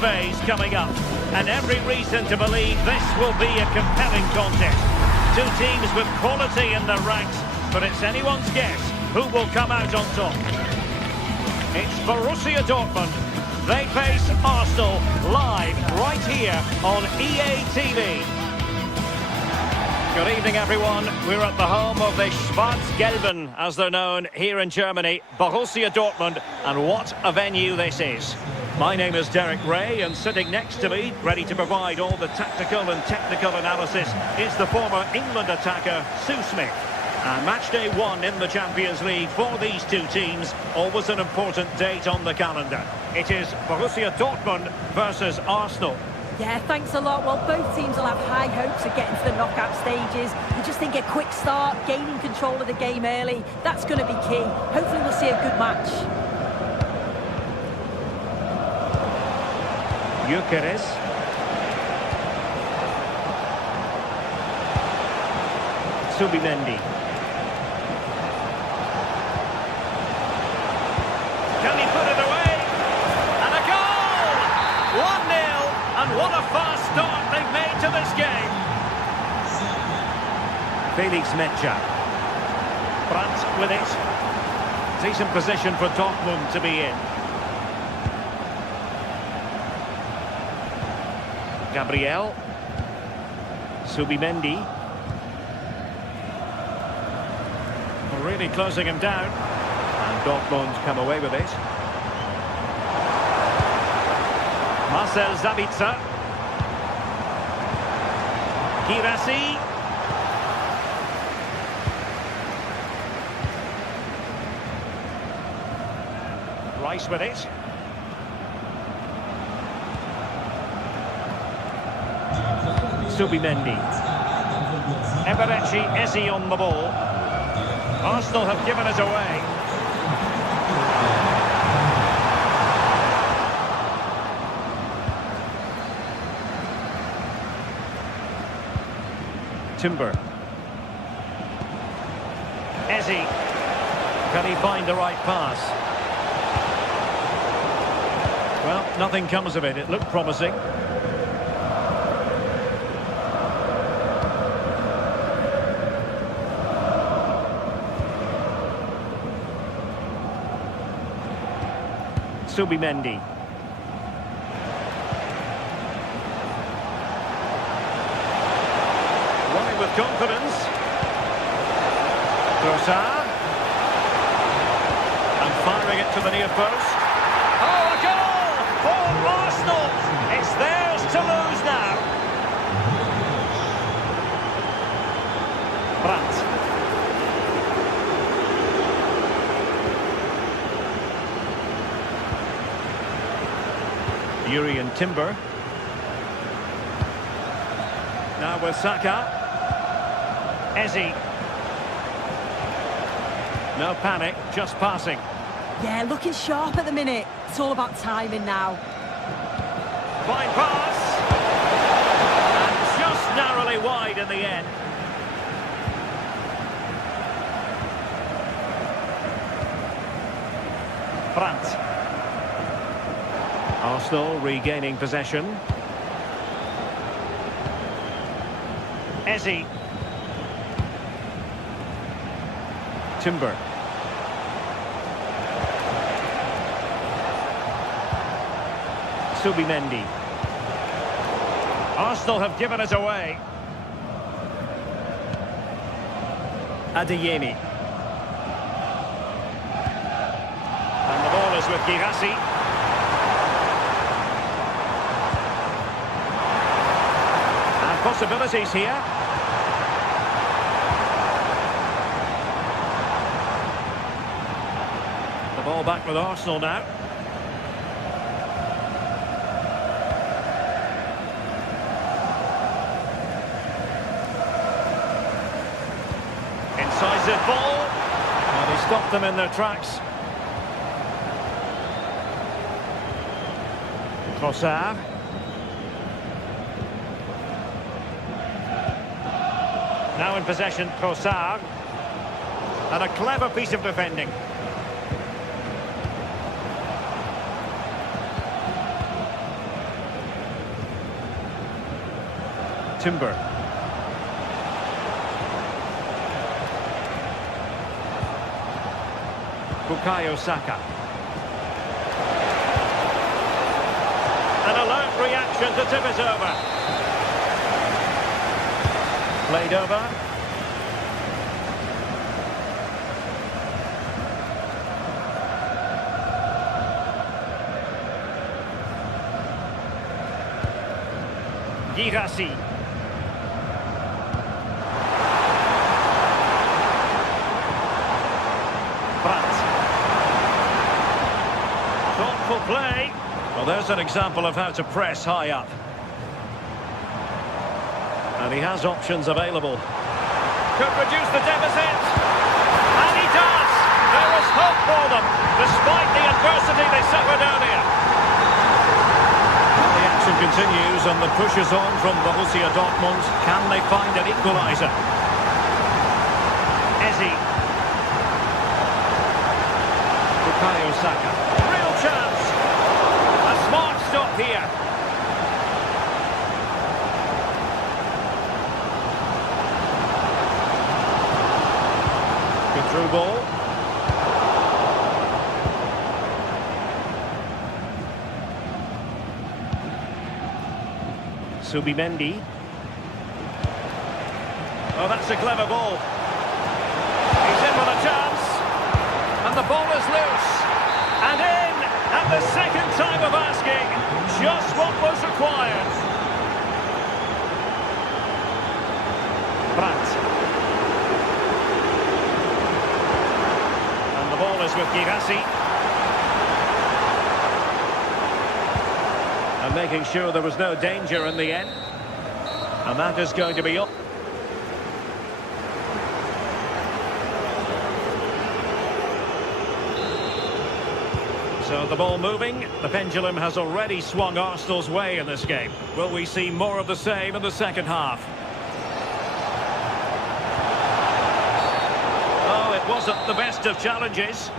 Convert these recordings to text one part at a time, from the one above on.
phase coming up, and every reason to believe this will be a compelling contest. Two teams with quality in their ranks, but it's anyone's guess who will come out on top. It's Borussia Dortmund. They face Arsenal live right here on EA TV. Good evening, everyone. We're at the home of the Schwarz-Gelben, as they're known here in Germany, Borussia Dortmund, and what a venue this is. My name is Derek Ray, and sitting next to me, ready to provide all the tactical and technical analysis, is the former England attacker, Sue Smith. And match day 1 in the Champions League for these two teams, always an important date on the calendar. It is Borussia Dortmund versus Arsenal. Yeah, thanks a lot. Well, both teams will have high hopes of getting to the knockout stages. You just think a quick start, gaining control of the game early, that's going to be key. Hopefully we'll see a good match. Gyökeres. Subimendi. Can he put it away? And a goal! 1-0. And what a fast start they've made to this game. Felix Metscher. Brandt with it. Decent position for Dortmund to be in. Gabriel. Subimendi. Really closing him down. And Dortmund come away with it. Marcel Sabitzer. Girassi. Rice with it. Subimendi. Eberechi Eze on the ball. Arsenal have given it away. Timber. Eze. Can he find the right pass? Well, nothing comes of it. It looked promising. Subimendi. Running with confidence. Trossard. And firing it to the near post. Oh, a goal for Arsenal! It's theirs to lose now. Brandt. Yuri and Timber. Now with Saka. Eze. No panic, just passing. Yeah, looking sharp at the minute. It's all about timing now. Fine pass. And just narrowly wide in the end. Brandt. Arsenal regaining possession. Eze. Timber. Subimendi. Arsenal have given it away. Adeyemi. And the ball is with Girassi. And possibilities here. The ball back with Arsenal now. Incisive ball. And he stopped them in their tracks. Trossard. Now in possession, Trossard. And a clever piece of defending. Timber. Bukayo Saka. An alert reaction to tip it over. Played over. Girassi. Brandt. Thoughtful play. Well, there's an example of how to press high up. And he has options available. Could reduce the deficit. And he does! There is hope for them, despite the adversity they suffered earlier. The action continues and the push is on from Borussia Dortmund. Can they find an equaliser? Eze. Bukayo Saka. Real chance. A smart stop here. Good through ball. Subimendi. Oh, that's a clever ball. He's in with a chance. And the ball is loose. And in at the second time of asking. Just what was required. Brandt. And the ball is with Girassi. And making sure there was no danger in the end. And that is going to be up. So the ball moving. The pendulum has already swung Arsenal's way in this game. Will we see more of the same in the second half? Oh, it wasn't the best of challenges.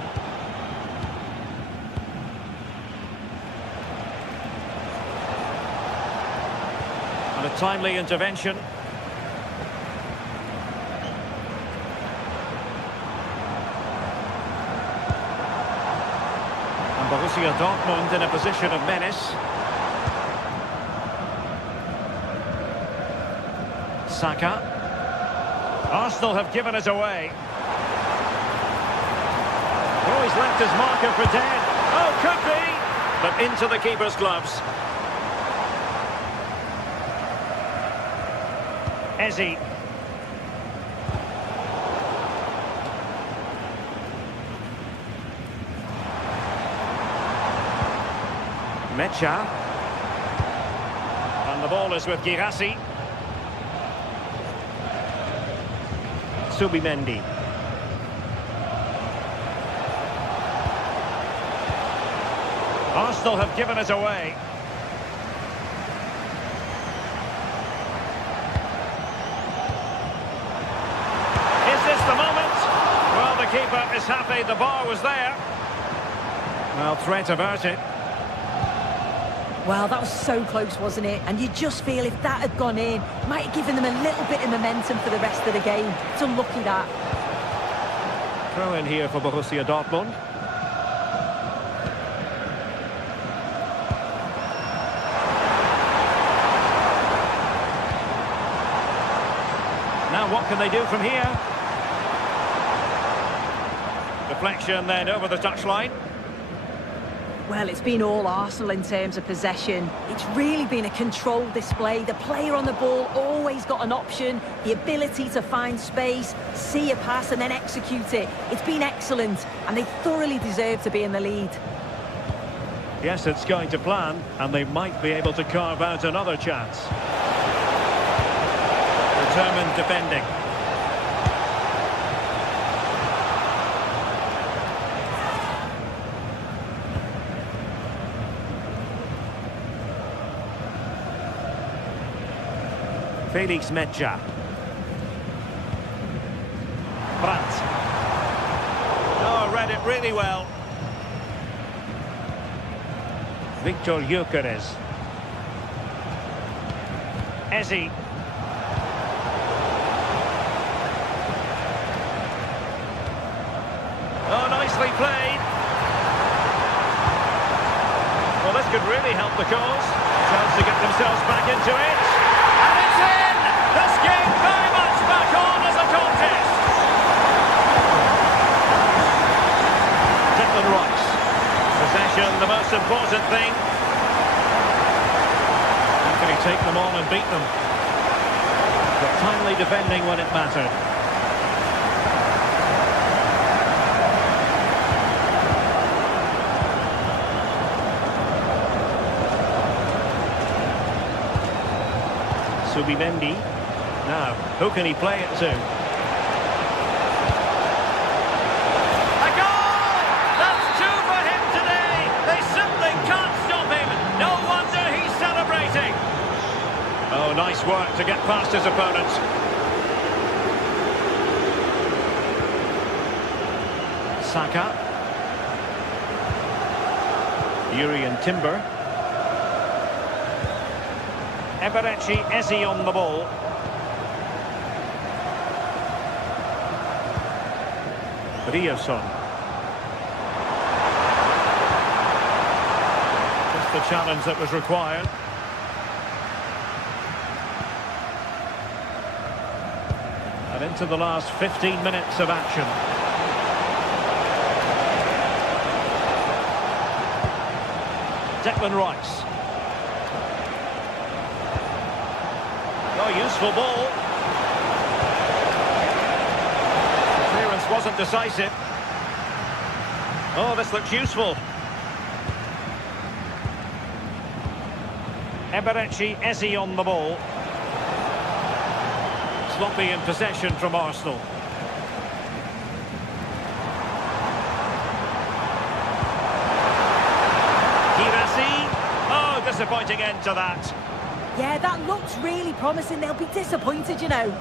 And a timely intervention. And Borussia Dortmund in a position of menace. Saka. Arsenal have given it away. Oh, he's left his marker for dead. Oh, could be. But into the keeper's gloves. Eze. Mecha. And the ball is with Girassi. Subimendi. Arsenal have given it away. The moment. Well, the keeper is happy the bar was there. Well, threat averted. Well, that was so close, wasn't it? And you just feel if that had gone in, might have given them a little bit of momentum for the rest of the game. It's unlucky that. Throw in here for Borussia Dortmund. Now what can they do from here? Deflection then over the touchline. Well, it's been all Arsenal in terms of possession. It's really been a controlled display. The player on the ball always got an option, the ability to find space, see a pass and then execute it. It's been excellent and they thoroughly deserve to be in the lead. Yes, it's going to plan and they might be able to carve out another chance. Determined defending. Felix Mecha. Brandt. Oh, read it really well. Victor Gyökeres. Eze. really helped the cause. Chance to get themselves back into it. And it's in! This game very much back on as a contest. Declan Rice. Possession, the most important thing. How can he take them on and beat them? But timely defending when it mattered. Subimendi. Now, who can he play it to? A goal! That's two for him today! They simply can't stop him! No wonder he's celebrating! Oh, nice work to get past his opponent. Saka. Urian Timber. Eberechi Eze on the ball. Rioson. Just the challenge that was required. And into the last 15 minutes of action. Declan Rice. Oh, useful ball. Clearance wasn't decisive. Oh, this looks useful. Eberechi Eze on the ball. Sloppy in possession from Arsenal. Kirasi. Oh, disappointing end to that. Yeah, that looks really promising. They'll be disappointed, you know.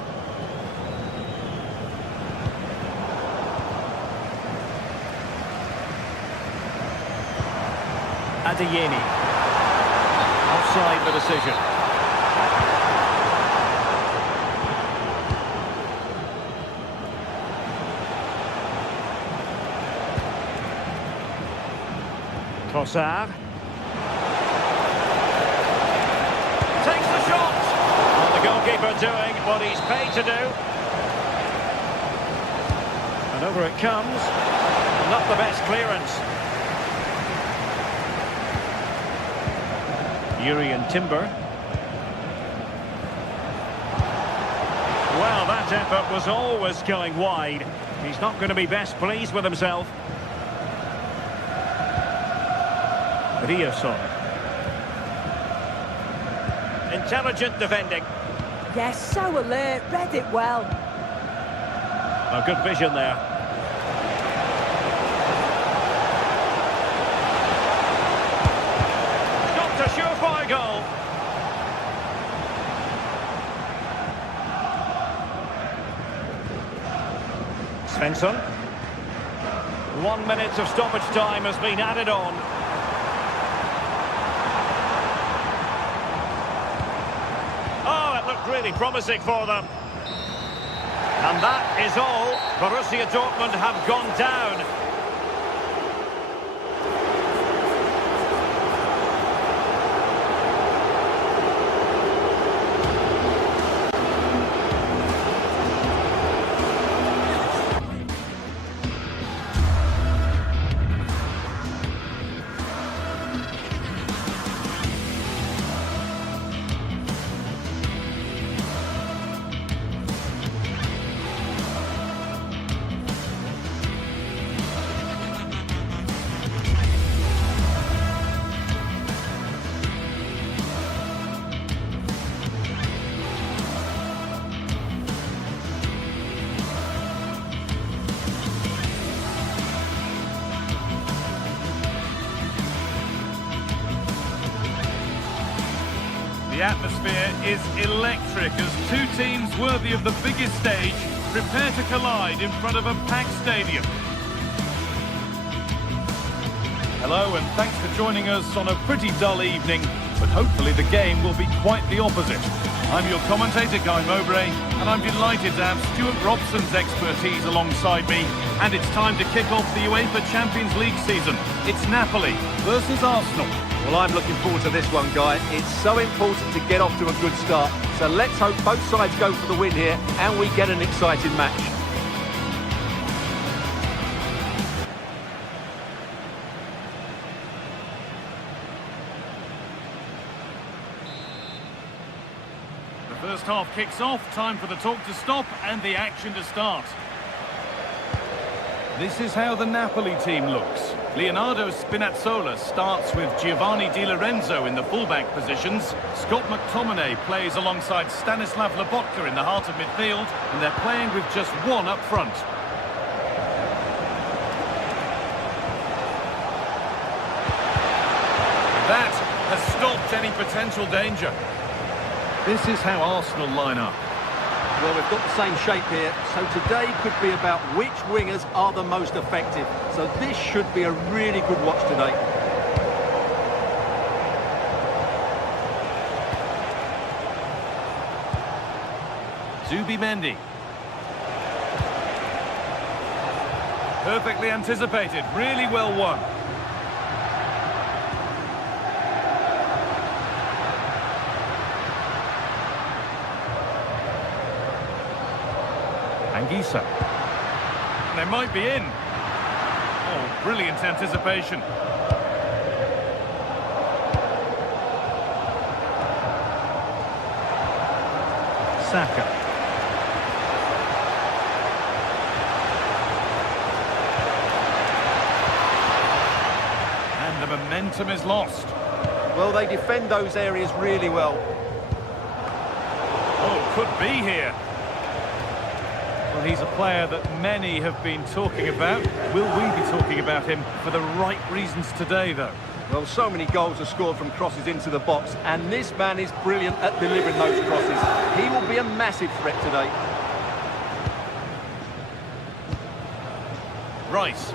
Adeyemi. Offside the decision. Trossard. Takes the shot. Well, the goalkeeper doing what he's paid to do. And over it comes. Not the best clearance. Urian Timber. Well, that effort was always going wide. He's not going to be best pleased with himself. Rioson. Intelligent defending. Yes, so alert, read it well. Oh, good vision there. Got a surefire goal. Svensson. 1 minute of stoppage time has been added on. Really promising for them. And that is all. Borussia Dortmund have gone down. The atmosphere is electric as two teams worthy of the biggest stage prepare to collide in front of a packed stadium. Hello and thanks for joining us on a pretty dull evening. but hopefully the game will be quite the opposite. I'm your commentator, Guy Mowbray, and I'm delighted to have Stuart Robson's expertise alongside me. And it's time to kick off the UEFA Champions League season. It's Napoli versus Arsenal. Well, I'm looking forward to this one, Guy. It's so important to get off to a good start. So let's hope both sides go for the win here and we get an exciting match. The first half kicks off. Time for the talk to stop and the action to start. This is how the Napoli team looks. Leonardo Spinazzola starts with Giovanni Di Lorenzo in the fullback positions. Scott McTominay plays alongside Stanislav Lobotka in the heart of midfield, and they're playing with just one up front. That has stopped any potential danger. This is how Arsenal line up. Well, we've got the same shape here, so today could be about which wingers are the most effective. So this should be a really good watch today. Zubimendi. Perfectly anticipated, really well won. Anguissa. They might be in. Oh, brilliant anticipation. Saka. And the momentum is lost. Well, they defend those areas really well. Oh, could be here. Well, he's a player that many have been talking about. Will we be talking about him for the right reasons today, though? Well, so many goals are scored from crosses into the box, and this man is brilliant at delivering those crosses. He will be a massive threat today. Rice.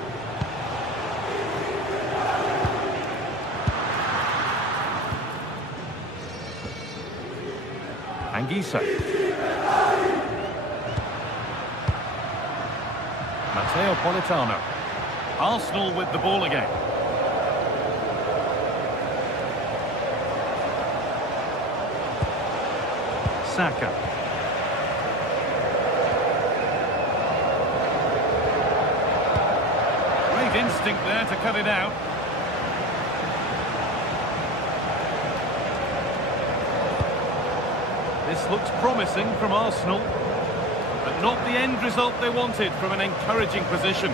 Anguissa. Matteo Politano. Arsenal with the ball again. Saka. Great instinct there to cut it out. This looks promising from Arsenal, but not the end result they wanted from an encouraging position.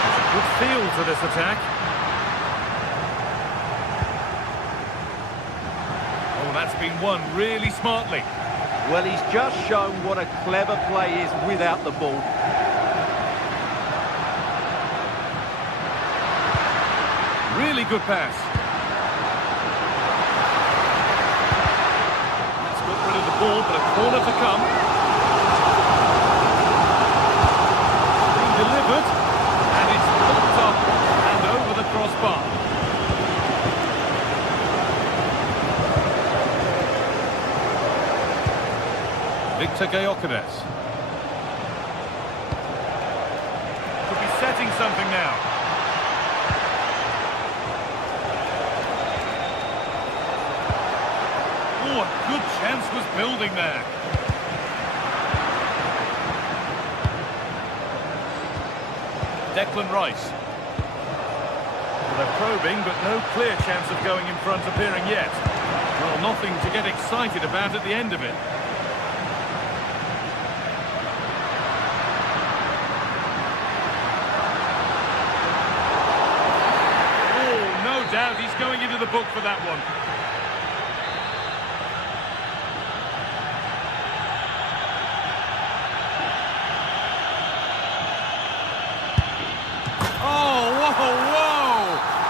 There's a good feel to this attack. Oh, that's been won really smartly. Well, he's just shown what a clever play is without the ball. Really good pass. That's got rid of the ball, but a corner to come. Being delivered, and it's popped up and over the crossbar. Victor Gyökeres. Could be setting something now. Oh, a good chance was building there. Declan Rice. Well, they're probing, but no clear chance of going in front appearing yet. Well, nothing to get excited about at the end of it. Oh, no doubt he's going into the book for that one.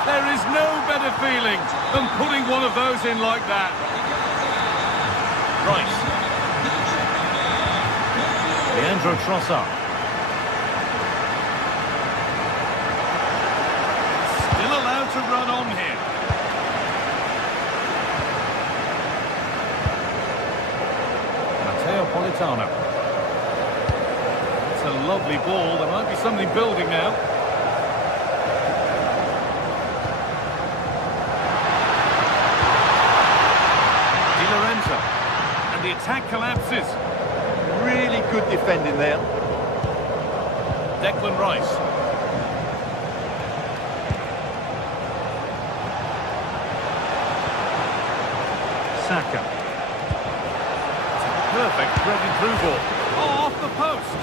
There is no better feeling than putting one of those in like that. Rice. Leandro Trossard. Napolitano. It's a lovely ball. There might be something building now. Di Lorenzo. And the attack collapses. Really good defending there. Declan Rice. Saka. It's a perfect threading through ball. Oh, off the post.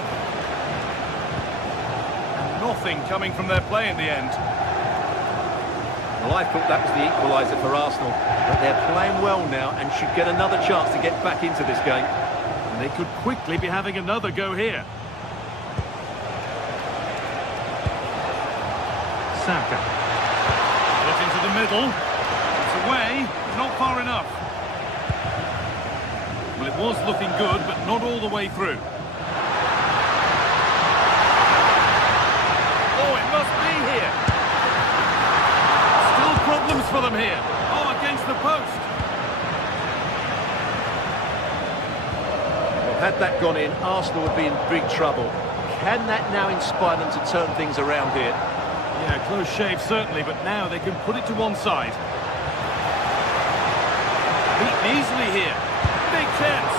And nothing coming from their play in the end. Well, I thought that was the equaliser for Arsenal, but they're playing well now and should get another chance to get back into this game. And they could quickly be having another go here. Saka. Put into the middle. It's away, not far enough. Well, it was looking good, but not all the way through. Oh, it must be here. Still problems for them here. Oh, against the post. Well, had that gone in, Arsenal would be in big trouble. Can that now inspire them to turn things around here? Yeah, close shave certainly, but now they can put it to one side. Beaten easily here. Big chance.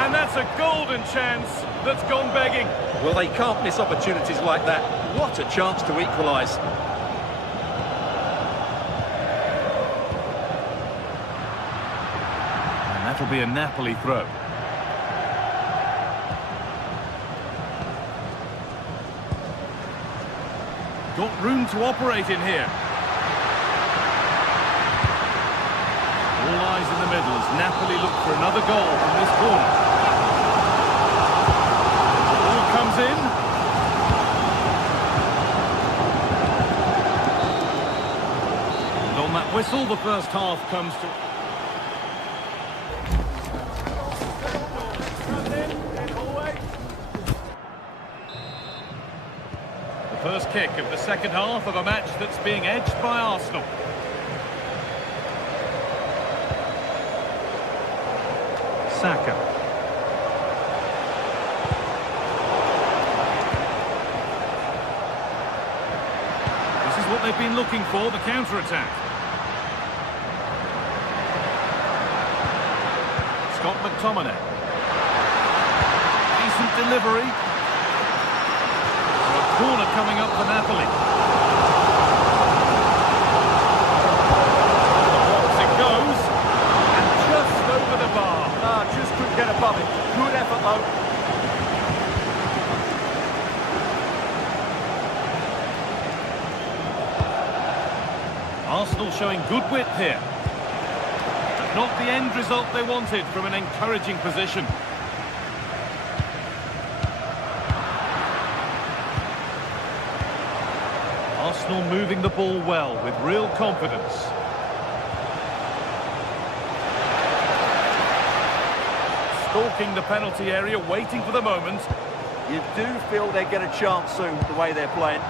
And that's a golden chance that's gone begging. Well, they can't miss opportunities like that. What a chance to equalise. And that'll be a Napoli throw. Got room to operate in here. All eyes in the middle as Napoli look for another goal from this corner. The ball comes in. And on that whistle, the first half comes to... First kick of the second half of a match that's being edged by Arsenal. Saka. This is what they've been looking for, the counter-attack. Scott McTominay. Decent delivery. Corner coming up for Napoli. Box it goes. And just over the bar. Just couldn't get above it. Good effort, though. Arsenal showing good width here. But not the end result they wanted from an encouraging position. Arsenal moving the ball well with real confidence. Stalking the penalty area, waiting for the moment. You do feel they get a chance soon, the way they're playing.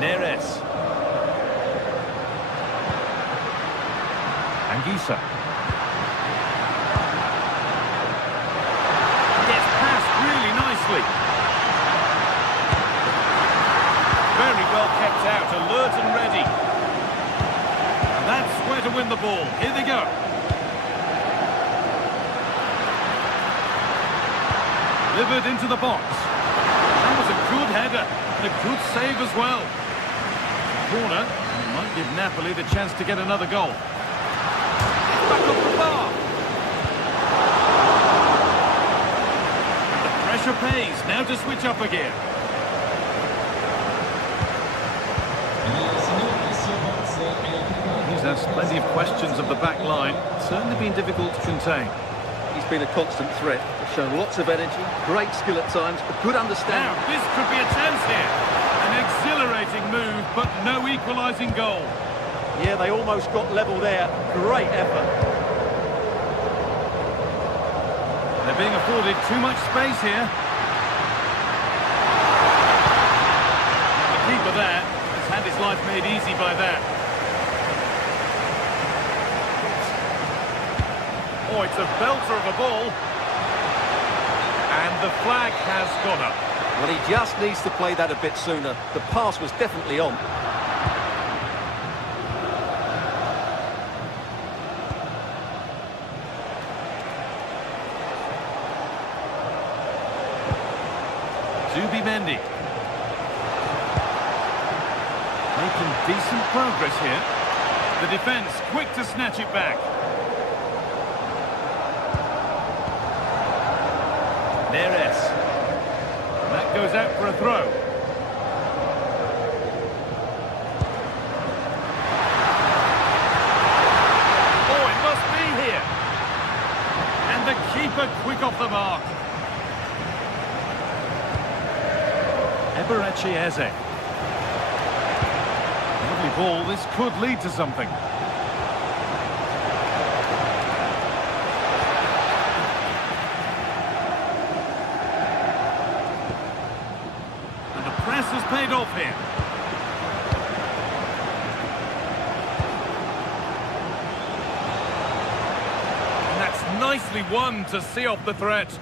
Neres. Anguissa. Very well kept out, alert and ready. And that's where to win the ball. Here they go. Delivered into the box. That was a good header and a good save as well. Corner, and it might give Napoli the chance to get another goal. Back up the bar. Pressure pays, now to switch up again. He's asked plenty of questions of the back line. Certainly been difficult to contain. He's been a constant threat. Shown lots of energy, great skill at times, a good understanding. Now, this could be a chance here. An exhilarating move, but no equalising goal. Yeah, they almost got level there. Great effort. They're being afforded too much space here. The keeper there has life made easy by that. Oh, it's a belter of a ball. And the flag has gone up. Well, he just needs to play that a bit sooner. The pass was definitely on. Mendy. Making decent progress here. The defence quick to snatch it back. Neres. That goes out for a throw. Oh, it must be here. And the keeper quick off the mark. Eberechi Eze. Lovely ball, this could lead to something. And the press has paid off here. And that's nicely won to see off the threat.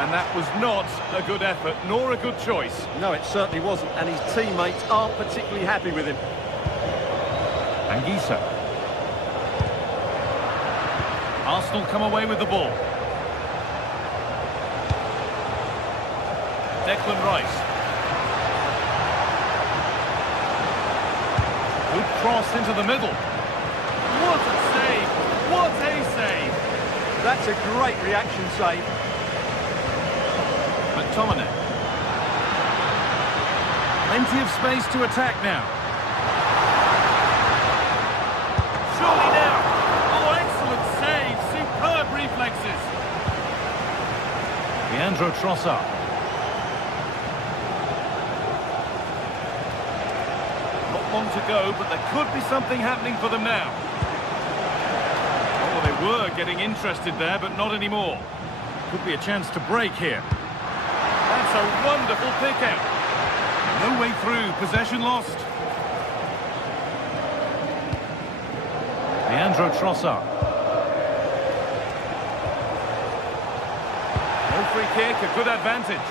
And that was not a good effort, nor a good choice. No, it certainly wasn't, and his teammates aren't particularly happy with him. Anguissa. Arsenal come away with the ball. Declan Rice. Good cross into the middle. What a save! What a save! That's a great reaction save. McTominay. Plenty of space to attack now. Surely now. Oh, excellent save. Superb reflexes. Leandro Trossard. Not long to go, but there could be something happening for them now. Oh, they were getting interested there, but not anymore. Could be a chance to break here. That's a wonderful pick out. No way through, possession lost. Leandro Trossard. No free kick, a good advantage.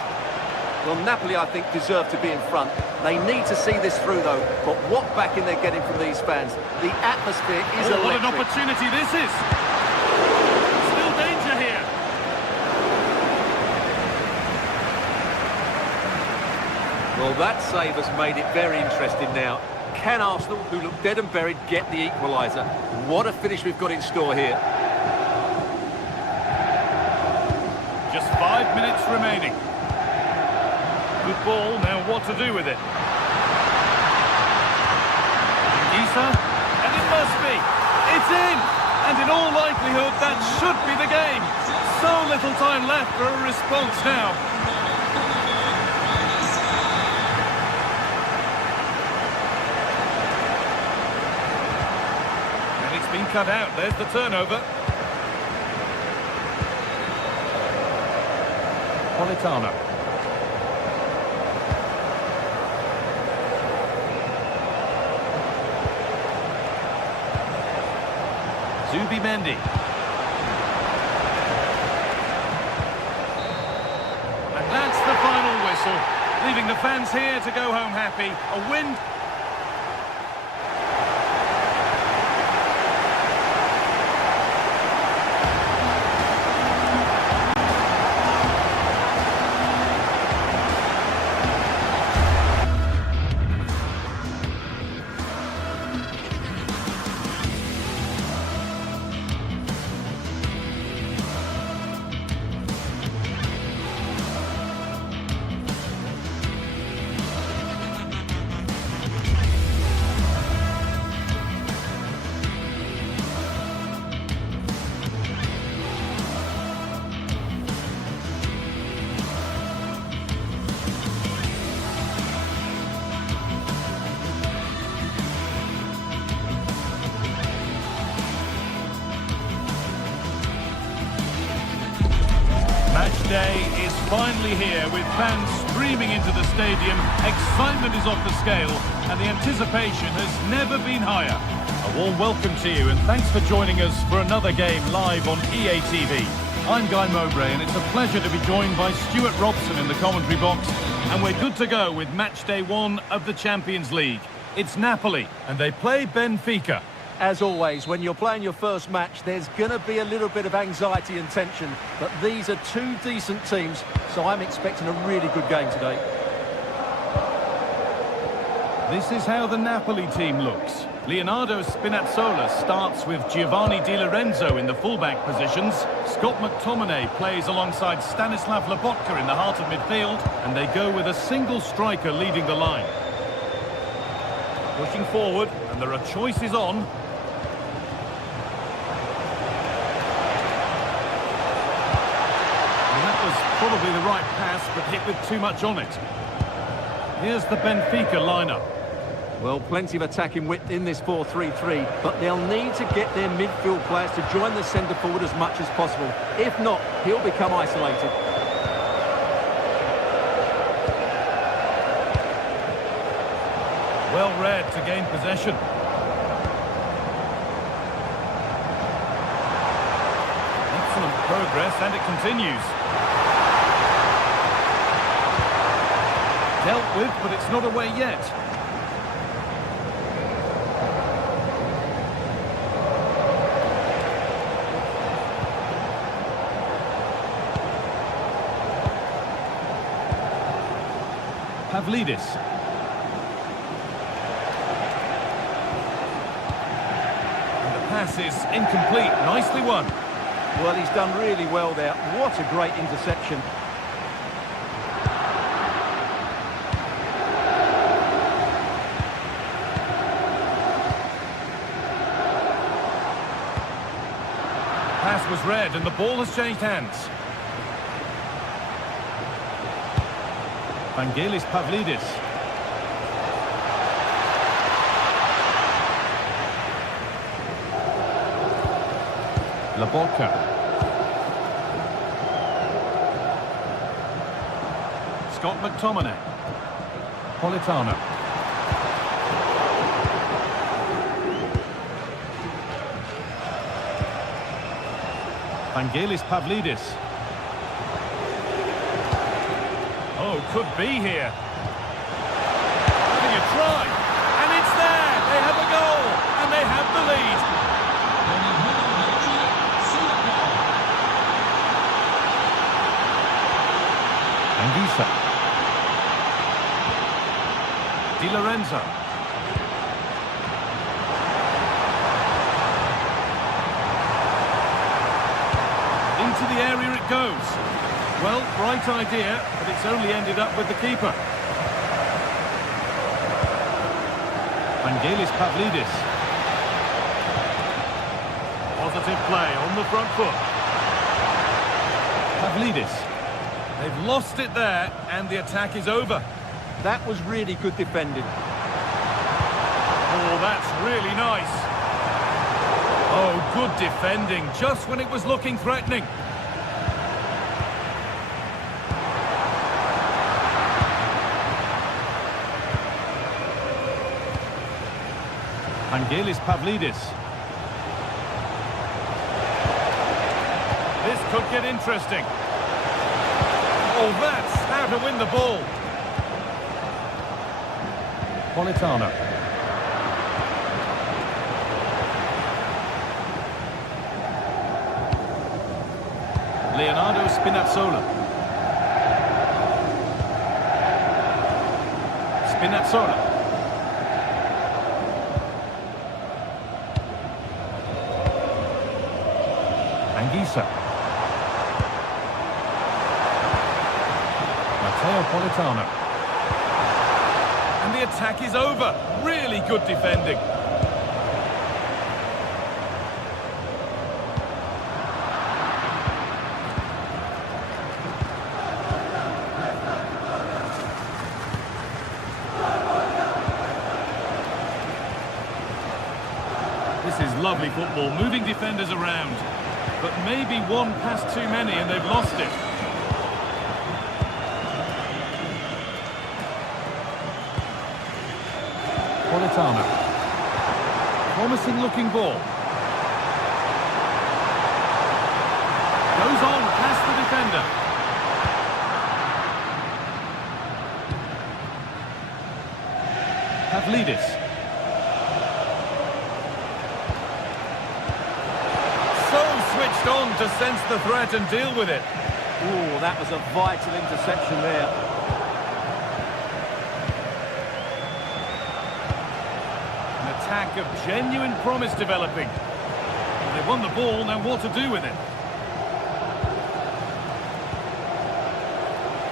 Well, Napoli, I think, deserve to be in front. They need to see this through, though. But what backing they're getting from these fans. The atmosphere is electric. What an opportunity this is. Still danger here. Well, that save has made it very interesting now. Can Arsenal, who look dead and buried, get the equaliser? What a finish we've got in store here. Just 5 minutes remaining. Good ball, now what to do with it? Anguissa, and it must be. It's in! And in all likelihood, that should be the game. So little time left for a response now. And it's been cut out. There's the turnover. Politano. Mendy. And that's the final whistle, leaving the fans here to go home happy. A win. day is finally here with fans streaming into the stadium. Excitement is off the scale and the anticipation has never been higher. A warm welcome to you and thanks for joining us for another game live on EA TV. I'm Guy Mowbray and it's a pleasure to be joined by Stuart Robson in the commentary box, and we're good to go with match day 1 of the Champions League. It's Napoli and they play Benfica. As always, when you're playing your first match, there's going to be a little bit of anxiety and tension. But these are two decent teams, so I'm expecting a really good game today. This is how the Napoli team looks. Leonardo Spinazzola starts with Giovanni Di Lorenzo in the fullback positions. Scott McTominay plays alongside Stanislav Lobotka in the heart of midfield. And they go with a single striker leading the line. Pushing forward, and there are choices on. Probably the right pass, but hit with too much on it. Here's the Benfica lineup. Well, plenty of attacking width in this 4-3-3, but they'll need to get their midfield players to join the centre forward as much as possible. If not, he'll become isolated. Well read to gain possession. Excellent progress, and it continues. Dealt with, but it's not away yet. Pavlidis. And the pass is incomplete. Nicely won. Well, he's done really well there. What a great interception. Pass was read and the ball has changed hands. Vangelis Pavlidis. Lobotka. Scott McTominay. Politano. Vangelis Pavlidis. Oh, could be here. Having a try. And it's there. They have a goal. And they have the lead. Anguissa. Di Lorenzo. Into the area it goes. Well, bright idea, but it's only ended up with the keeper. Vangelis Pavlidis. Positive play on the front foot. Pavlidis. They've lost it there, and the attack is over. That was really good defending. Oh, that's really nice. Oh, good defending, just when it was looking threatening. Vangelis Pavlidis. This could get interesting. Oh, that's how to win the ball. Politano. Leonardo Spinazzola. Spinazzola. Anguissa. Politano. And the attack is over. Really good defending. This is lovely football, moving defenders around. But maybe one pass too many and they've lost it. Politano. Promising looking ball. Goes on past the defender. Pavlidis. So switched on to sense the threat and deal with it. Oh, that was a vital interception there. An attack of genuine promise developing. Well, they won the ball, now what to do with it?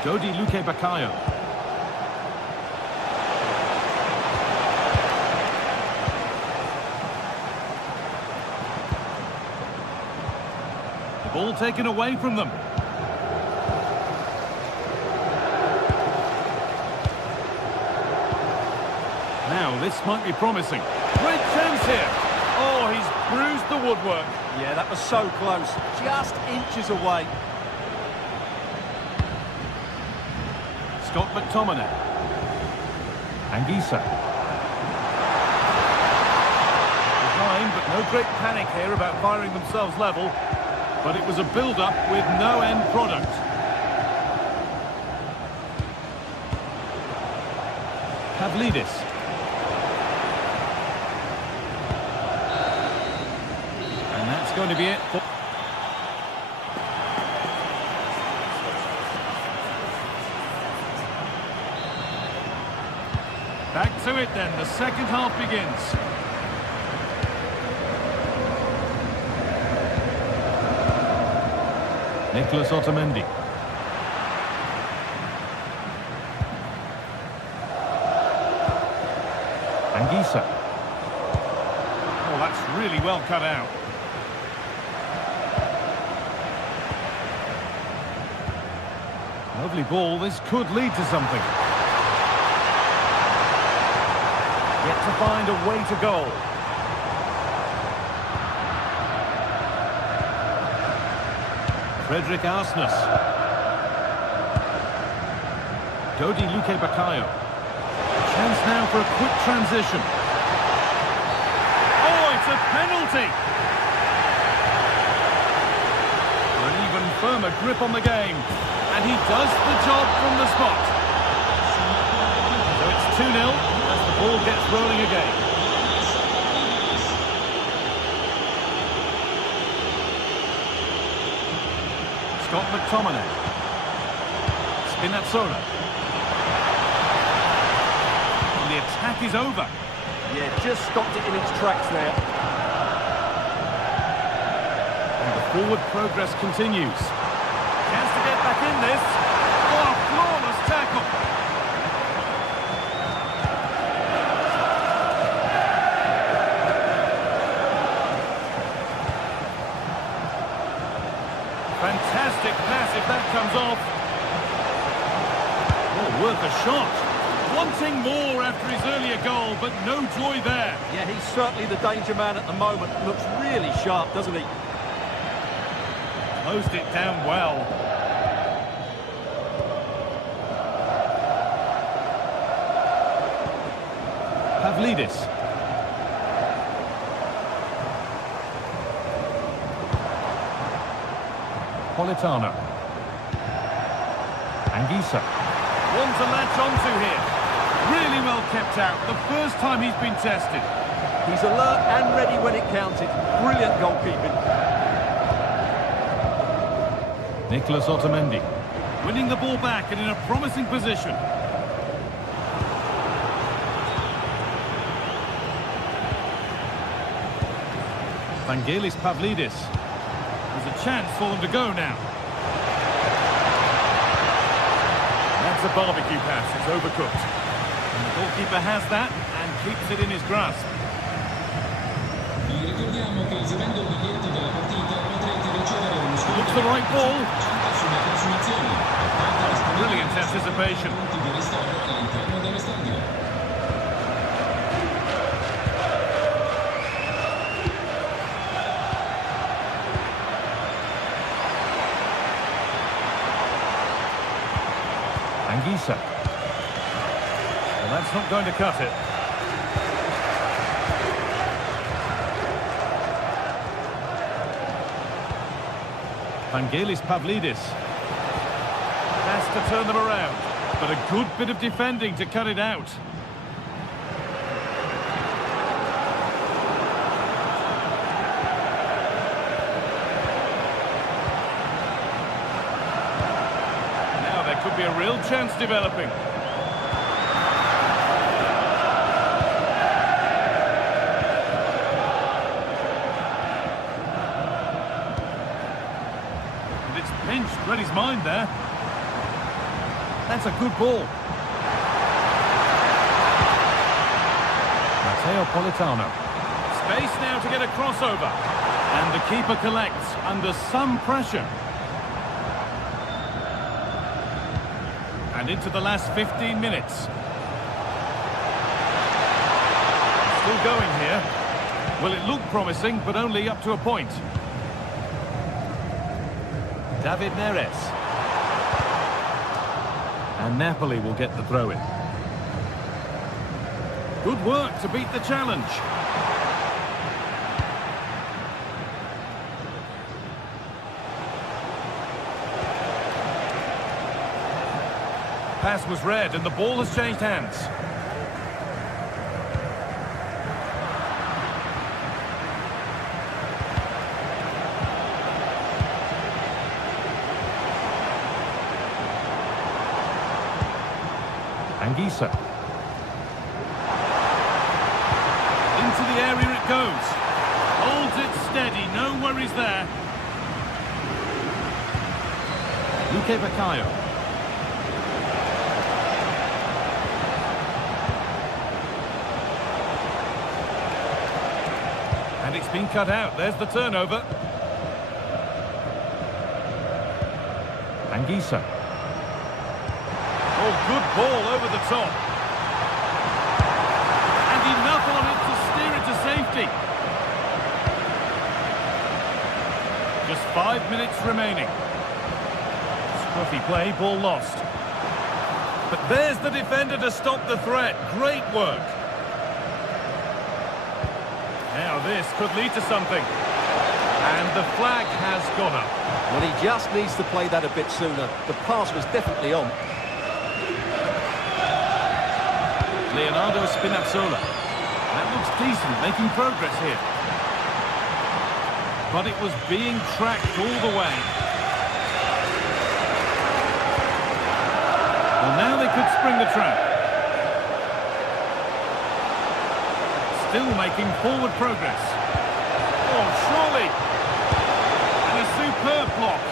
Dodi Luque Baccaio. The ball taken away from them. Now, this might be promising. Great chance here. Oh, he's bruised the woodwork. Yeah, that was so close. Just inches away. Scott McTominay. Anguissa. Behind, but no great panic here about firing themselves level. But it was a build-up with no end product. Pavlidis. And that's going to be it. Back to it then, the second half begins. Nicolas Otamendi. Anguissa. Oh, that's really well cut out. Lovely ball, this could lead to something. Yet to find a way to goal. Frederick Arsnes. Dodi Luque Baccaio. Chance now for a quick transition. Oh, it's a penalty! An even firmer grip on the game. And he does the job from the spot. So it's 2-0 as the ball gets rolling again. Scott McTominay. Spinazzola. And the attack is over. Yeah, just stopped it in its tracks there. And the forward progress continues. Chance to get back in this. Oh, a flawless tackle. Fantastic pass if that comes off. Oh, worth a shot. Wanting more after his earlier goal, but no joy there. Yeah, he's certainly the danger man at the moment. Looks really sharp, doesn't he? Closed it down well. Pavlidis. Politano. Anguissa. One to latch onto here. Really well kept out. The first time he's been tested. He's alert and ready when it counted. Brilliant goalkeeping. Nicolas Otamendi. Winning the ball back and in a promising position. Vangelis Pavlidis. There's a chance for them to go now. That's a barbecue pass, it's overcooked. And the goalkeeper has that and keeps it in his grasp. Looks the right ball. Brilliant anticipation. Anguissa. Well, that's not going to cut it. Vangelis Pavlidis. Has to turn them around, but a good bit of defending to cut it out. Now there could be a real chance developing. And it's pinched, read his mind there. That's a good ball. Matteo Politano. Space now to get a crossover. And the keeper collects under some pressure. And into the last 15 minutes. Still going here. Well, it looked promising, but only up to a point. David Neres. And Napoli will get the throw-in. Good work to beat the challenge. Pass was read and the ball has changed hands. Anguissa. Into the area it goes. Holds it steady, no worries there. Luque Baccaio. And it's been cut out, there's the turnover. Anguissa. Oh, good ball over the top. And enough on it to steer it to safety. Just 5 minutes remaining. Scruffy play, ball lost. But there's the defender to stop the threat. Great work. Now this could lead to something. And the flag has gone up. Well, he just needs to play that a bit sooner. The pass was definitely on. Leonardo Spinazzola. That looks decent, making progress here. But it was being tracked all the way. Well, now they could spring the trap. Still making forward progress. Oh, surely. And a superb block.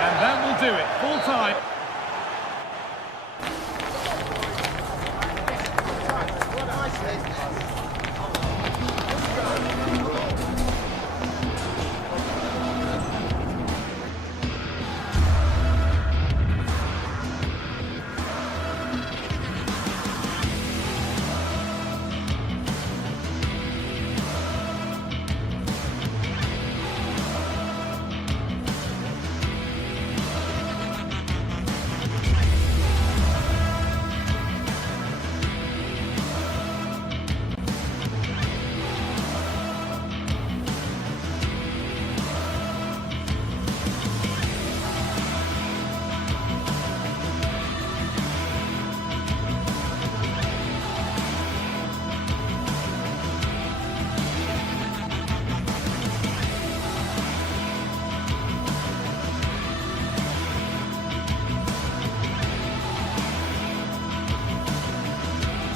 And that will do it. Full time.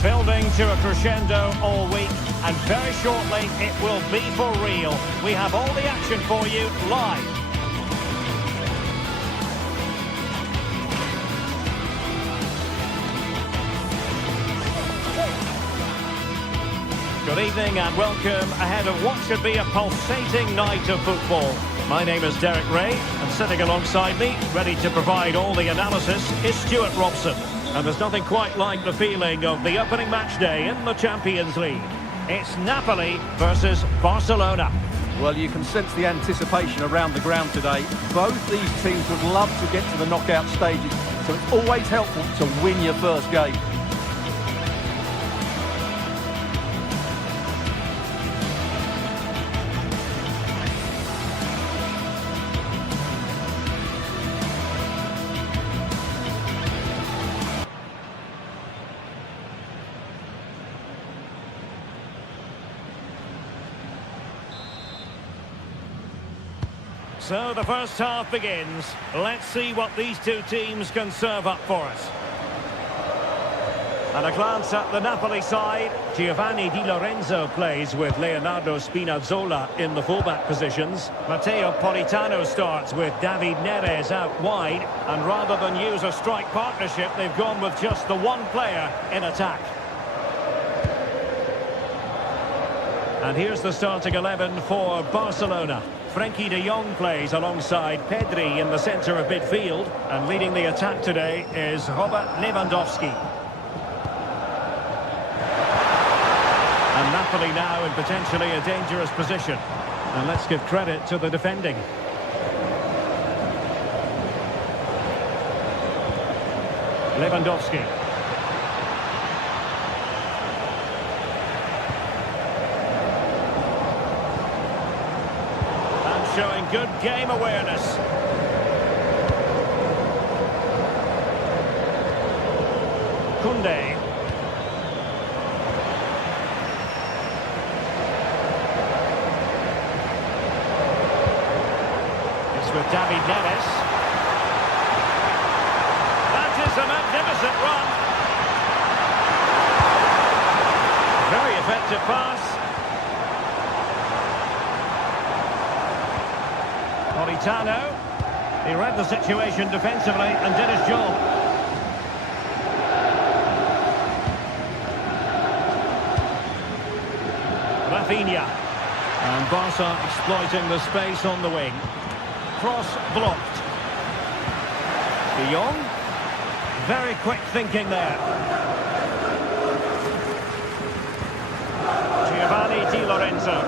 Building to a crescendo all week, and very shortly it will be for real. We have all the action for you live. Good evening and welcome ahead of what should be a pulsating night of football. My name is Derek Ray, and sitting alongside me, ready to provide all the analysis, is Stuart Robson. And there's nothing quite like the feeling of the opening match day in the Champions League. It's Napoli versus Barcelona. Well, you can sense the anticipation around the ground today. Both these teams would love to get to the knockout stages, so it's always helpful to win your first game. So the first half begins. Let's see what these two teams can serve up for us. And a glance at the Napoli side. Giovanni Di Lorenzo plays with Leonardo Spinazzola in the fullback positions. Matteo Politano starts with David Neres out wide. And rather than use a strike partnership, they've gone with just the one player in attack. And here's the starting 11 for Barcelona. Frenkie de Jong plays alongside Pedri in the centre of midfield. And leading the attack today is Robert Lewandowski. And Napoli now in potentially a dangerous position. And let's give credit to the defending. Lewandowski. And showing good game awareness. Koundé. With David Neres. That is a magnificent run. Very effective pass. Politano. He read the situation defensively and did his job. Rafinha. And Barca exploiting the space on the wing. Cross blocked. De Jong. Very quick thinking there. Giovanni Di Lorenzo.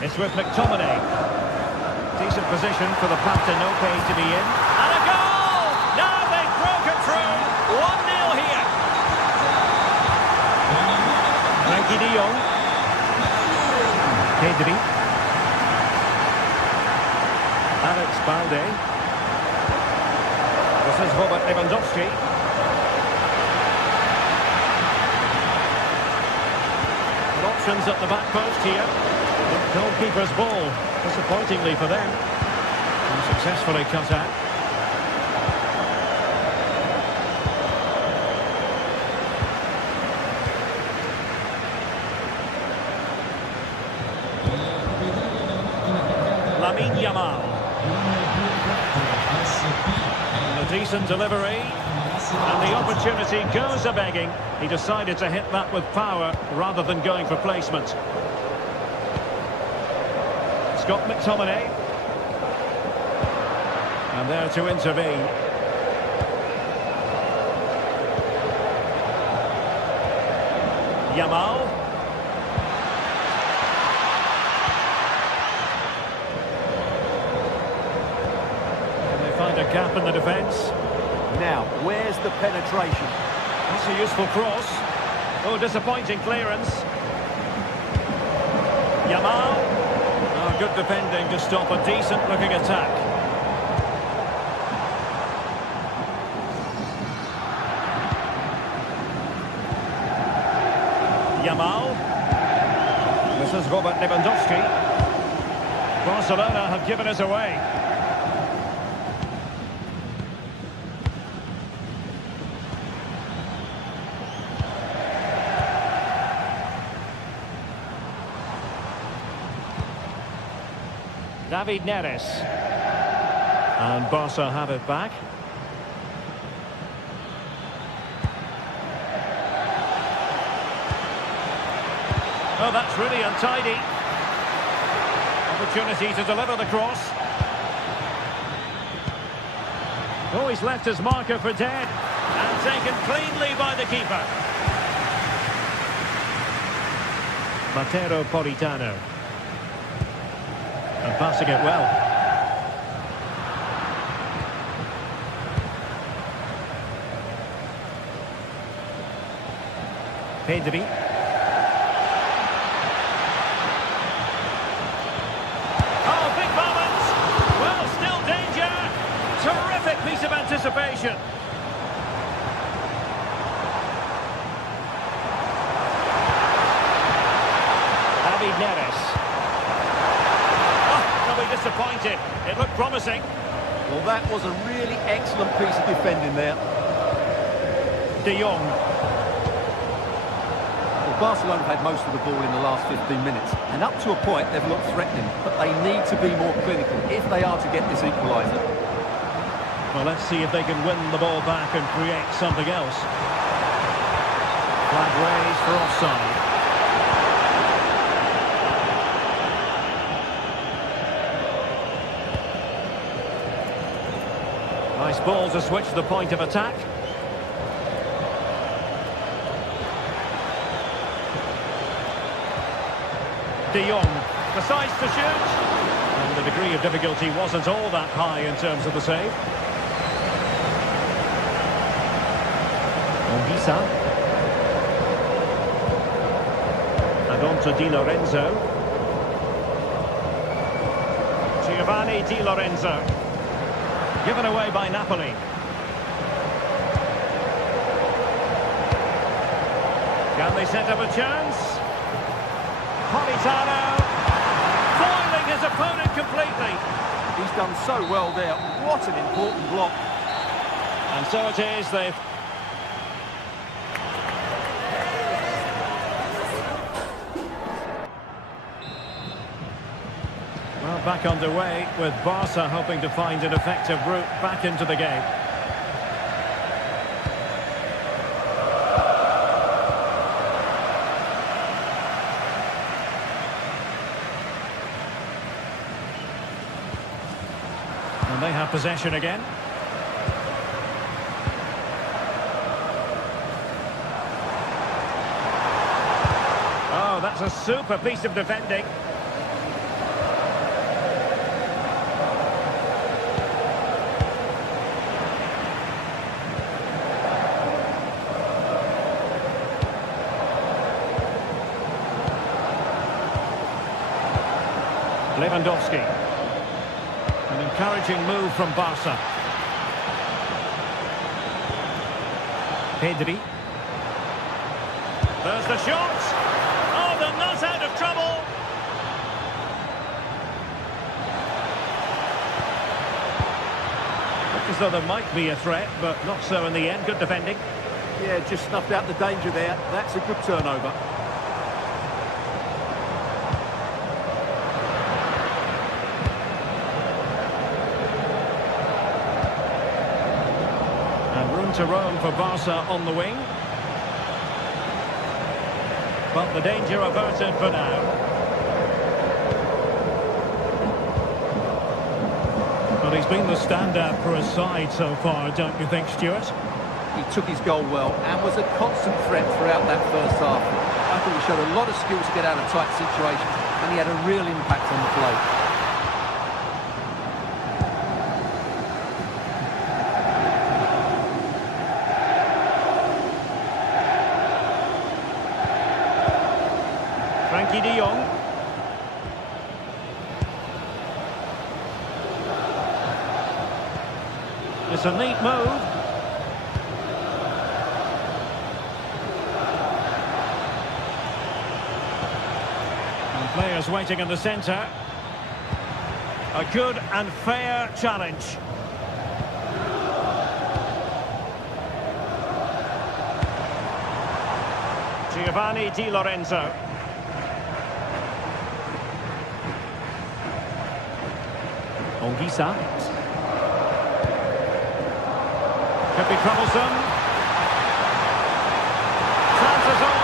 It's with McTominay. Decent position for the Partenope to be in. And a goal! Now they've broken through. 1-0 here. Frenkie de Jong. Pedri. Alex Balde. This is Robert Lewandowski. Options at the back post here. The goalkeeper's ball, disappointingly for them. And successfully cut out. Lamine Yamal. A decent delivery, and the opportunity goes a-begging. He decided to hit that with power rather than going for placement. Scott McTominay. And there to intervene. Yamal. Find a gap in the defence. Now, where's the penetration? That's a useful cross. Oh, disappointing clearance. Yamal. Oh, good defending to stop a decent-looking attack. Yamal. This is Robert Lewandowski. Barcelona have given us away. David Neres. And Barca have it back. Oh, that's really untidy. Opportunity to deliver the cross. Oh, he's left his marker for dead. And taken cleanly by the keeper. Matteo Politano. And passing it well. Pedri. Oh, big moment! Well, still danger! Terrific piece of anticipation. David Neres. disappointed. It looked promising. Well, that was a really excellent piece of defending there. De Jong. Well, Barcelona have had most of the ball in the last 15 minutes, and up to a point they've looked threatening, but they need to be more clinical if they are to get this equaliser. Well, let's see if they can win the ball back and create something else. Flag raised for offside. Nice ball to switch the point of attack. De Jong decides to shoot. And the degree of difficulty wasn't all that high in terms of the save. Ongisa. And on to Di Lorenzo. Giovanni Di Lorenzo. Given away by Napoli. Can they set up a chance? Politano. Foiling his opponent completely. He's done so well there. What an important block. And so it is, they've... Well, back underway with Barca hoping to find an effective route back into the game. And they have possession again. Oh, that's a super piece of defending. Lewandowski. An encouraging move from Barca. Pedri. There's the shot. Oh, they're not out of trouble. Looked as though there might be a threat, but not so in the end. Good defending. Yeah, just snuffed out the danger there. That's a good turnover. To roam for Barca on the wing. But the danger averted for now. But he's been the standout for his side so far, don't you think, Stuart? He took his goal well and was a constant threat throughout that first half. I think he showed a lot of skill to get out of tight situations, and he had a real impact on the play. De Jong. It's a neat move. And players waiting in the centre. A good and fair challenge. Giovanni Di Lorenzo. Ongisa. Could be troublesome. Chances on.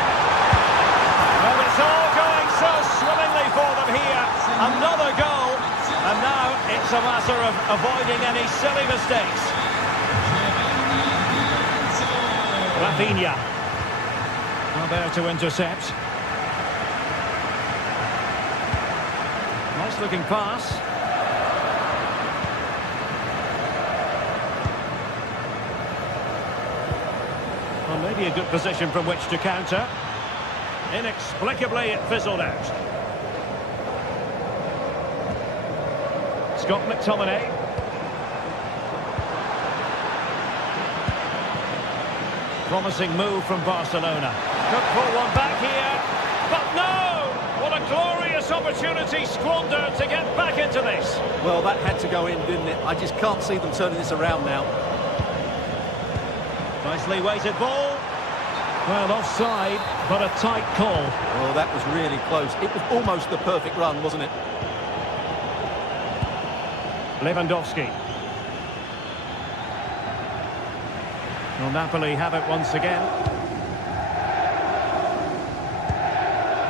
Well, it's all going so swimmingly for them here. Another goal. And now it's a matter of avoiding any silly mistakes. Rafinha. Now there to intercept. Nice looking pass. Well, maybe a good position from which to counter. Inexplicably, it fizzled out. Scott McTominay. Promising move from Barcelona. Could pull one back here. But no! What a glorious tremendous opportunity squandered to get back into this. Well, that had to go in, didn't it? I just can't see them turning this around now. Nicely weighted ball. Well, offside, but a tight call. Oh, that was really close. It was almost the perfect run, wasn't it? Lewandowski. Will Napoli have it once again?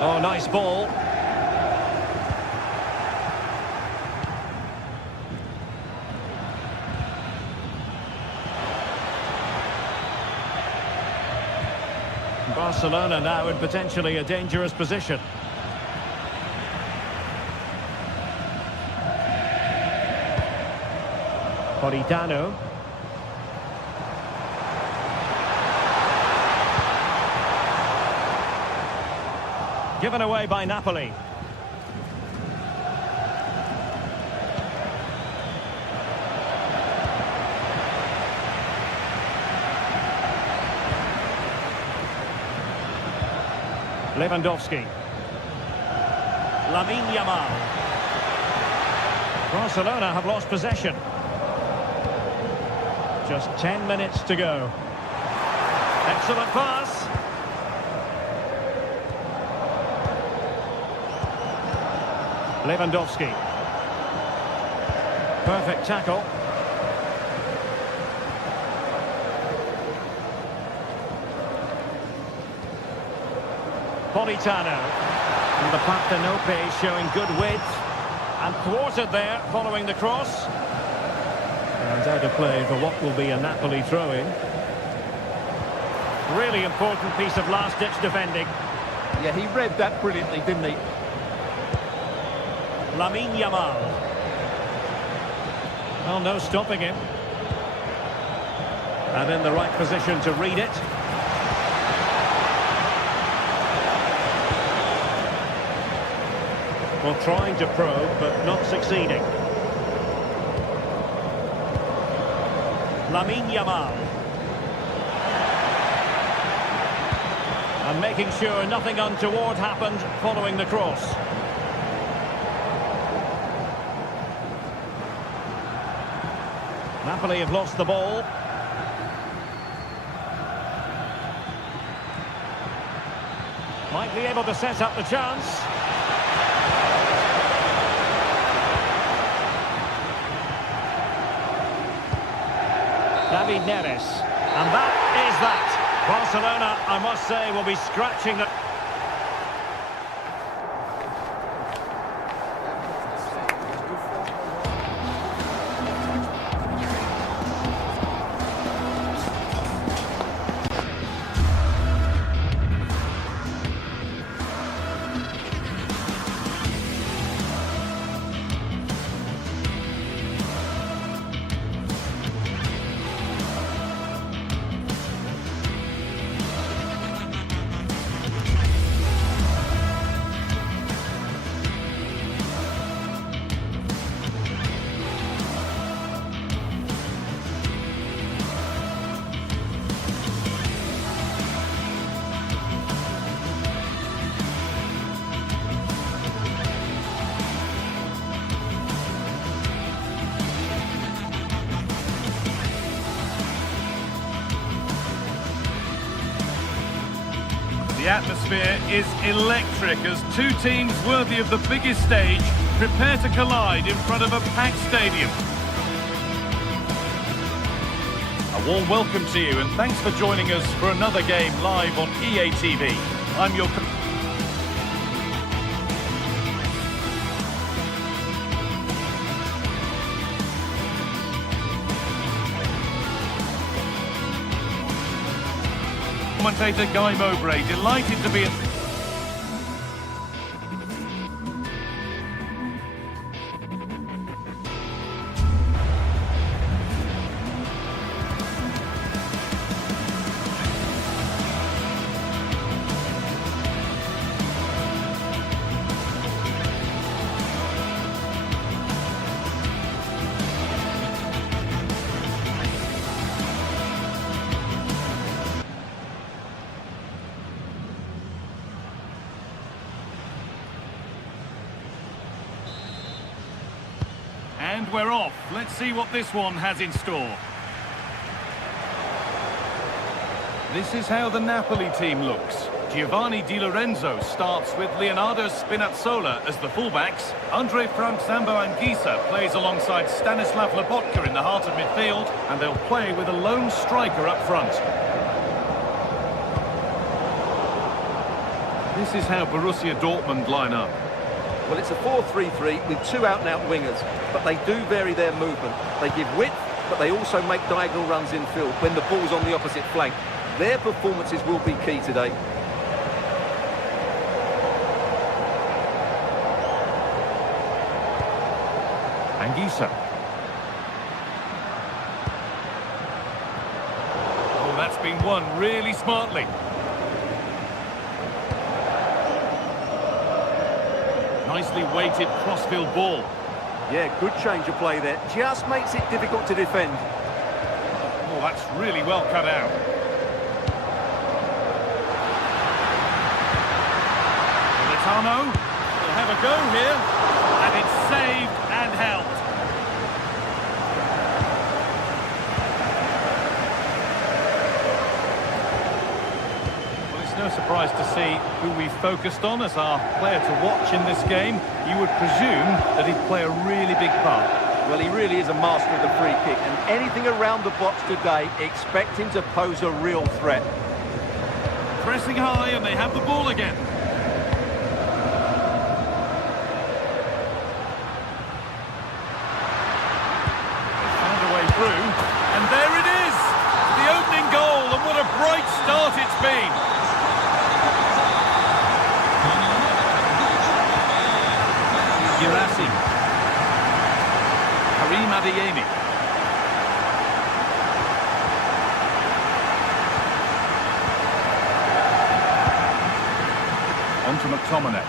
Oh, nice ball. Barcelona now in potentially a dangerous position. Politano. Given away by Napoli. Lewandowski. Lamine Yamal. Barcelona have lost possession. Just 10 minutes to go. Excellent pass. Lewandowski. Perfect tackle. Politano. And the Partenope showing good width. And thwarted there following the cross. And out of play for what will be a Napoli throw-in. Really important piece of last-ditch defending. Yeah, he read that brilliantly, didn't he? Lamine Yamal. Well, no stopping him. And in the right position to read it. Well, trying to probe, but not succeeding. Lamine Yamal. And making sure nothing untoward happened following the cross. Napoli have lost the ball. Might be able to set up the chance. David Neres. And that is that. Barcelona, I must say, will be scratching the... The atmosphere is electric as two teams worthy of the biggest stage prepare to collide in front of a packed stadium. A warm welcome to you and thanks for joining us for another game live on EA TV. I'm your commentator Guy Mowbray, delighted to be in... And we're off. Let's see what this one has in store. This is how the Napoli team looks. Giovanni Di Lorenzo starts with Leonardo Spinazzola as the fullbacks. Andre Frank Zambo Anguissa plays alongside Stanislav Lobotka in the heart of midfield, and they'll play with a lone striker up front. This is how Borussia Dortmund line up. Well, it's a 4-3-3 with two out-and-out wingers, but they do vary their movement. They give width, but they also make diagonal runs infield when the ball's on the opposite flank. Their performances will be key today. Anguissa. Oh, that's been won really smartly. Nicely weighted crossfield ball. Yeah, good change of play there. Just makes it difficult to defend. Oh, that's really well cut out. Militano will have a go here, and it's saved and helped. Well, it's no surprise to see who we focused on as our player to watch in this game. You would presume that he'd play a really big part. Well, he really is a master of the free kick, and anything around the box today, expect him to pose a real threat. Pressing high, and they have the ball again. And there it is, the opening goal, and what a bright start it's been. Girassi. Karim Adeyemi. On to McTominay.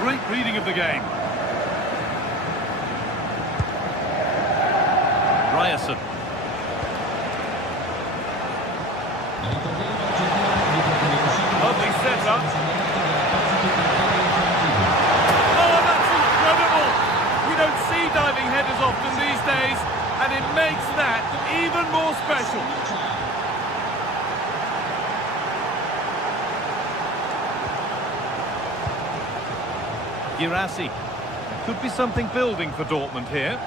Great reading of the game. Ryerson. Lovely setup. Oh, that's incredible! We don't see diving headers often these days, and it makes that even more special. Girassi. Could be something building for Dortmund here.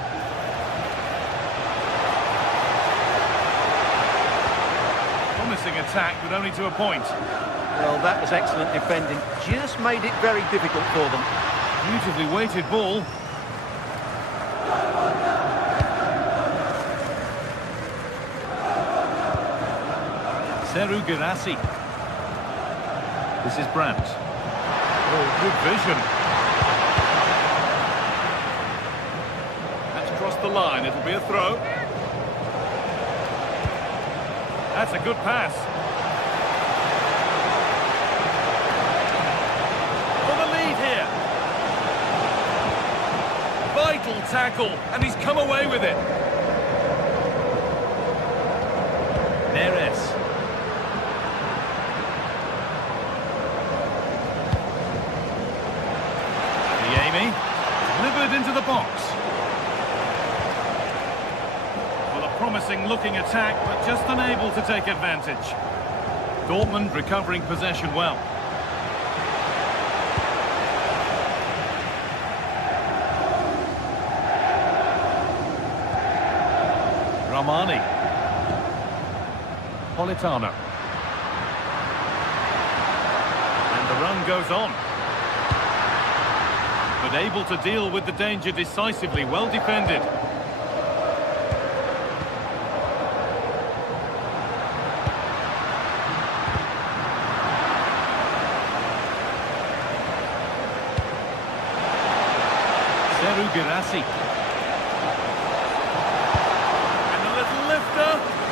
Promising attack, but only to a point. Well, that was excellent defending. Just made it very difficult for them. Beautifully weighted ball. Serhou Girassi. This is Brandt. Oh, good vision. Across the line, it'll be a throw. That's a good pass. For the lead here. Vital tackle, and he's come away with it. Neres. Adeyemi. Delivered into the box. Promising looking attack, but just unable to take advantage. Dortmund recovering possession well. Ramani. Politano. And the run goes on. But able to deal with the danger decisively, well defended. Serhou Girassi. And a little lifter.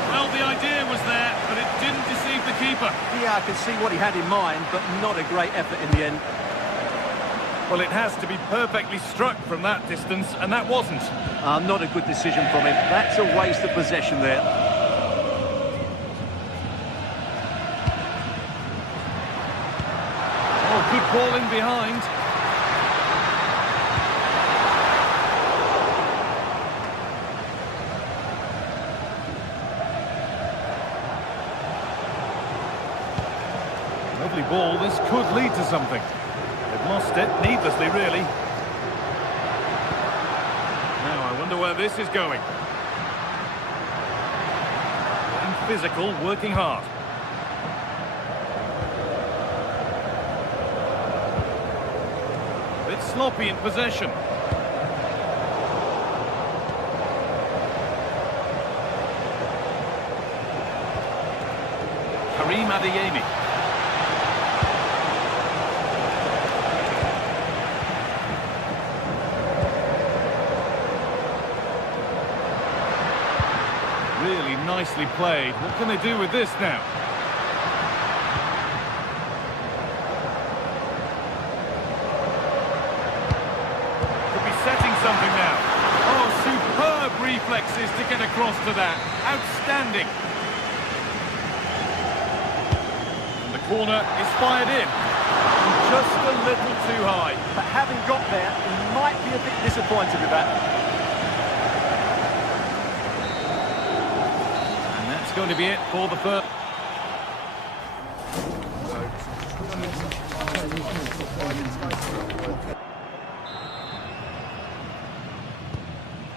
Well, the idea was there, but it didn't deceive the keeper. Yeah, I can see what he had in mind, but not a great effort in the end. Well, it has to be perfectly struck from that distance, and that wasn't. Not a good decision from him. That's a waste of possession there. Oh, good ball in behind. Lovely ball. This could lead to something. They've lost it needlessly, really. Now, I wonder where this is going. And physical, working hard. Bit sloppy in possession. Karim Adeyemi. Really nicely played. What can they do with this now? Could be setting something now. Oh, superb reflexes to get across to that. Outstanding. And the corner is fired in. Just a little too high. But having got there, he might be a bit disappointed with that. That's going to be it for the first.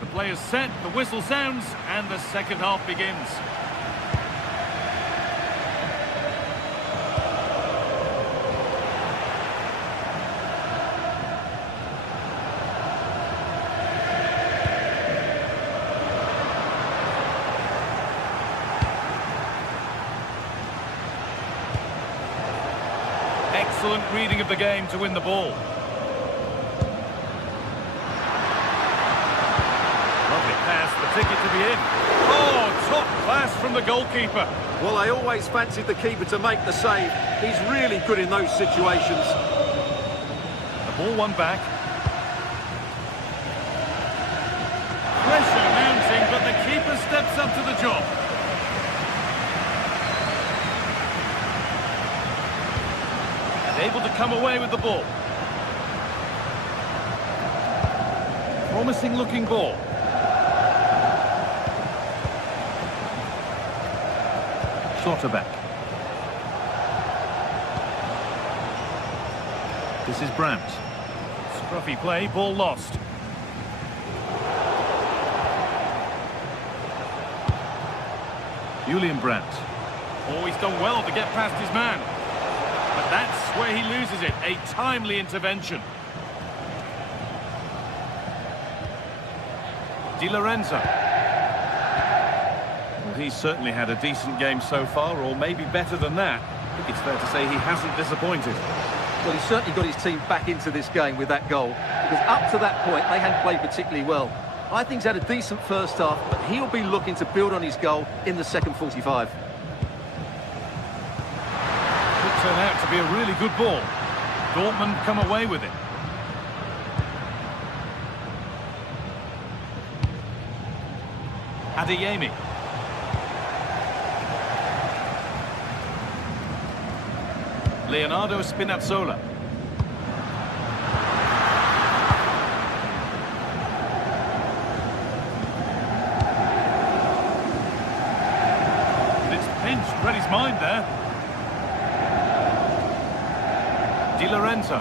The players set, the whistle sounds, and the second half begins. Excellent reading of the game to win the ball. Lovely pass, the ticket to be in. Oh, top class from the goalkeeper. Well, I always fancied the keeper to make the save. He's really good in those situations. The ball won back. Pressure mounting, but the keeper steps up to the job. Able to come away with the ball. Promising looking ball. Schlotterbeck. This is Brandt. Scruffy play, ball lost. Julian Brandt. Oh, he's done well to get past his man. But that's where he loses it. A timely intervention. Di Lorenzo. Well, he's certainly had a decent game so far, or maybe better than that. I think it's fair to say he hasn't disappointed. Well, he's certainly got his team back into this game with that goal, because up to that point, they hadn't played particularly well. I think he's had a decent first half, but he'll be looking to build on his goal in the second 45. Turn out to be a really good ball. Dortmund come away with it. Adeyemi. Leonardo Spinazzola. And it's pinched, read his mind there. Di Lorenzo.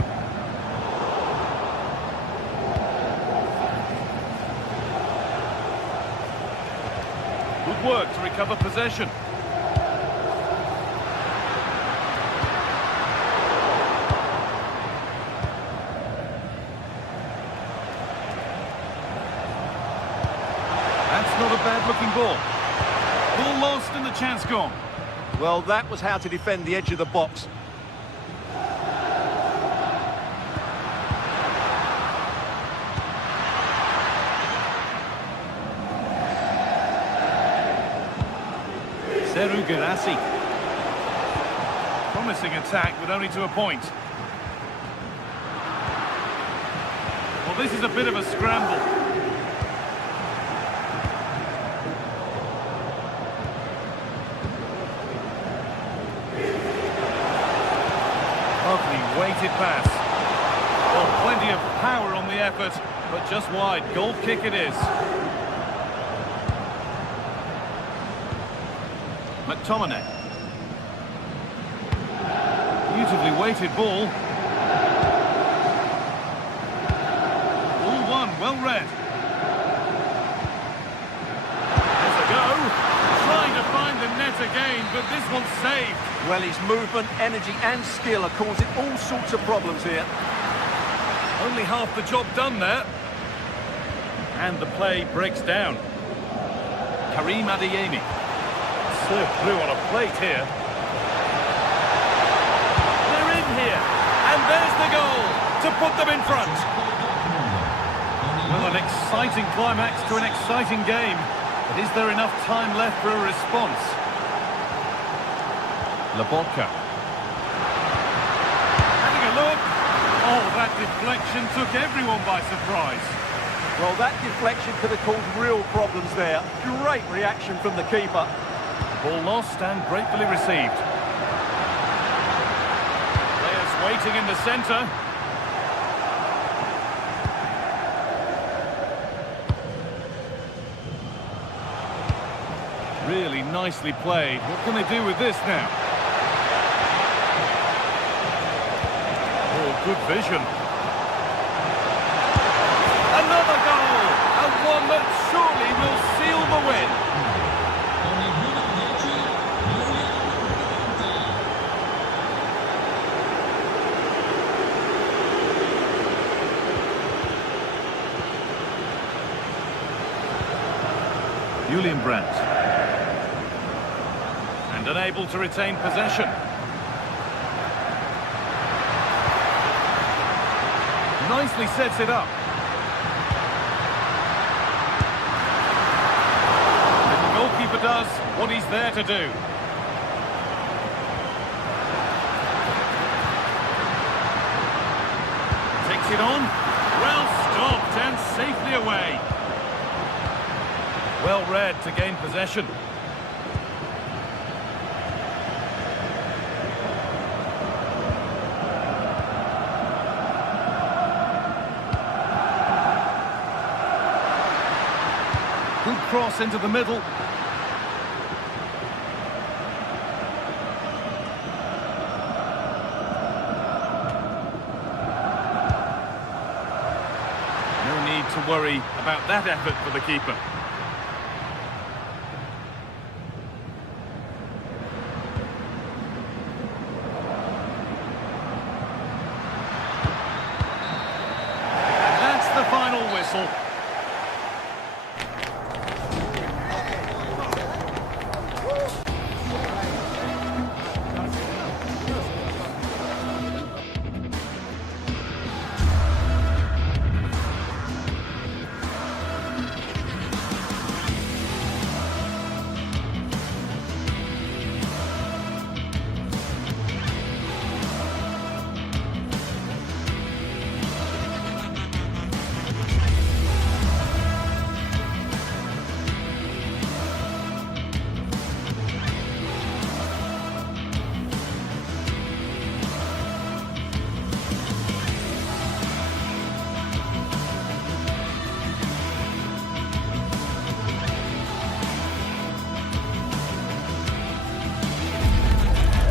Good work to recover possession. That's not a bad-looking ball. Ball lost and the chance gone. Well, that was how to defend the edge of the box. Seru Girassi. Promising attack, but only to a point. Well, this is a bit of a scramble. Lovely Weighted pass. Well, plenty of power on the effort, but just wide. Goal kick it is. McTominay. Beautifully weighted ball. All one, well read. There's a go. Trying to find the net again, but this one's saved. Well, his movement, energy and skill are causing all sorts of problems here. Only half the job done there. And the play breaks down. Karim Adeyemi. Served through on a plate here. They're in here. And there's the goal to put them in front. Well, an exciting climax to an exciting game. But is there enough time left for a response? Lobotka. Having a look. Oh, that deflection took everyone by surprise. Well, that deflection could have caused real problems there. Great reaction from the keeper. Ball lost and gratefully received. Players waiting in the centre. Really nicely played. What can they do with this now? Oh, good vision. Another goal! And one that surely will seal the win. Julian Brandt. And unable to retain possession. Nicely sets it up. And the goalkeeper does what he's there to do. Takes it on. Well stopped and safely away. Well read to gain possession. Good cross into the middle. No need to worry about that effort for the keeper. Whistle.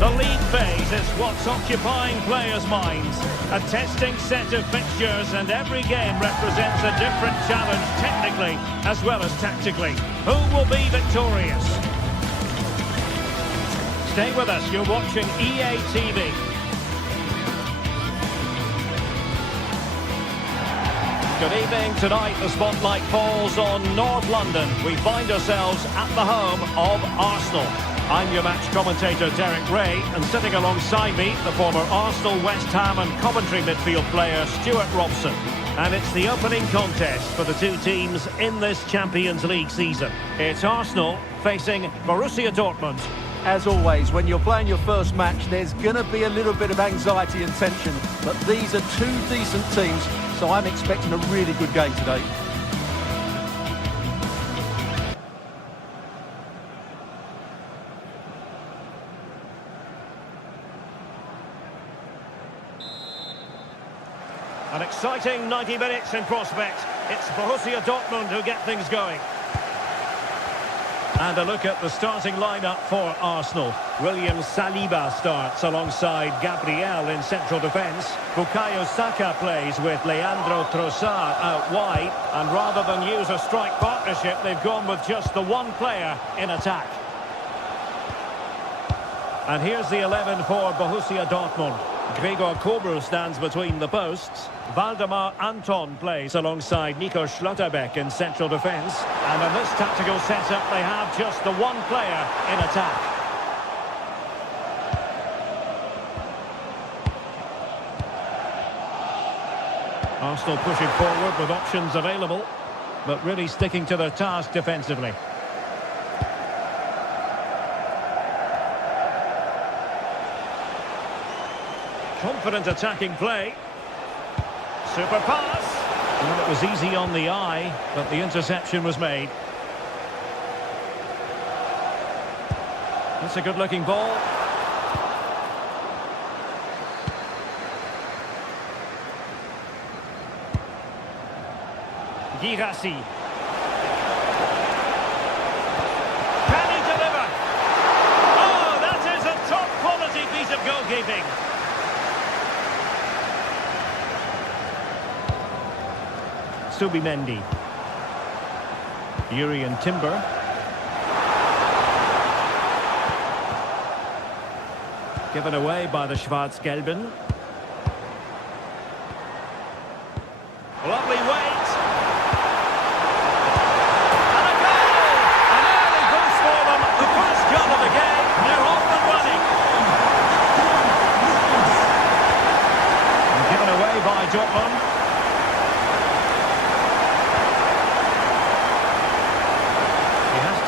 The league phase is what's occupying players' minds. A testing set of fixtures, and every game represents a different challenge technically as well as tactically. Who will be victorious? Stay with us, you're watching EA TV. Good evening. Tonight the spotlight falls on North London. We find ourselves at the home of Arsenal. I'm your match commentator Derek Ray, and sitting alongside me the former Arsenal, West Ham and Coventry midfield player Stuart Robson. And it's the opening contest for the two teams in this Champions League season. It's Arsenal facing Borussia Dortmund. As always, when you're playing your first match, there's going to be a little bit of anxiety and tension. But these are two decent teams, so I'm expecting a really good game today. An exciting 90 minutes in prospect. It's Borussia Dortmund who get things going. And a look at the starting lineup for Arsenal. William Saliba starts alongside Gabriel in central defence. Bukayo Saka plays with Leandro Trossard out wide. And rather than use a strike partnership, they've gone with just the one player in attack. And here's the 11 for Borussia Dortmund. Gregor Kobel stands between the posts. Waldemar Anton plays alongside Nico Schlotterbeck in central defence. And in this tactical setup, they have just the one player in attack. Arsenal pushing forward with options available, but really sticking to their task defensively. Confident attacking play. Super pass. Well, it was easy on the eye, but the interception was made. That's a good-looking ball. Girassi. Can he deliver? Oh, that is a top-quality piece of goalkeeping. Subimendi. Jurrien Timber. Given away by the Schwarz-Gelben. Lovely weight. And a goal! An early boost for them. The first goal of the game. They're off and running. And given away by Dortmund.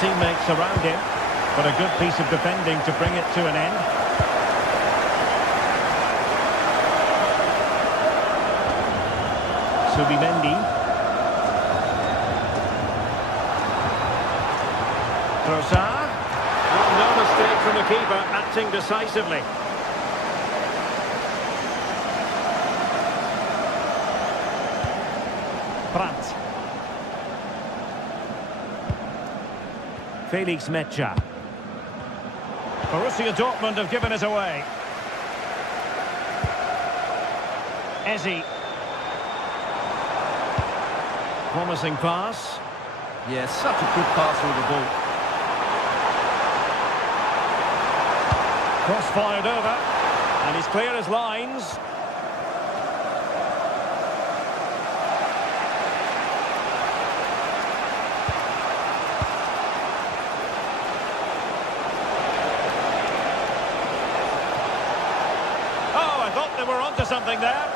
Teammates around him, but a good piece of defending to bring it to an end. Subimendi. Trossard. Well, no mistake from the keeper, acting decisively. Brandt. Felix Metscher. Borussia Dortmund have given it away. Eze. Promising pass. Yeah, such a good passer of the ball. Cross fired over. And he's clear as lines. They were onto something there.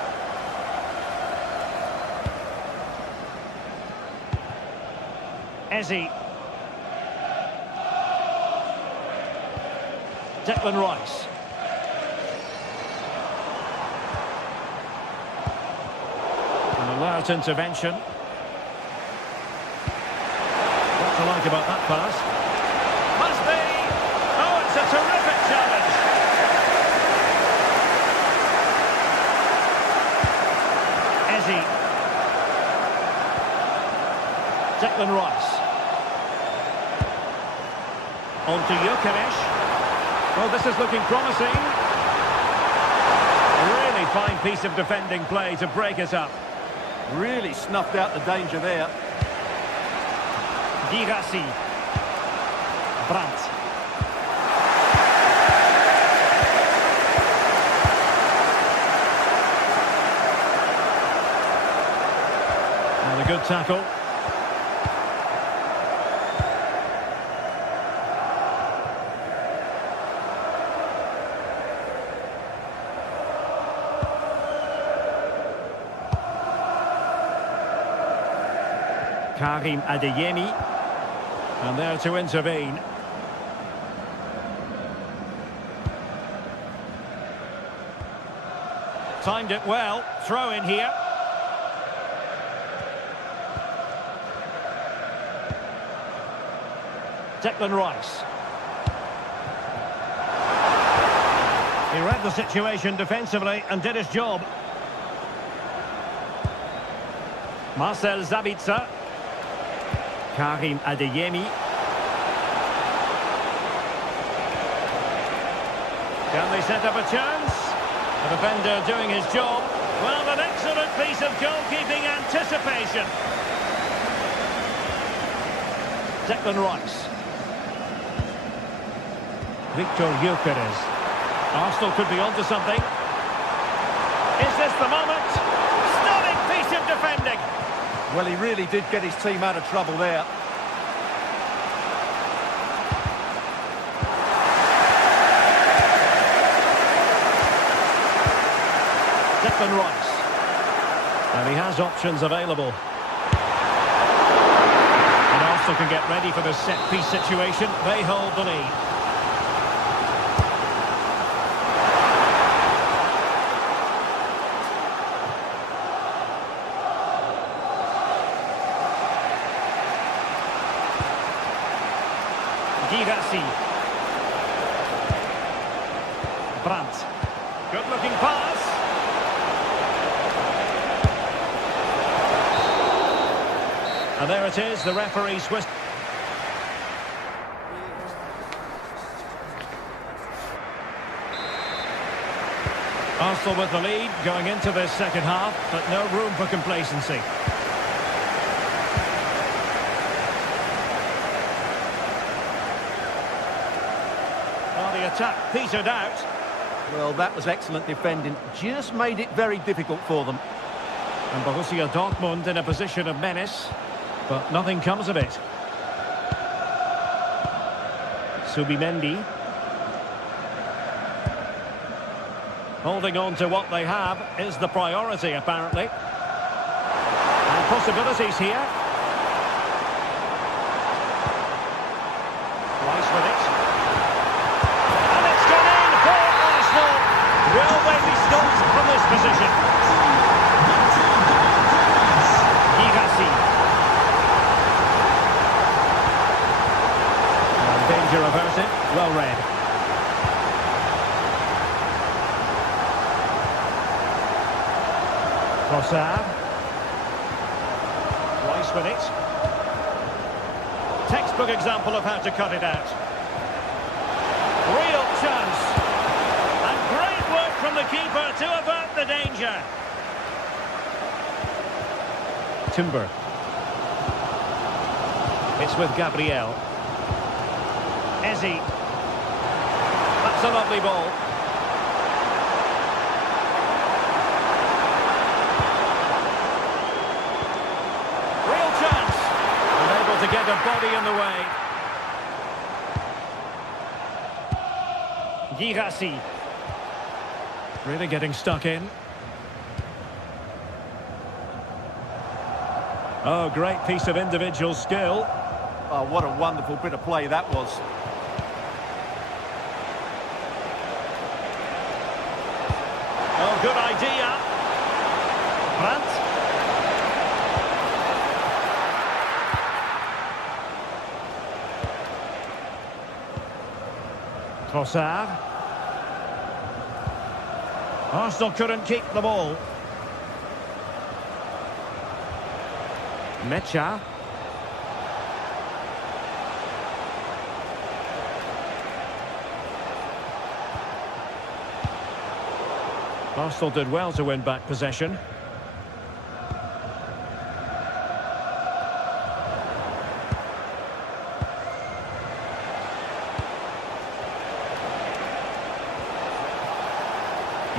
Eze. Declan Rice. An alert intervention. What to like about that pass? Must be! Oh, it's a terrific challenge. Eze. Declan Rice. On to Jokeres. Well, this is looking promising. A really fine piece of defending play to break it up. Really snuffed out the danger there. Girassi. Brandt. And a good tackle. Karim Adeyemi, and there to intervene. Timed it well, throw in here. Declan Rice. He read the situation defensively and did his job. Marcel Sabitzer. Karim Adeyemi. Can they set up a chance? The defender doing his job. Well, an excellent piece of goalkeeping anticipation. Declan Rice. Victor Gyökeres. Arsenal could be onto something. Is this the moment? Stunning piece of defending. Well, he really did get his team out of trouble there. Declan Rice. And he has options available. And Arsenal can get ready for the set-piece situation. They hold the lead. Girassi. Brandt. Good-looking pass. And there it is, the referee's whistle. Arsenal with the lead going into this second half, but no room for complacency. Well, the attack petered out. Well, that was excellent defending. Just made it very difficult for them. And Borussia Dortmund in a position of menace, but nothing comes of it. Subimendi. Holding on to what they have is the priority, apparently. And possibilities here. Rice with it. And it's gone in for Arsenal. Will they be stopped from this position? Girassi. Danger averted. Well read. Trossard. Rice with it. Textbook example of how to cut it out. Real chance. And great work from the keeper to avert the danger. Timber. It's with Gabriel. Eze. That's a lovely ball. Real chance. Unable to get a body in the way. Girassi. Really getting stuck in. Oh, great piece of individual skill. Oh, what a wonderful bit of play that was. Oh, good idea. Brandt. Trossard. Arsenal couldn't keep the ball. Mecha. Arsenal did well to win back possession.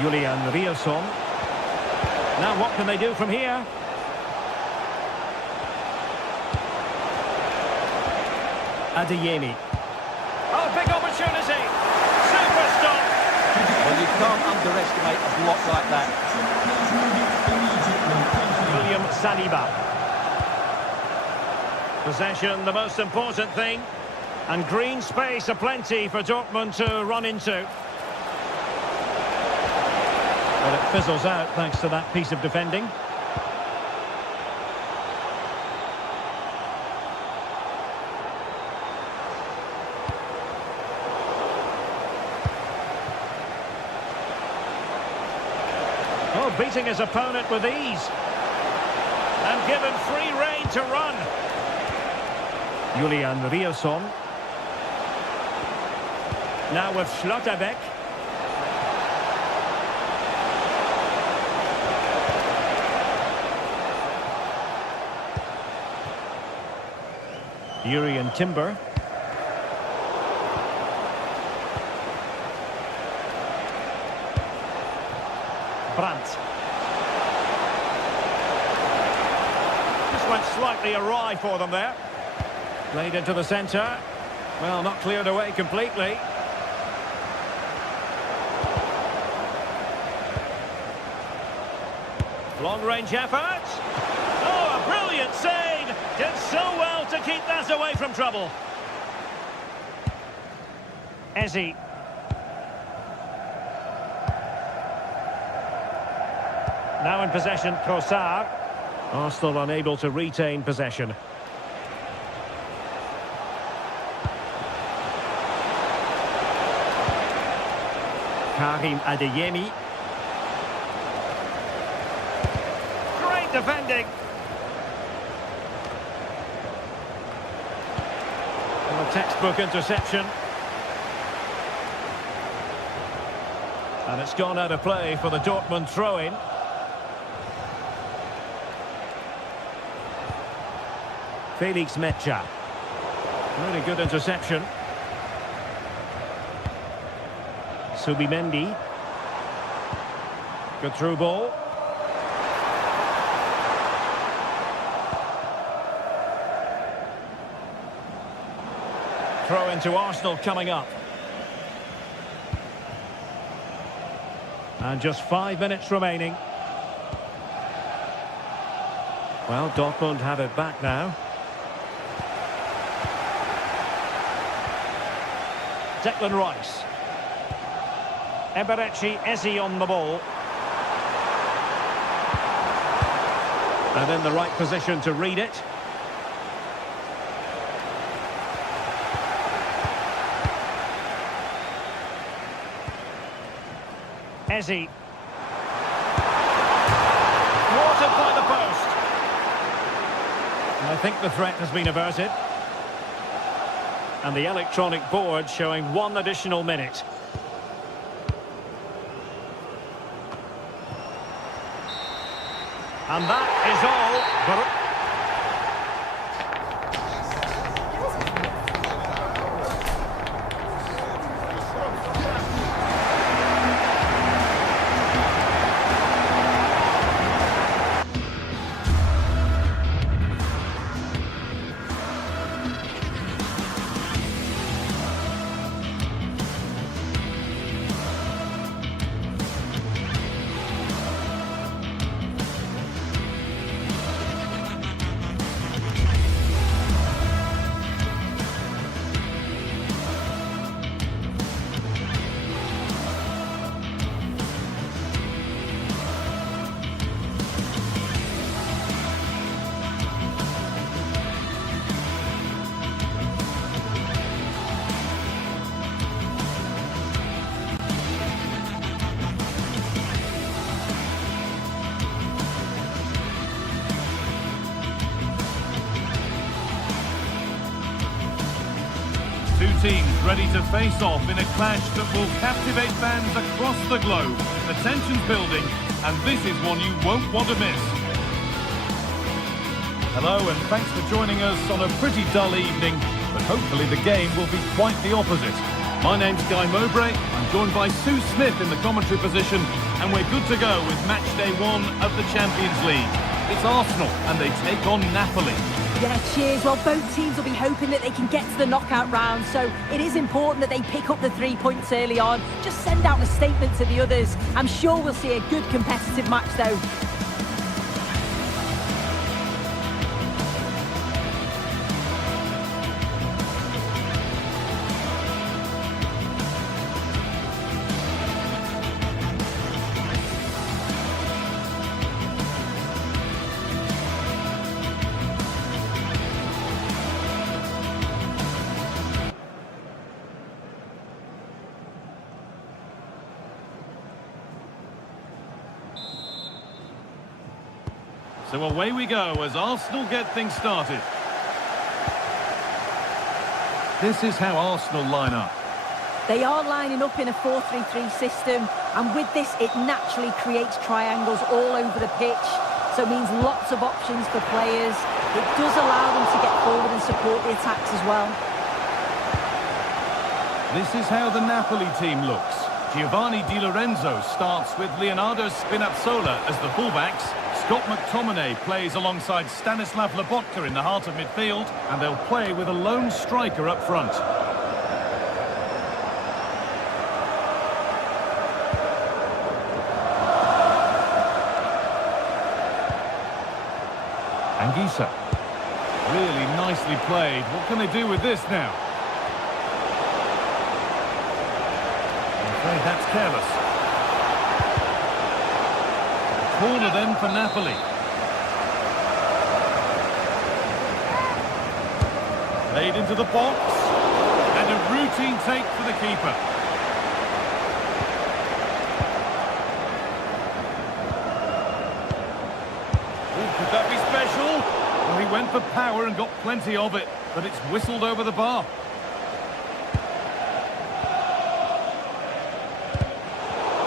Julian Rielson. Now what can they do from here? Adeyemi. Oh, big opportunity. Super stop. Well, you can't underestimate a block like that. William Saliba. Possession, the most important thing. And green space aplenty for Dortmund to run into. Well, it fizzles out thanks to that piece of defending. Oh, beating his opponent with ease. And given free rein to run. Julian Riasson. Now with Schlotterbeck. Jurrien Timber. Brandt. Just went slightly awry for them there. Played into the centre. Well, not cleared away completely. Long-range effort. Oh, a brilliant save. Did so well to keep that away from trouble. Eze. Now in possession, Trossard. Arsenal unable to retain possession. Karim Adeyemi. Great defending. And a textbook interception. And it's gone out of play for the Dortmund throw-in. Felix Metscher. Really good interception. Subimendi. Good through ball. Throw into Arsenal coming up. And just 5 minutes remaining. Well, Dortmund have it back now. Declan Rice. Eberechi Eze on the ball. And in the right position to read it. Eze. Thwarted by the post. And I think the threat has been averted. And the electronic board showing 1 additional minute. And that is all. Two teams ready to face off in a clash that will captivate fans across the globe. The tension's building, and this is one you won't want to miss. Hello, and thanks for joining us on a pretty dull evening, but hopefully the game will be quite the opposite. My name's Guy Mowbray. I'm joined by Sue Smith in the commentary position, and we're good to go with match day 1 of the Champions League. It's Arsenal, and they take on Napoli. Yeah, cheers. Well, both teams will be hoping that they can get to the knockout round, so it is important that they pick up the 3 points early on. Just send out a statement to the others. I'm sure we'll see a good competitive match, though. So away we go as Arsenal get things started. This is how Arsenal line up. They are lining up in a 4-3-3 system, and with this it naturally creates triangles all over the pitch, so it means lots of options for players. It does allow them to get forward and support the attacks as well. This is how the Napoli team looks. Giovanni Di Lorenzo starts with Leonardo Spinazzola as the fullbacks. Scott McTominay plays alongside Stanislav Lobotka in the heart of midfield, and they'll play with a lone striker up front. Anguissa. Really nicely played. What can they do with this now? I'm afraid that's careless. Corner then for Napoli. Played into the box. And a routine take for the keeper. Oh, could that be special? Well, he went for power and got plenty of it, but it's whistled over the bar.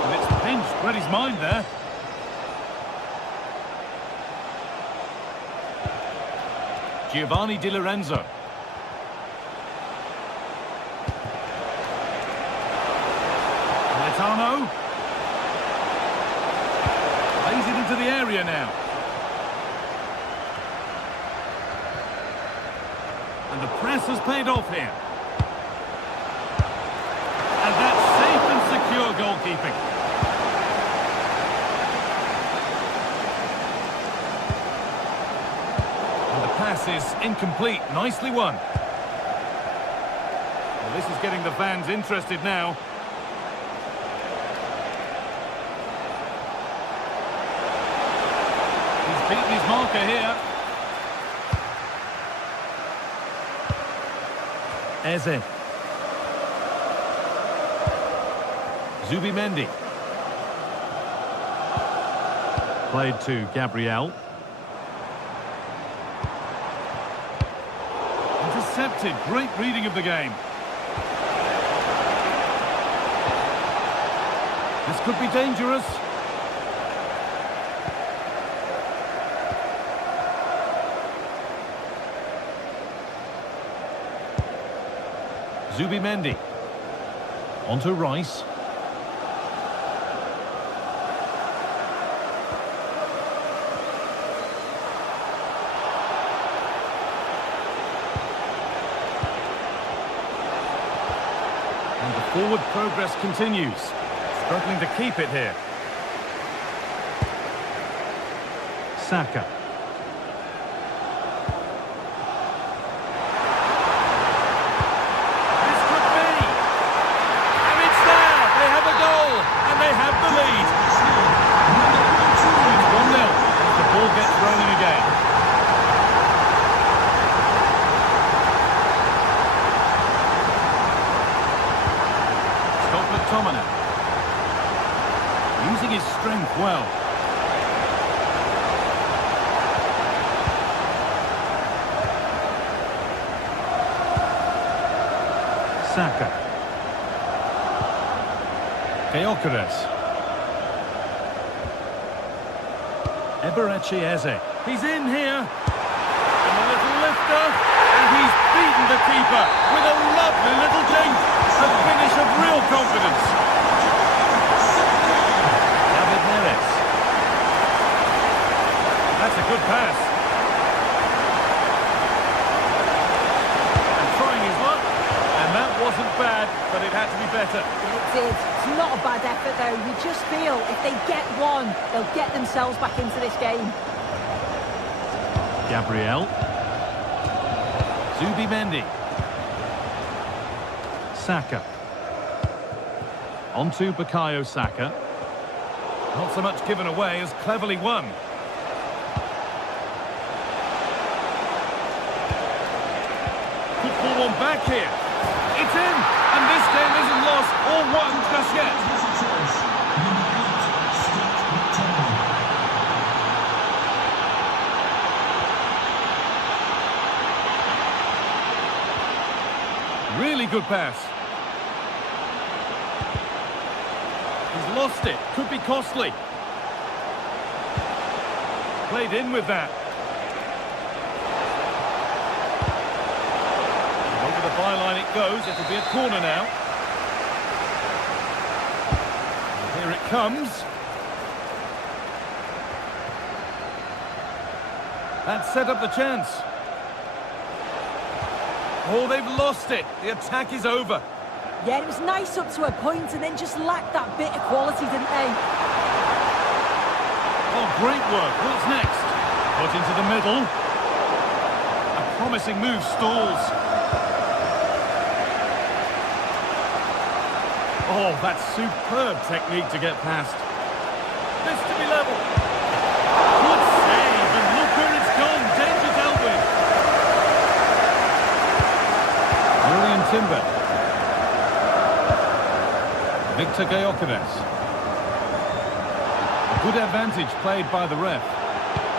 And it's pinched, read his mind there. Giovanni Di Lorenzo. Militano. Plays it into the area now. And the press has paid off here. And that's safe and secure goalkeeping. Pass is incomplete. Nicely won. Well, this is getting the fans interested now. He's beaten his marker here. Eze. Zubimendi. Played to Gabriel. Intercepted. Great reading of the game. This could be dangerous. Zubimendi. Onto Rice. And the forward progress continues. Struggling to keep it here. Saka. This could be. And it's there. They have a goal. And they have the lead. It's 1-0. The ball gets rolling again. Scott McTominay. Using his strength well. Saka. Gyökeres. Eberechi Eze. He's in here. And a little lifter. And he's beaten the keeper with a lovely little dink. A finish of real confidence. That's a good pass. And trying his luck. And that wasn't bad, but it had to be better. It did. It's not a bad effort, though. You just feel if they get one, they'll get themselves back into this game. Gabriel. Zubimendi. Saka. Onto Bukayo Saka. Not so much given away as cleverly won. Could pull one back here. It's in, and this game isn't lost or won just yet. good pass. He's lost it. Could be costly. Played in with that. Over the byline it goes. It'll be a corner now. Here it comes. That set up the chance. Oh, they've lost it. The attack is over. Yeah, it was nice up to a point and then just lacked that bit of quality, didn't they? Oh, great work. What's next? Put into the middle. A promising move stalls. Oh, that's superb technique to get past. This to be level. Good save, and look where it's gone. Danger dealt with. Julian Timber. Victor Gyökeres. A good advantage played by the ref.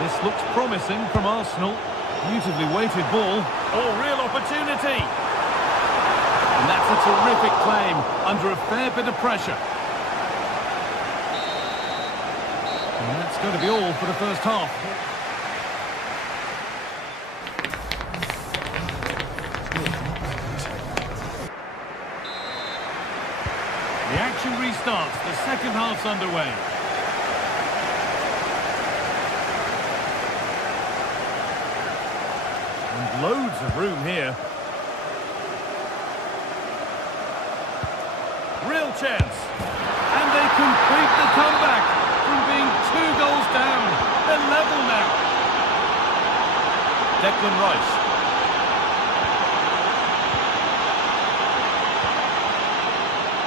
This looks promising from Arsenal. Beautifully weighted ball. Oh, real opportunity. And that's a terrific claim under a fair bit of pressure. And that's going to be all for the first half. The action restarts. The second half's underway. And loads of room here. Real chance. And they complete the comeback from being 2 goals down. They're level now. Declan Rice.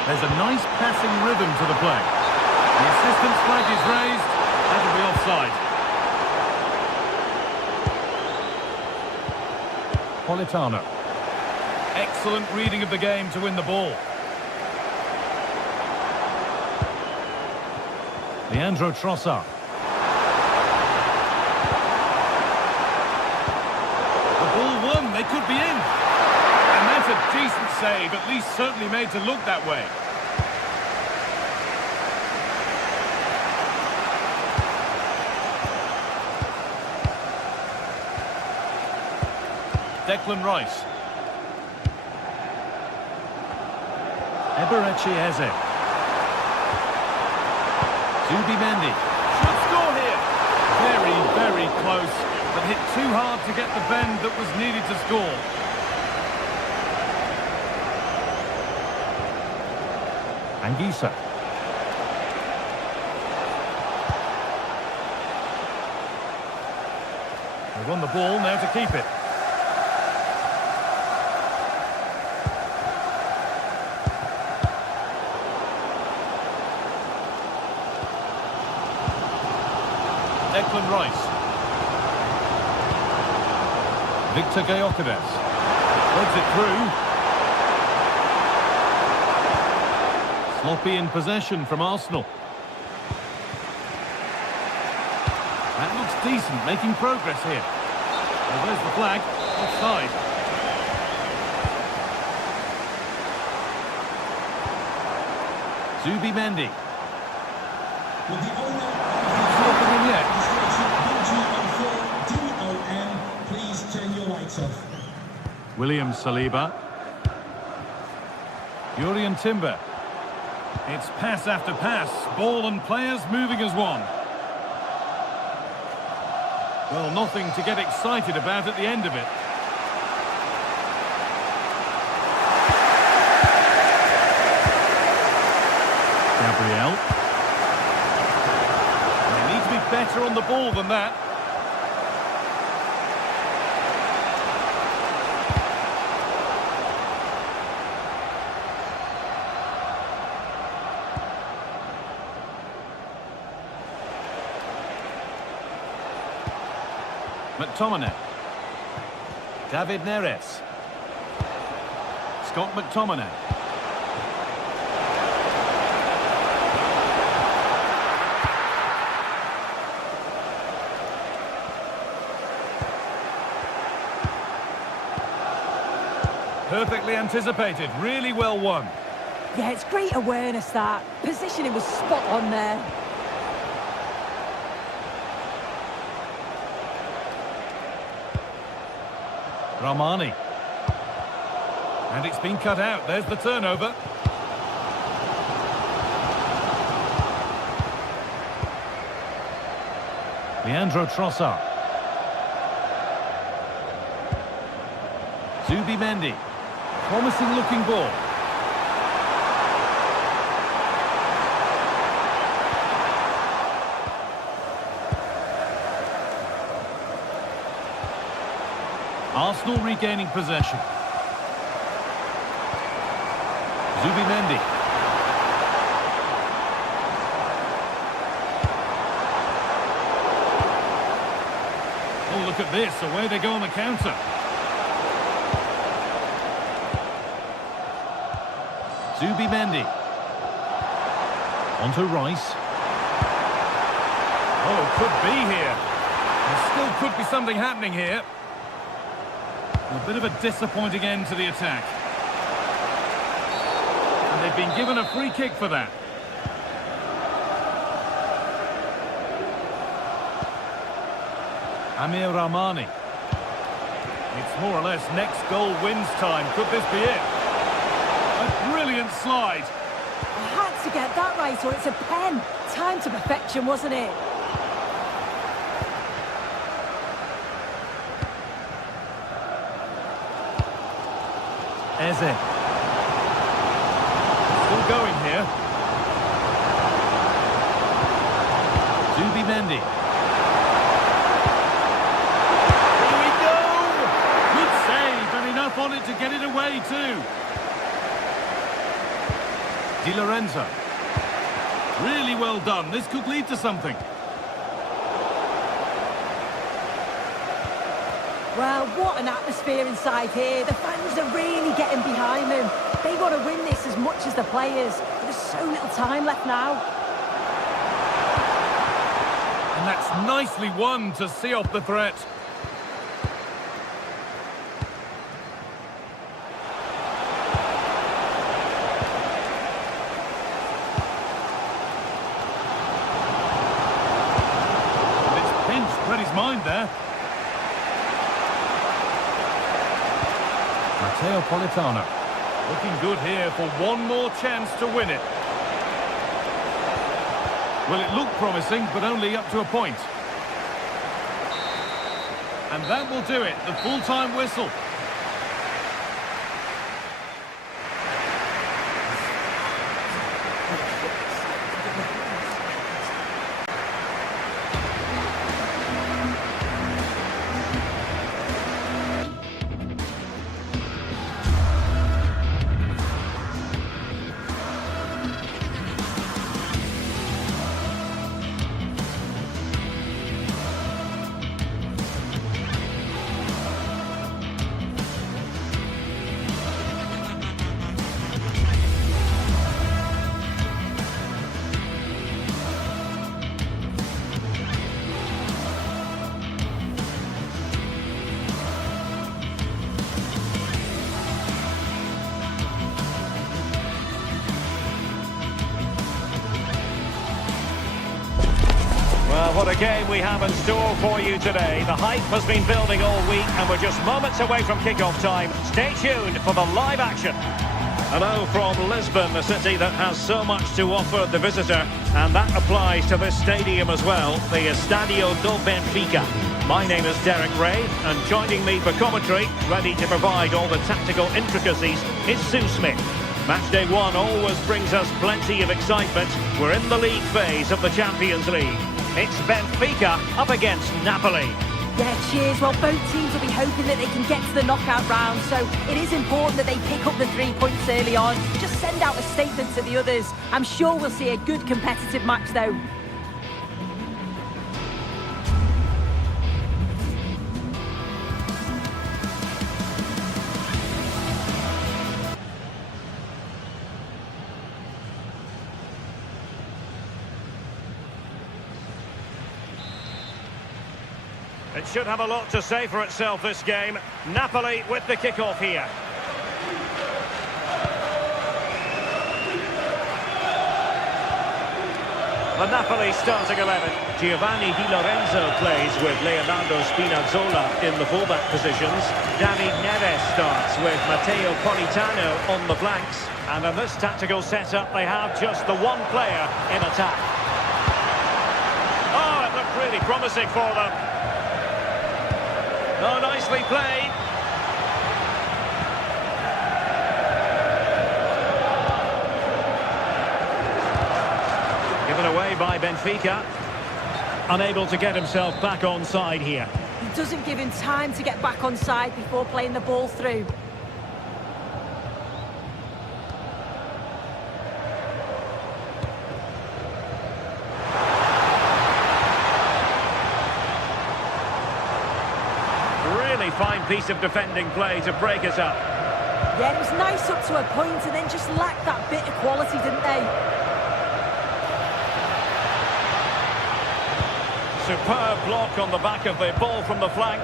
There's a nice passing rhythm to the play. The assistant's flag is raised. That'll be offside. Politano. Excellent reading of the game to win the ball. Leandro Trossard. The ball won. They could be in. And that's a decent save, at least certainly made to look that way. Declan Rice. Eberechi Eze. Zubimendi. Should score here. Very, very close, but hit too hard to get the bend that was needed to score. Anguissa. They won the ball, now to keep it. Declan Rice. Victor Gyökeres. Threads it through. Sloppy in possession from Arsenal. That looks decent, making progress here. Well, there's the flag. Offside. Zubimendi. Stopping him yet. William Saliba. Julian Timber. It's pass after pass. Ball and players moving as one. Well, nothing to get excited about at the end of it. Gabriel. They need to be better on the ball than that. McTominay. David Neres. Scott McTominay. Perfectly anticipated, really well won. Yeah, it's great awareness, that. Positioning was spot on there. Ramani. And it's been cut out. There's the turnover. Leandro Trossard. Zubimendi. Promising looking ball. Arsenal regaining possession. Zubimendi. Oh, look at this. Away they go on the counter. Zubimendi. On to Rice. Oh, could be here. There still could be something happening here. A bit of a disappointing end to the attack. And they've been given a free kick for that. Amir Rahmani. It's more or less next goal wins time. Could this be it? A brilliant slide. I had to get that right, or it's a pen. Time to perfection, wasn't it? Eze. Still going here. Zubimendi. Here we go! Good save, and enough on it to get it away too. Di Lorenzo. Really well done. This could lead to something. Well, what an atmosphere inside here. The fans are really getting behind them. They want to win this as much as the players. There's so little time left now. And that's nicely won to see off the threat. And it's pinched Freddie's mind there. Matteo Politano. Looking good here for one more chance to win it. Well, it looked promising, but only up to a point. And that will do it, the full-time whistle. Well, what a game we have in store for you today. The hype has been building all week and we're just moments away from kick-off time. Stay tuned for the live action. Hello from Lisbon, a city that has so much to offer the visitor, and that applies to this stadium as well, the Estadio do Benfica. My name is Derek Ray, and joining me for commentary, ready to provide all the tactical intricacies, is Sue Smith. Matchday 1 always brings us plenty of excitement. We're in the league phase of the Champions League. It's Benfica up against Napoli. Yeah, cheers. Well, both teams will be hoping that they can get to the knockout round, so it is important that they pick up the 3 points early on. Just send out a statement to the others. I'm sure we'll see a good competitive match, though. It should have a lot to say for itself, this game. Napoli with the kick-off here. The Napoli starting 11. Giovanni Di Lorenzo plays with Leonardo Spinazzola in the fullback positions. David Neves starts with Matteo Politano on the flanks. And in this tactical setup, they have just the one player in attack. Oh, it looked really promising for them. Oh, nicely played. Given away by Benfica. Unable to get himself back on side here. He doesn't give him time to get back on side before playing the ball through. Really fine piece of defending play to break it up. Yeah, it was nice up to a point and then just lacked that bit of quality, didn't they? Superb block on the back of the ball from the flank.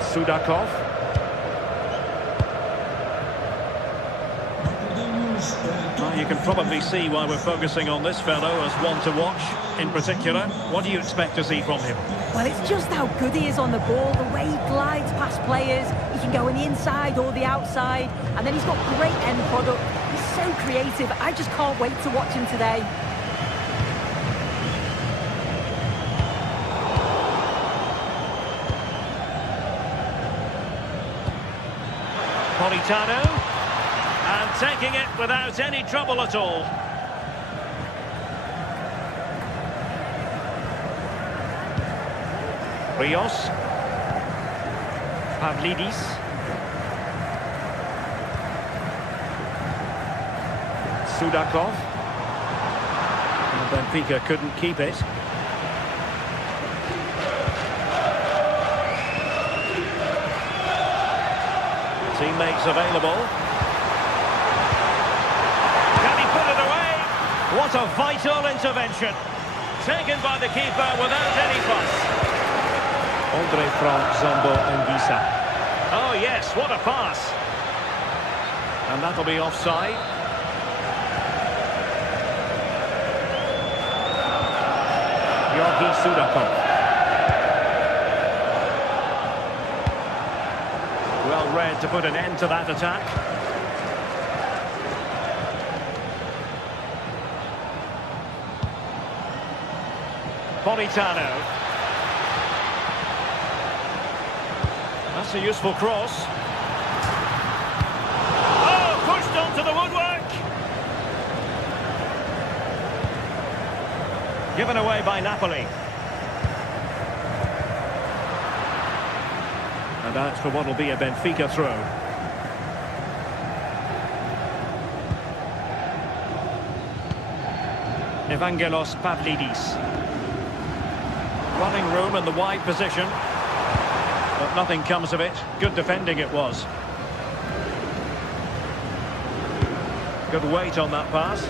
Sudakov. Well, you can probably see why we're focusing on this fellow as one to watch in particular. What do you expect to see from him? Well, it's just how good he is on the ball, the way he glides past players. He can go on the inside or the outside, and then he's got great end product. He's so creative. I just can't wait to watch him today. Politano, and taking it without any trouble at all. Rios, Pavlidis, Sudakov, and Benfica couldn't keep it. Teammates available. Can he put it away? What a vital intervention. Taken by the keeper without any fuss. Andre Frank, Zombo and Gisa. Oh yes, what a pass. And that'll be offside. Georgi Sudakov. Well read to put an end to that attack. Politano. That's a useful cross. Oh, pushed onto the woodwork. Given away by Napoli. And that's for what will be a Benfica throw. Evangelos Pavlidis. Running room in the wide position. But nothing comes of it. Good defending it was. Good weight on that pass.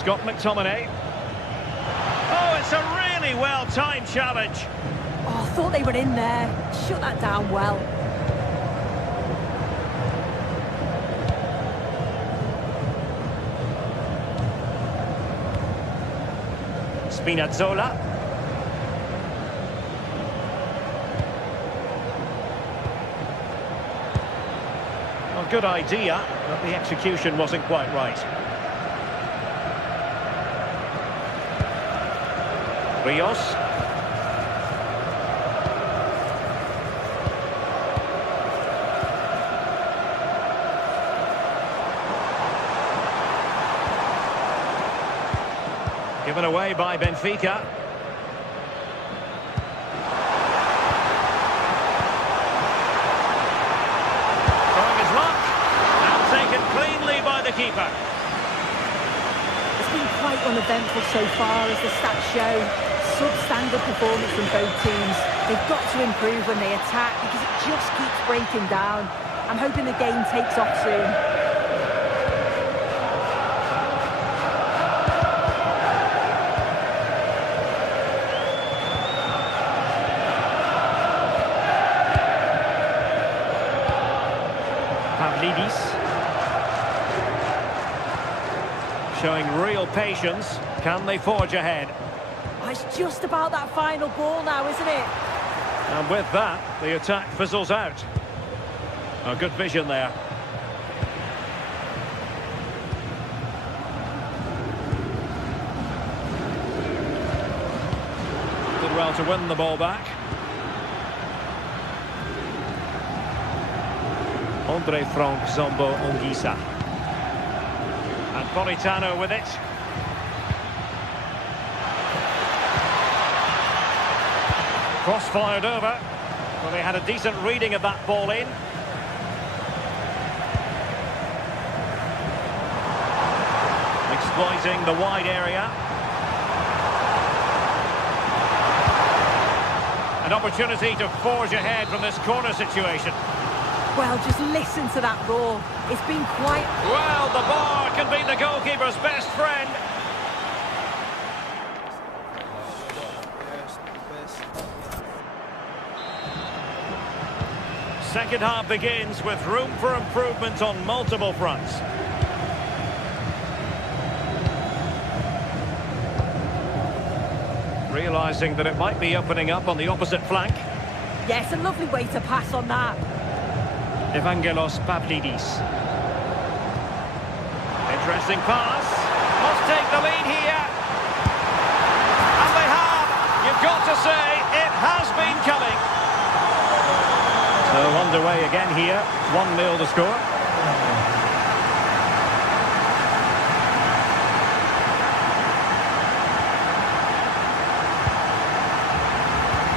Scott McTominay. Oh, it's a really well-timed challenge. Oh, I thought they were in there. Shut that down well. Spinazzola. Well, good idea, but the execution wasn't quite right. Rios. Given away by Benfica. Trying his luck. And taken cleanly by the keeper. It's been quite uneventful so far, as the stats show. Substandard performance from both teams. They've got to improve when they attack because it just keeps breaking down. I'm hoping the game takes off soon. Pavlidis. Showing real patience. Can they forge ahead? Oh, it's just about that final ball now, isn't it? And with that, the attack fizzles out. A good vision there. Did well to win the ball back. Andre Frank Zombo Ongisa. And Politano with it. Cross fired over. Well, they had a decent reading of that ball in. Exploiting the wide area. An opportunity to forge ahead from this corner situation. Well, just listen to that roar. It's been quite... Well, the bar can be the goalkeeper's best friend. Second half begins with room for improvement on multiple fronts. Realising that it might be opening up on the opposite flank. Yes, a lovely way to pass on that. Evangelos Pavlidis. Interesting pass. Must take the lead here. And they have. You've got to say, it has been coming. So underway again here. 1-0 to score.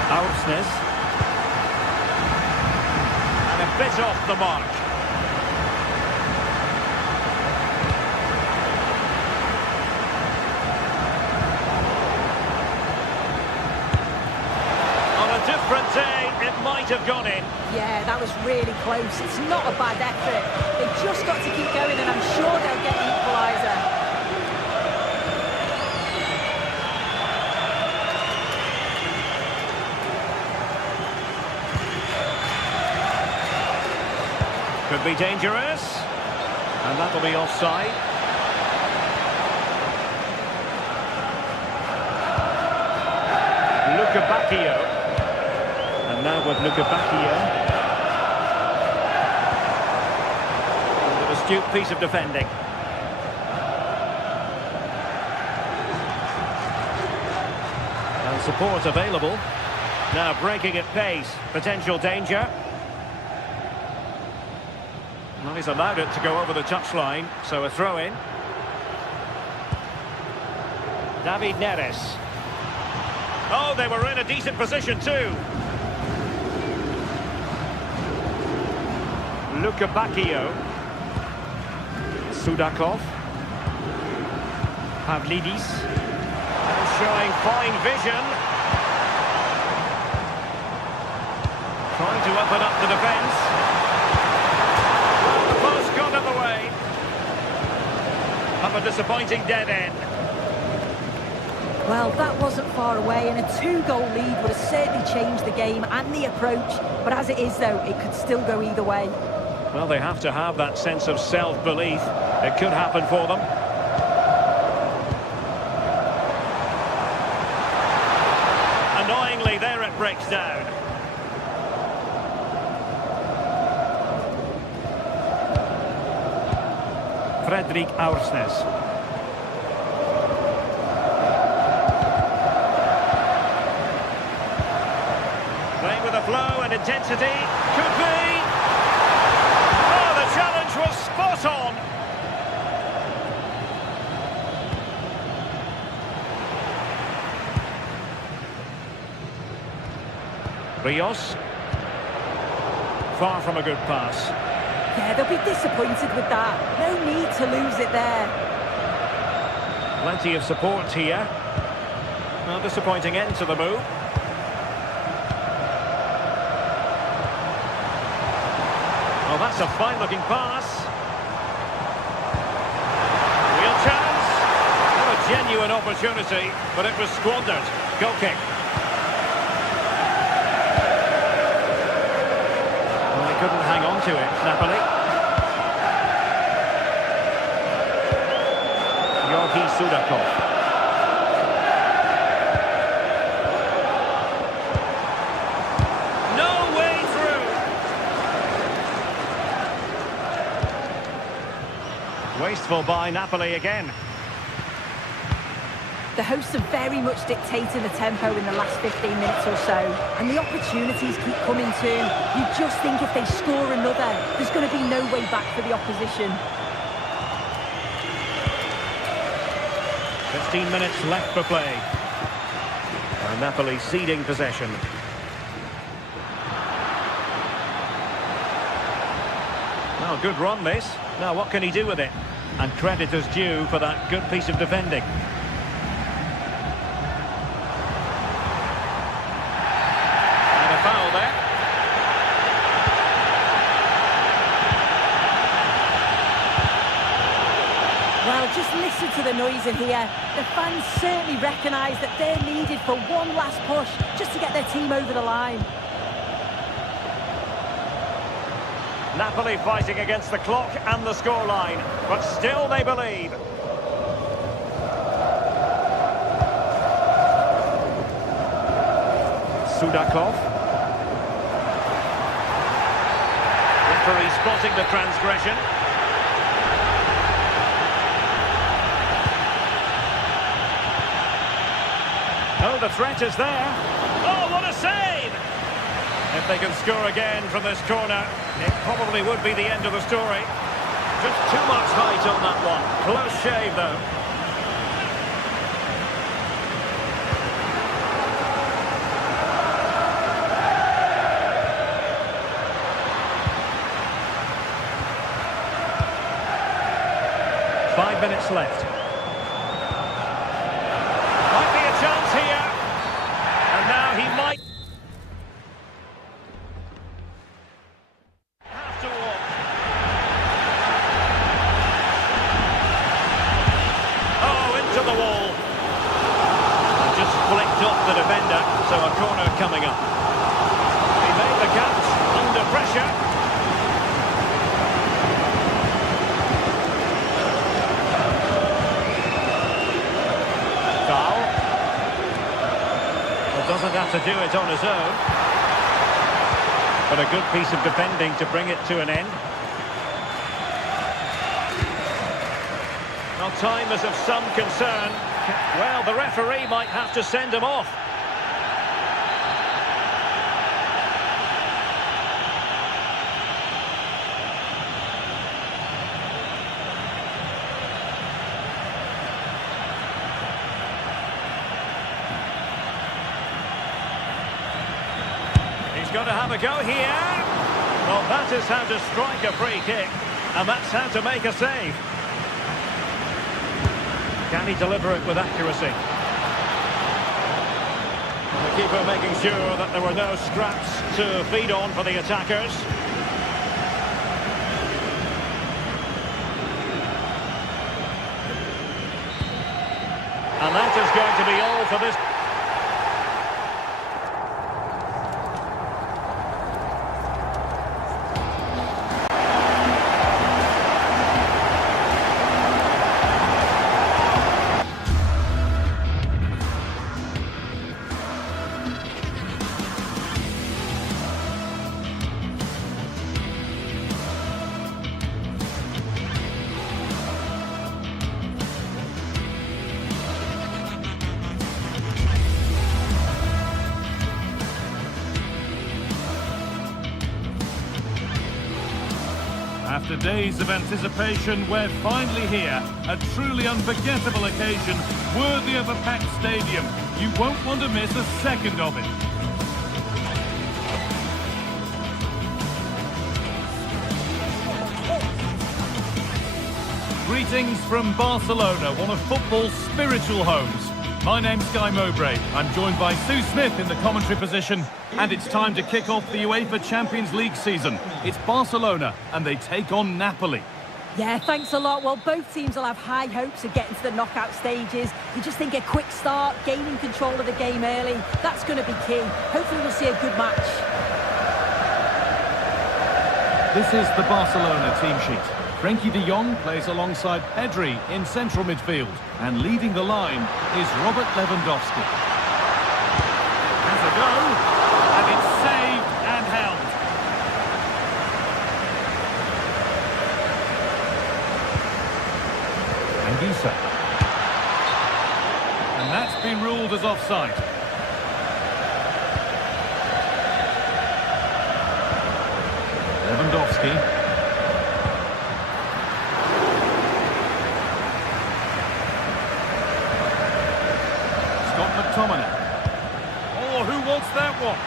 Aursnes. And a bit off the mark. On a different day, it might have gone in. Yeah, that was really close. It's not a bad effort. They've just got to keep going, and I'm sure they'll get the equaliser. Could be dangerous. And that'll be offside. Luca Bacchio. And now with Luca Bacchio. An astute piece of defending. And support available. Now breaking at pace. Potential danger. Well, he's allowed it to go over the touchline, so a throw-in. David Neres. Oh, they were in a decent position too. Luca Bacchio. Sudakov. Pavlidis. And showing fine vision. Trying to open up the defence. Got in the way of a disappointing dead end. Well, that wasn't far away, and a 2-goal lead would have certainly changed the game and the approach. But as it is, though, it could still go either way. Well, they have to have that sense of self-belief. It could happen for them. Annoyingly, there it breaks down. Fredrik Aursnes. Playing with a flow and intensity. Could be. Oh, the challenge was spot on. Rios. Far from a good pass. Yeah, they'll be disappointed with that. No need to lose it there. Plenty of support here. Well, disappointing end to the move. Oh, that's a fine-looking pass. Real chance. What a genuine opportunity, but it was squandered. Goal kick. Well, they couldn't hang on to it, Napoli. Sudakov. No way through. Wasteful by Napoli again. The hosts have very much dictated the tempo in the last 15 minutes or so, and the opportunities keep coming too. You just think if they score another, there's going to be no way back for the opposition. 15 minutes left for play. And Napoli ceding possession. Well, good run this. Now what can he do with it? And credit is due for that good piece of defending. Foul there. Well, just listen to the noise in here. The fans certainly recognise that they're needed for one last push just to get their team over the line. Napoli fighting against the clock and the scoreline, but still they believe. Sudakov. Referee spotting the transgression. Oh, the threat is there. Oh, what a save! If they can score again from this corner, it probably would be the end of the story. Just too much height on that one. Close shave, though. Five minutes left. Might be a chance here. And now he might have to walk. Oh, into the wall. And just flicked off the defender, so a corner coming up. He made the catch under pressure. Doesn't have to do it on his own. But a good piece of defending to bring it to an end. Now time is of some concern. Well, the referee might have to send him off. Got to have a go here. Well, that is how to strike a free kick, and that's how to make a save. Can he deliver it with accuracy? The keeper making sure that there were no scraps to feed on for the attackers. And that is going to be all for this. After days of anticipation, we're finally here. A truly unforgettable occasion, worthy of a packed stadium. You won't want to miss a second of it. Greetings from Barcelona, one of football's spiritual homes. My name's Guy Mowbray. I'm joined by Sue Smith in the commentary position, and it's time to kick off the UEFA Champions League season. It's Barcelona, and they take on Napoli. Yeah, thanks a lot. Well, both teams will have high hopes of getting to the knockout stages. You just think a quick start, gaining control of the game early, that's going to be key. Hopefully we'll see a good match. This is the Barcelona team sheet. Frenkie de Jong plays alongside Pedri in central midfield. And leading the line is Robert Lewandowski. Has a go, and it's saved and held. Anguissa. And that's been ruled as offside. Lewandowski. Scott McTominay. Oh, who wants that one?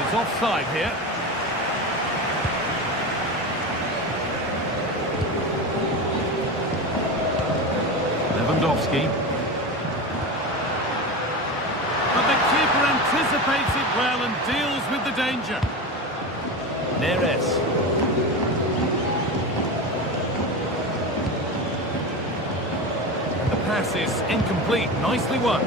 It's offside here. Lewandowski. But the keeper anticipates it well and deals with the danger. Neres. The pass is incomplete. Nicely won.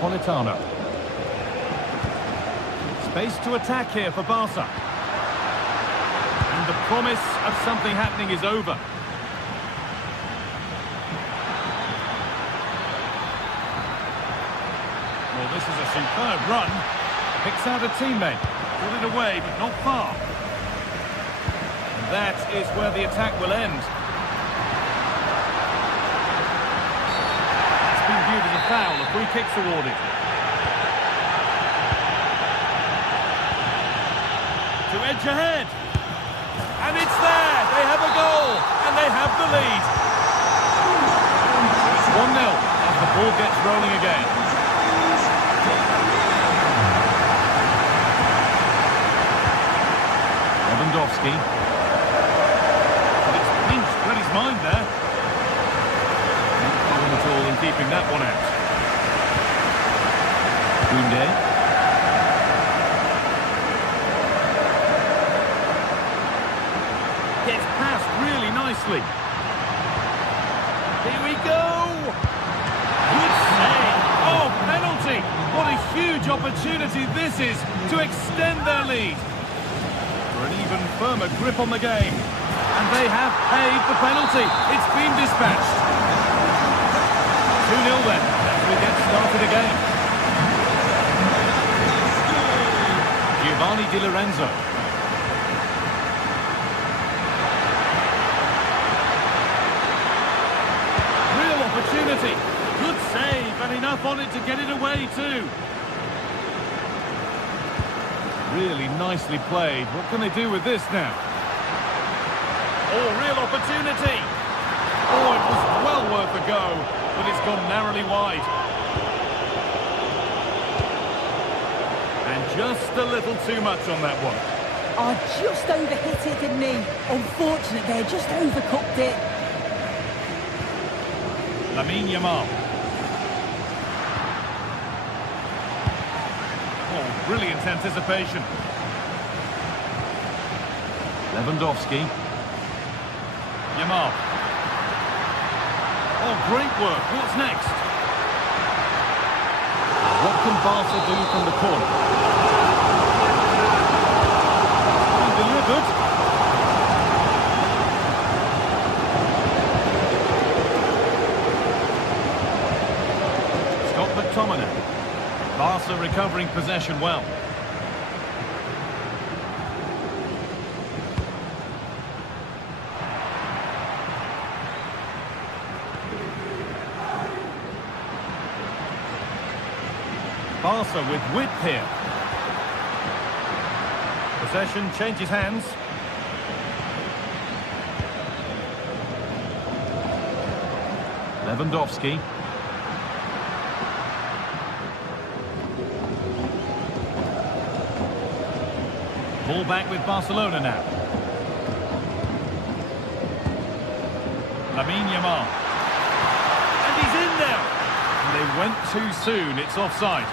Politano. Space to attack here for Barca. And the promise of something happening is over. Well, this is a superb run. Picks out a teammate. Got it away, but not far. And that is where the attack will end. It's been viewed as a foul. A free kick's awarded. To edge ahead. And it's there. They have a goal. And they have the lead. It's 1-0 as the ball gets rolling again. Lewandowski. But it's pinched Freddy's mind there. No problem at all in keeping that one out. Koundé. Gets past really nicely. Here we go! Good save! Oh, penalty! What a huge opportunity this is to extend their lead. For an even firmer grip on the game. And they have paid the penalty. It's been dispatched. 2-0 then, as we get started again. Giovanni Di Lorenzo. Opportunity. Good save, and enough on it to get it away too. Really nicely played. What can they do with this now? Oh, real opportunity. Oh, it was well worth a go, but it's gone narrowly wide. And just a little too much on that one. Oh, just overhit it, didn't he? Unfortunate there, just overcooked it. Lamine Yamal. Oh, brilliant anticipation. Lewandowski. Yamal. Oh, great work. What's next? What can Barca do from the corner? Well delivered. McTominay. Barca recovering possession well. Barca with width here. Possession changes hands. Lewandowski. Ball back with Barcelona now. Lamine Yamal. And he's in there. And they went too soon. It's offside.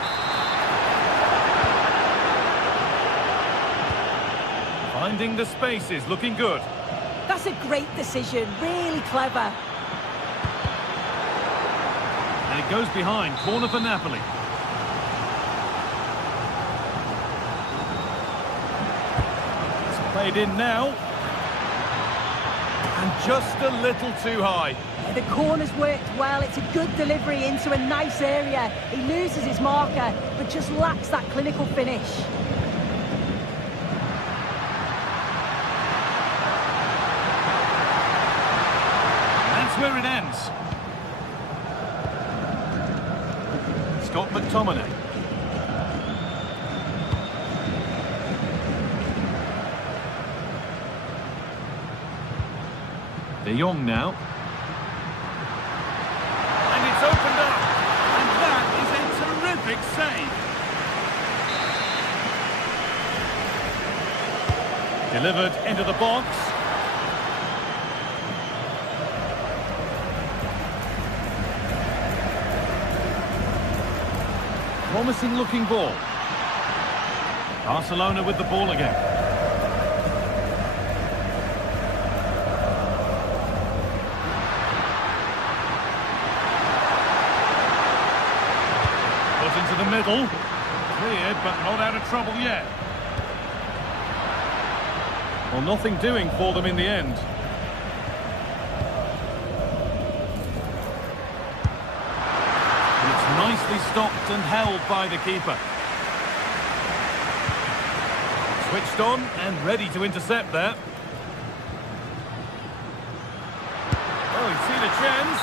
Finding the spaces, looking good. That's a great decision. Really clever. it goes behind. Corner for Napoli. It's played in now. And just a little too high. The corner's worked well. It's a good delivery into a nice area. He loses his marker, but just lacks that clinical finish. That's where it ends. Scott McTominay. De Jong now. And it's opened up. And that is a terrific save. Delivered into the box. Promising looking ball. Barcelona with the ball again. Put into the middle. Cleared, but not out of trouble yet. Well, nothing doing for them in the end. Nicely stopped and held by the keeper. Switched on and ready to intercept there. Oh, he's seen a chance.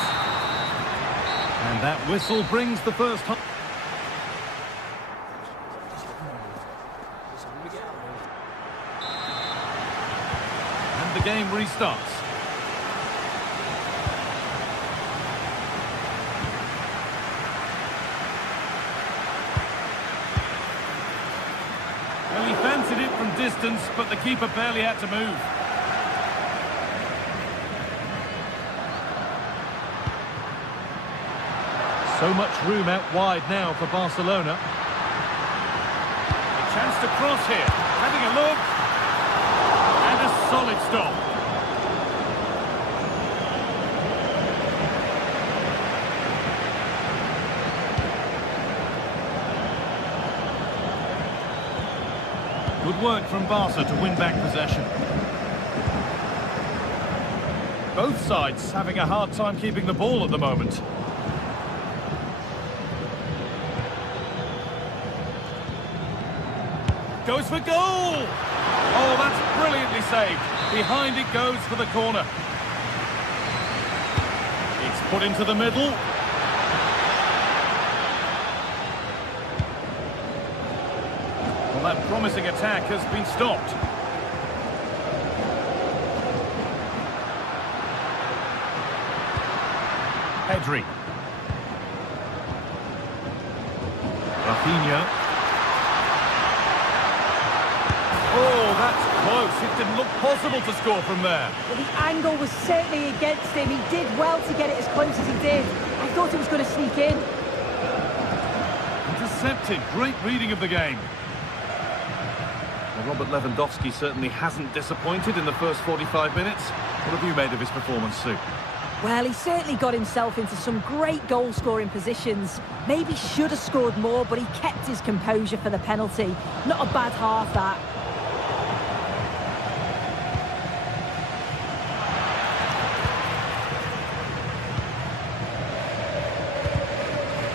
And that whistle brings the first half. And the game restarts. Well, he fancied it from distance, but the keeper barely had to move. So much room out wide now for Barcelona. A chance to cross here. Having a look. And a solid stop. Good work from Barca to win back possession. Both sides having a hard time keeping the ball at the moment. Goes for goal! Oh, that's brilliantly saved. Behind it goes for the corner. It's put into the middle. Well, that promising attack has been stopped. Pedri. Rafinha. Oh, that's close. It didn't look possible to score from there. Well, the angle was certainly against him. He did well to get it as close as he did. I thought it was going to sneak in. Intercepted. Great reading of the game. Well, Robert Lewandowski certainly hasn't disappointed in the first 45 minutes. What have you made of his performance, Sue? Well, he certainly got himself into some great goal-scoring positions. Maybe should have scored more, but he kept his composure for the penalty. Not a bad half, that.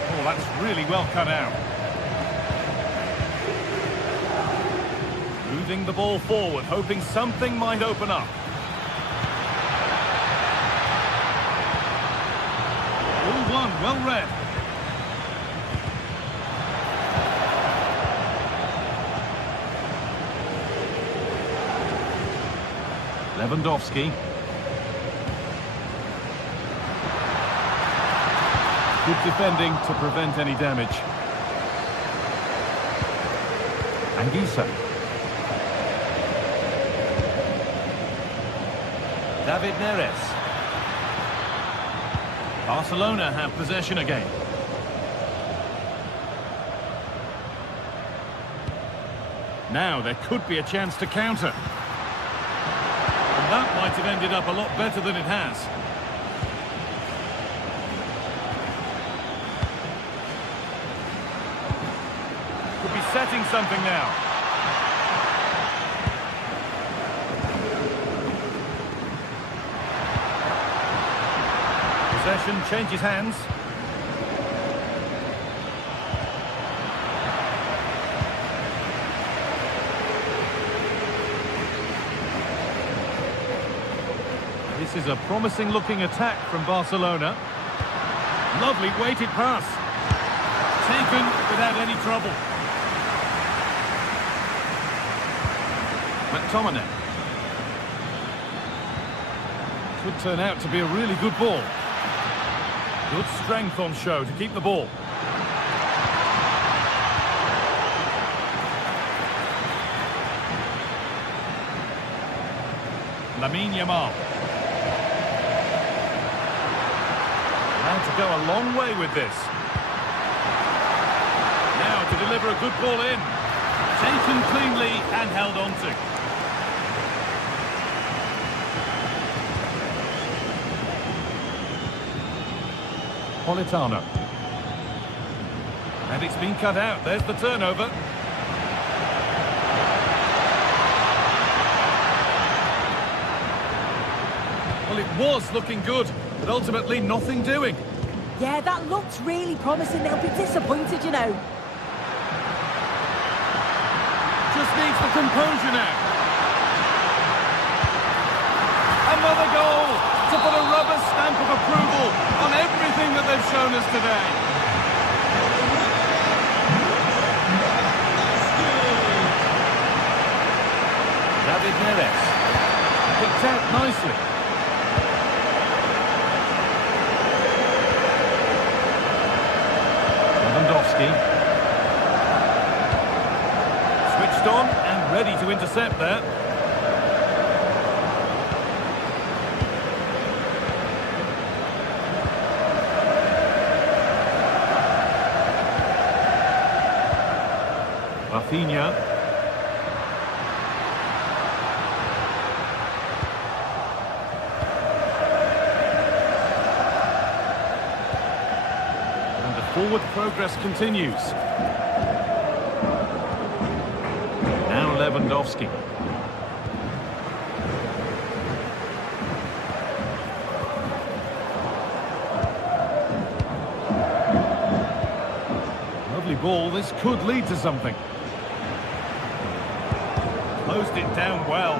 Oh, that's really well cut out. Moving the ball forward, hoping something might open up. All one, well read. Lewandowski. Good defending to prevent any damage. Anguissa. David Neres. Barcelona have possession again. Now there could be a chance to counter. And that might have ended up a lot better than it has. resetting something now. Possession changes hands. This is a promising-looking attack from Barcelona. Lovely weighted pass. Taken without any trouble. McTominay. Could turn out to be a really good ball. Good strength on show to keep the ball. Lamine Yamal. Allowed to go a long way with this. Now to deliver a good ball in. Taken cleanly and held on to. Politano. And it's been cut out. There's the turnover. Well, it was looking good, but ultimately nothing doing. Yeah, that looked really promising. They'll be disappointed, you know. Just needs the composure now. Another goal to put a rubber stamp of approval on everything that they've shown us today. David Neres. Picked out nicely. Lewandowski. Switched on and ready to intercept there. Rafinha. And the forward progress continues. Now Lewandowski. Lovely ball. This could lead to something. Closed it down well.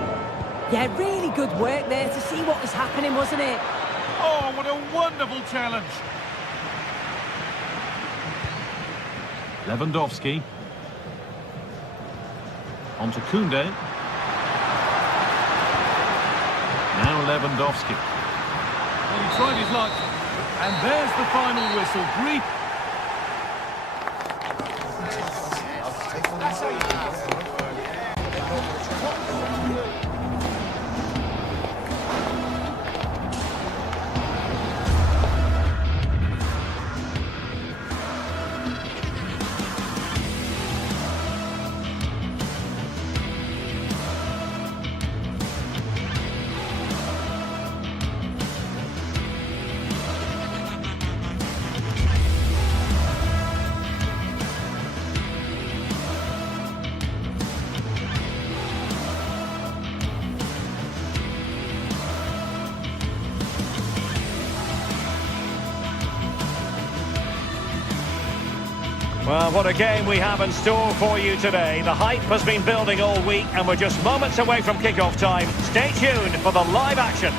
Yeah, really good work there to see what was happening, wasn't it? Oh, what a wonderful challenge. Lewandowski. On to Koundé. Now Lewandowski. Well, he tried his luck. And there's the final whistle. Brief. Well, what a game we have in store for you today. The hype has been building all week and we're just moments away from kick-off time. Stay tuned for the live action.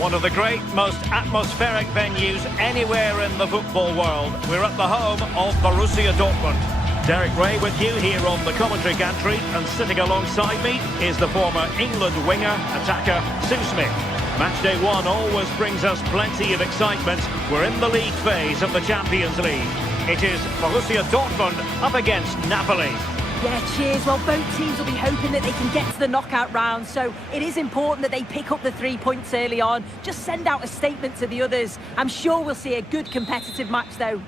One of the great, most atmospheric venues anywhere in the football world. We're at the home of Borussia Dortmund. Derek Ray with you here on the commentary gantry, and sitting alongside me is the former England winger, attacker, Sue Smith. Matchday 1 always brings us plenty of excitement. We're in the league phase of the Champions League. It is Borussia Dortmund up against Napoli. Yeah, cheers. Well, both teams will be hoping that they can get to the knockout round, so it is important that they pick up the 3 points early on. Just send out a statement to the others. I'm sure we'll see a good competitive match, though.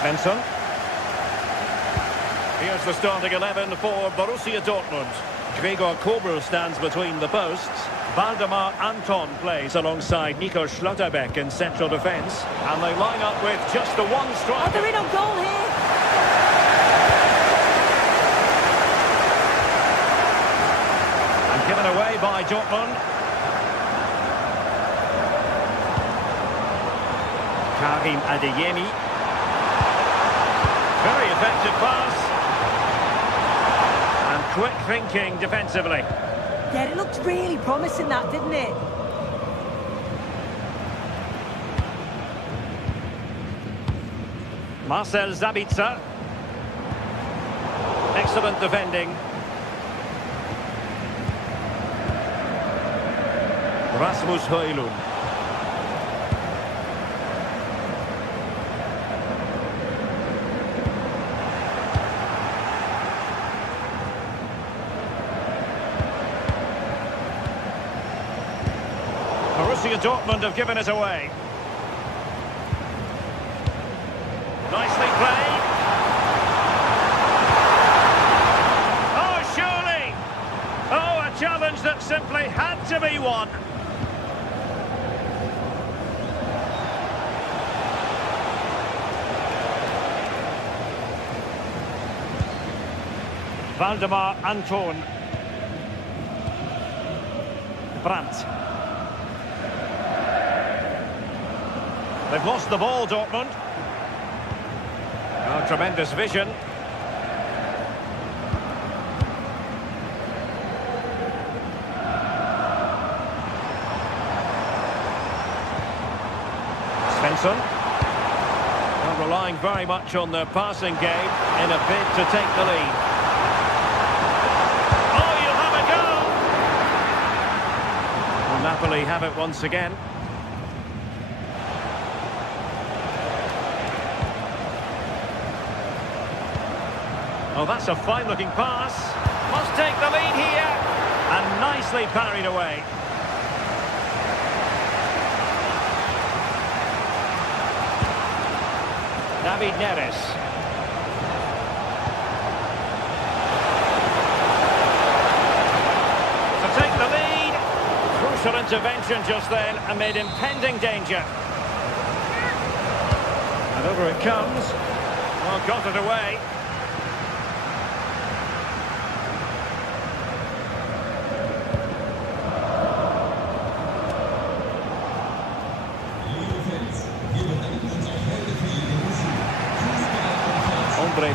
Svensson. Here's the starting 11 for Borussia Dortmund. Gregor Kobel stands between the posts. Valdemar Anton plays alongside Nico Schlotterbeck in central defence. And they line up with just the one Oh, striker. they're in on goal here. And given away by Dortmund. Karim Adeyemi. Very effective pass. And quick thinking defensively. Yeah, it looked really promising, that, didn't it? Marcel Sabitzer. Excellent defending. Rasmus Højlund. Borussia Dortmund have given it away. Nicely played. Oh, surely! Oh, a challenge that simply had to be won. Valdemar Anton. Brandt. They've lost the ball, Dortmund. Oh, tremendous vision. Svensson. Well, relying very much on their passing game in a bid to take the lead. Oh, you'll have a go! Will Napoli have it once again? Oh, that's a fine-looking pass. Must take the lead here. And nicely parried away. David Neres. To take the lead. Crucial intervention just then amid impending danger. And over it comes. Well, got it away.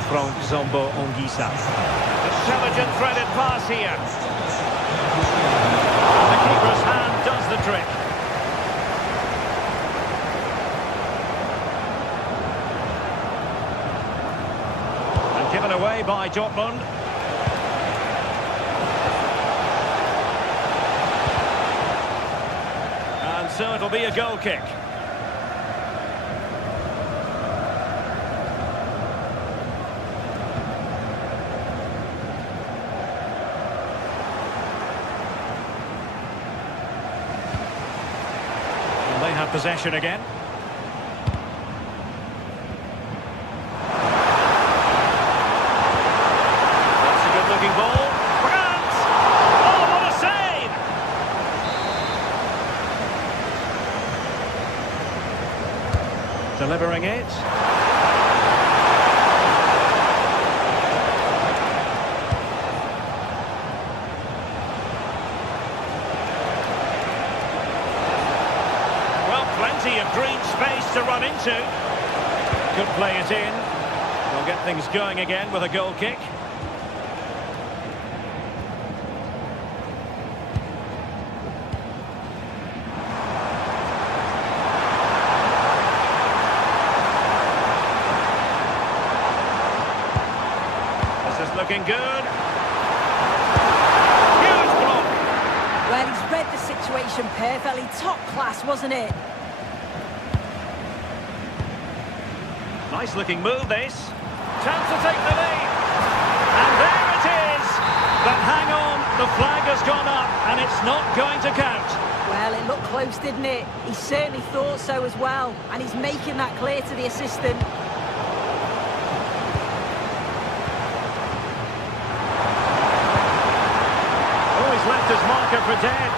Frank Zombo Ongisa. Intelligent threaded pass here. The keeper's hand does the trick. And given away by Dortmund. And so it'll be a goal kick. They have possession again. That's a good-looking ball. Brandt! Oh, what a save! Delivering it. Plenty of green space to run into. Could play it in. They'll get things going again with a goal kick. This is looking good. Huge block. Well, he's read the situation perfectly. Top class, wasn't it? Nice looking move, this. Chance to take the lead. And there it is. But hang on, the flag has gone up and it's not going to count. Well, it looked close, didn't it? He certainly thought so as well. And he's making that clear to the assistant. Oh, he's left his marker for dead.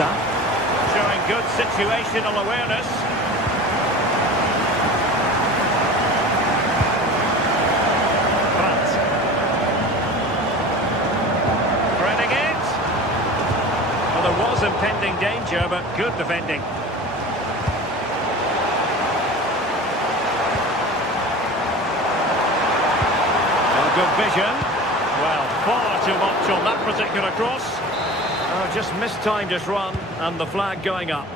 Ongisa. Showing good situational awareness. Brandt. Threading it. Well, there was impending danger, but good defending. Good vision. Well, far too much on that particular cross. Oh, just mistimed his run, and the flag going up.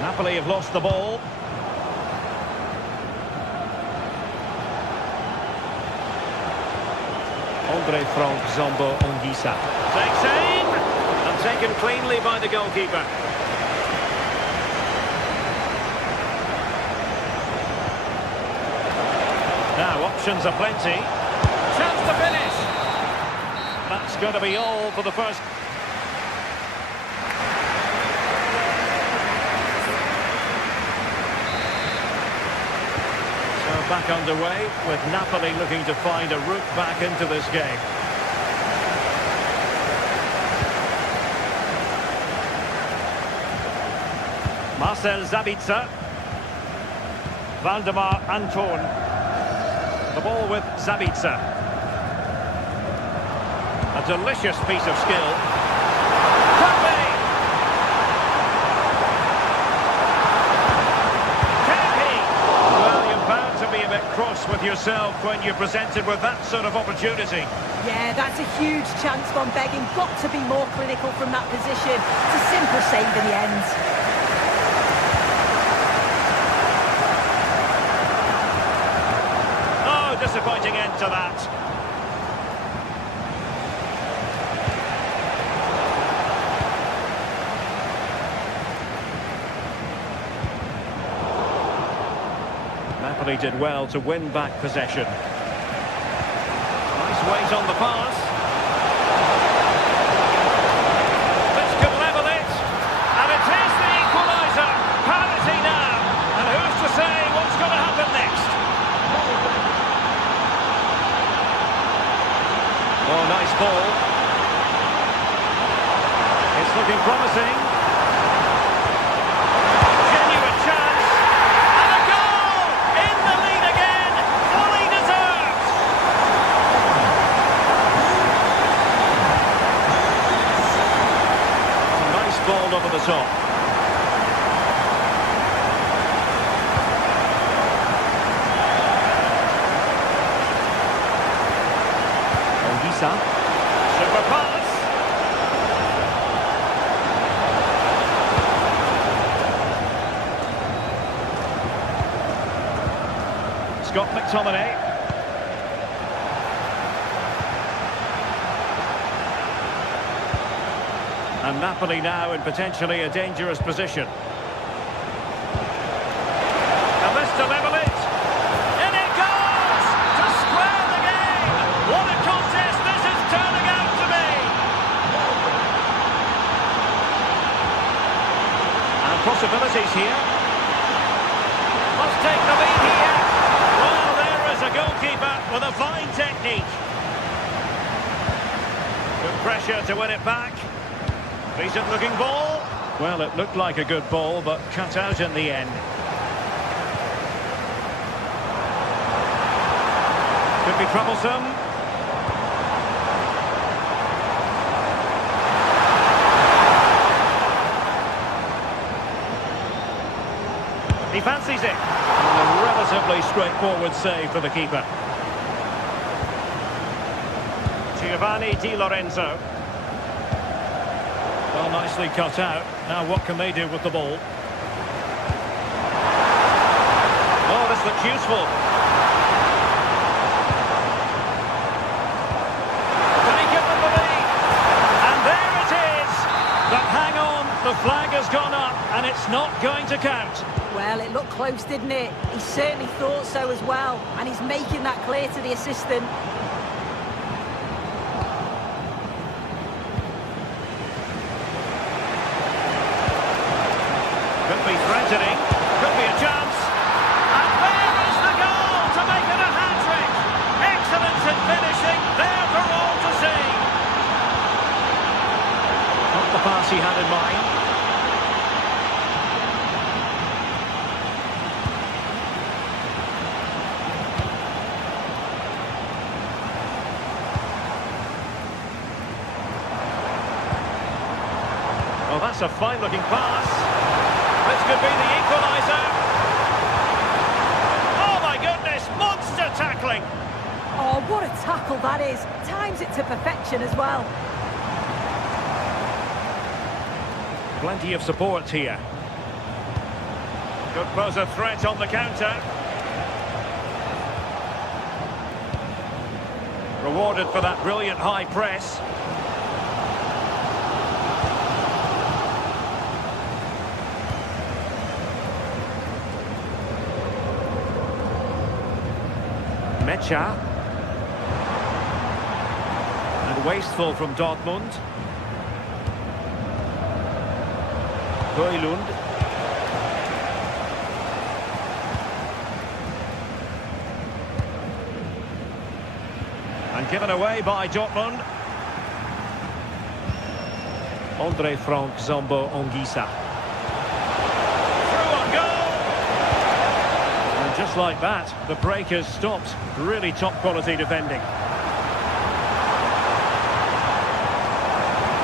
Napoli have lost the ball. Andre Frank Zombo Ongisa. Takes aim, and taken cleanly by the goalkeeper. Now, options are plenty. Chance to finish. That's going to be all for the first. So back underway, with Napoli looking to find a route back into this game. Marcel Sabitzer. Valdemar Anton. The ball with Sabitzer. A delicious piece of skill. Pepe! Pepe! Well, you're bound to be a bit cross with yourself when you're presented with that sort of opportunity. Yeah, that's a huge chance Van Begging. Got to be more clinical from that position. It's a simple save in the end. Disappointing end to that. Napoli did well to win back possession. Nice weight on the pass. This could level it. And it is the equaliser. Parity now. And who's to say what's going to happen next? Oh, nice ball. It's looking promising. Genuine chance. And a goal! In the lead again. Fully deserved. Nice ball over the top. Super pass. Scott McTominay. And Napoli now in potentially a dangerous position. And this to level it. In it goes! To square the game! What a contest this is turning out to be! And possibilities here. Must take the lead here. Well, there is a goalkeeper with a fine technique. Good pressure to win it back. Decent looking ball. Well, it looked like a good ball, but cut out in the end. Could be troublesome. He fancies it. And a relatively straightforward save for the keeper. Giovanni Di Lorenzo. Well, nicely cut out. Now what can they do with the ball? Oh, this looks useful. Can he give them the lead? And there it is! But hang on, the flag has gone up and it's not going to count. Well, it looked close, didn't it? He certainly thought so as well. And he's making that clear to the assistant. Could be threatening, could be a chance. And there is the goal to make it a hat-trick. Excellence in finishing, there for all to see. pass he had in mind. Well, that's a fine-looking pass. This could be the equaliser. Oh, my goodness, monster tackling. Oh, what a tackle that is. Times it to perfection as well. Plenty of support here. Could pose a threat on the counter. Rewarded for that brilliant high press. Mecha. And wasteful from Dortmund. Højlund. And given away by Dortmund. Andre Frank Zombo Ongisa. Through on goal! And just like that, the break has stopped. Really top quality defending.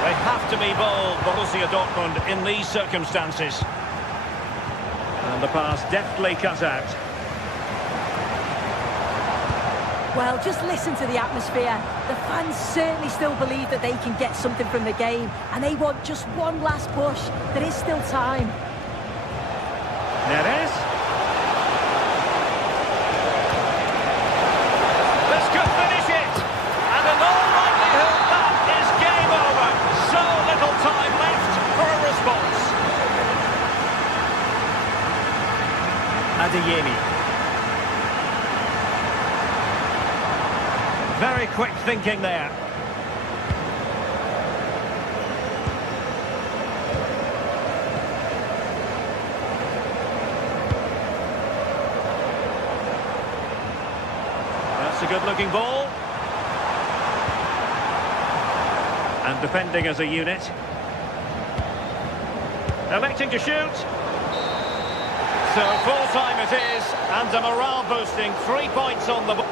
They have to be bold, Borussia Dortmund, in these circumstances. And the pass deftly cut out. Well, just listen to the atmosphere. The fans certainly still believe that they can get something from the game, and they want just one last push. There is still time. Neres. This could finish it. And in all likelihood, that is game over. So little time left for a response. Adeyemi. Very quick thinking there. That's a good-looking ball. And defending as a unit. Electing to shoot. So full time it is, and a morale boosting 3 points on the board.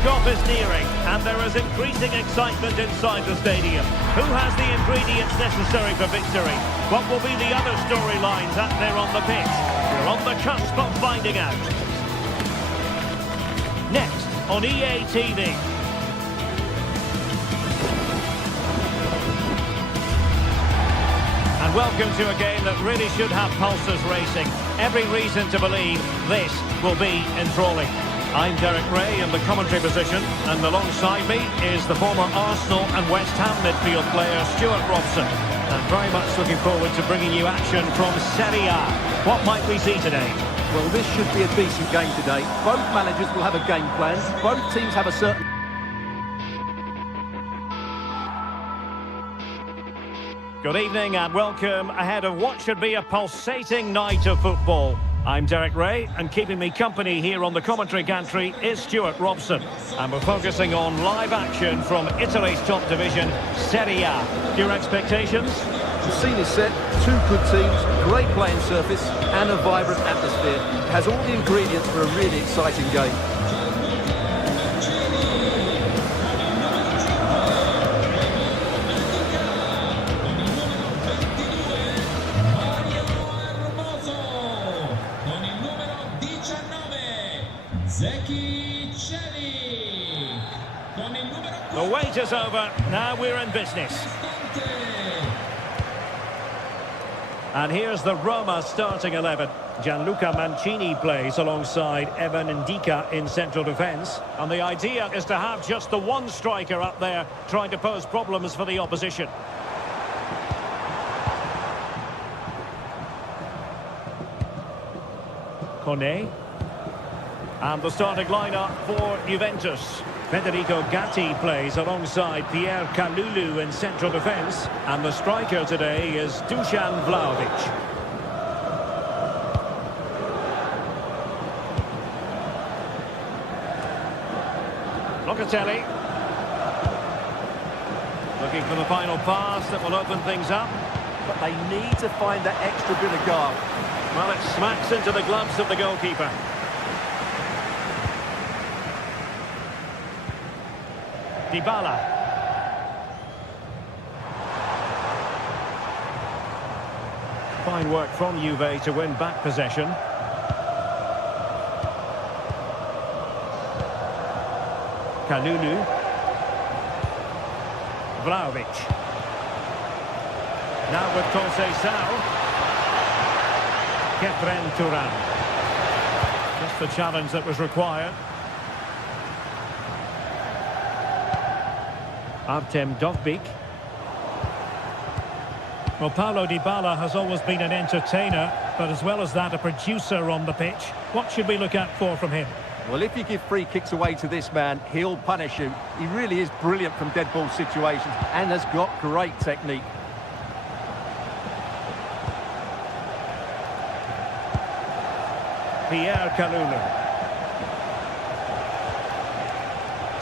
Kick-off is nearing, and there is increasing excitement inside the stadium. Who has the ingredients necessary for victory? What will be the other storylines out there on the pitch? We're on the cusp of finding out. Next on EA TV. And welcome to a game that really should have pulses racing. Every reason to believe this will be enthralling. I'm Derek Ray in the commentary position, and alongside me is the former Arsenal and West Ham midfield player Stuart Robson. And very much looking forward to bringing you action from Serie A. What might we see today? Well, this should be a decent game today. Both managers will have a game plan. Both teams have a certain... Good evening and welcome ahead of what should be a pulsating night of football. I'm Derek Ray, and keeping me company here on the commentary gantry is Stuart Robson. And we're focusing on live action from Italy's top division, Serie A. Your expectations? The scene is set, two good teams, great playing surface and a vibrant atmosphere. It has all the ingredients for a really exciting game. The wait is over, now we're in business. And here's the Roma starting 11. Gianluca Mancini plays alongside Evan Ndika in central defence. And the idea is to have just the one striker up there trying to pose problems for the opposition. Kone. And the starting lineup for Juventus. Federico Gatti plays alongside Pierre Kalulu in central defence. And the striker today is Dusan Vlahovic. Locatelli. Looking for the final pass that will open things up. But they need to find that extra bit of guard. Well, it smacks into the gloves of the goalkeeper. Dybala. Fine work from Juve to win back possession. Kalulu. Vlahovic. Now with Conceição. Kefren Turan. Just the challenge that was required. Artem Dovbyk. Well, Paulo Dybala has always been an entertainer, but as well as that, a producer on the pitch. What should we look out for from him? Well, if you give free kicks away to this man, he'll punish you. He really is brilliant from dead ball situations and has got great technique. Pierre Kalulu.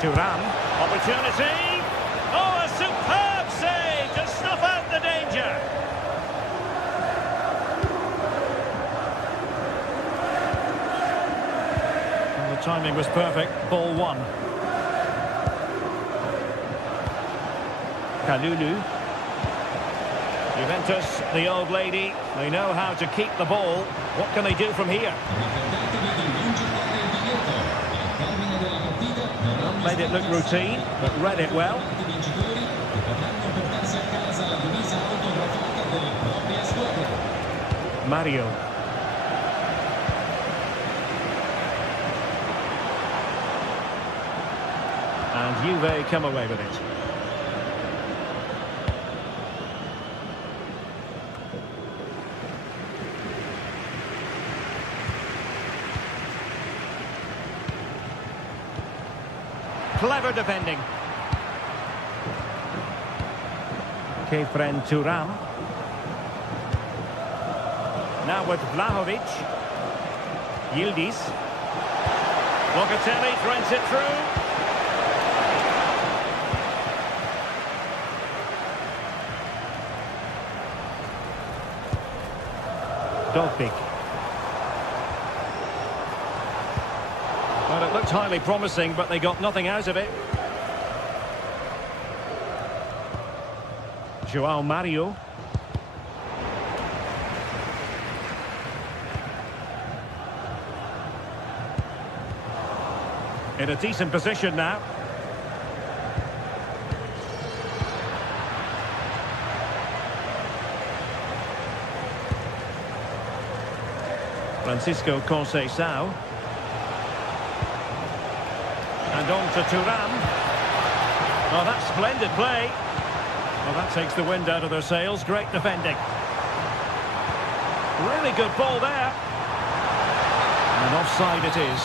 Turan. Opportunity. Oh, a superb save to snuff out the danger. And the timing was perfect. Ball one. Kalulu. Juventus, the old lady, they know how to keep the ball. What can they do from here? Made it look routine, but read it well. Mario. And Juve come away with it. Clever defending. Kefren Turan. Now with Vlahovic. Yildiz. Locatelli threads it through. Dovbyk. Well, it looks Looked highly promising, but they got nothing out of it. João Mario. In a decent position now. Francisco Conceição. And on to Thuram. Oh, that's splendid play. Well, that takes the wind out of their sails. Great defending. Really good ball there. And offside it is.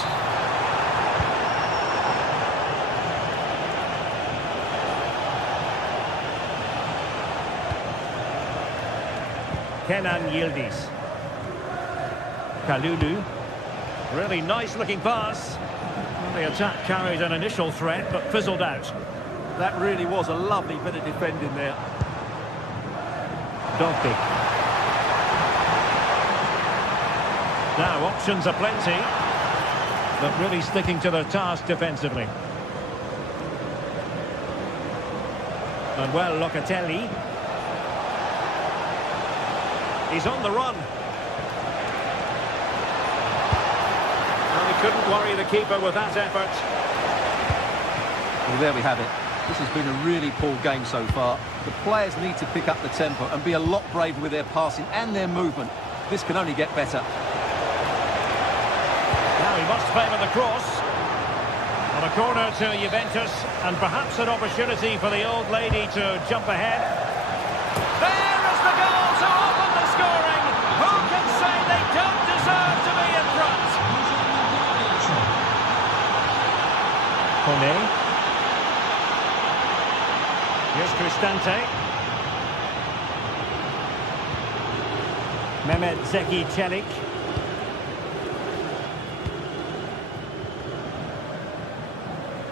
Kenan Yildiz. Kalulu. Really nice looking pass. Well, the attack carried an initial threat but fizzled out. That really was a lovely bit of defending there. Donkey. Now options are plenty, but really sticking to their task defensively. Manuel Locatelli. He's on the run. Well, he couldn't worry the keeper with that effort. Well, there we have it. This has been a really poor game so far. The players need to pick up the tempo and be a lot braver with their passing and their movement. This can only get better. Now he must favour the cross. On a corner to Juventus, and perhaps an opportunity for the old lady to jump ahead. There is the goal to open the scoring. Who can say they don't deserve to be in front? Kone. Here's Cristante. Mehmet Zeki Çelik.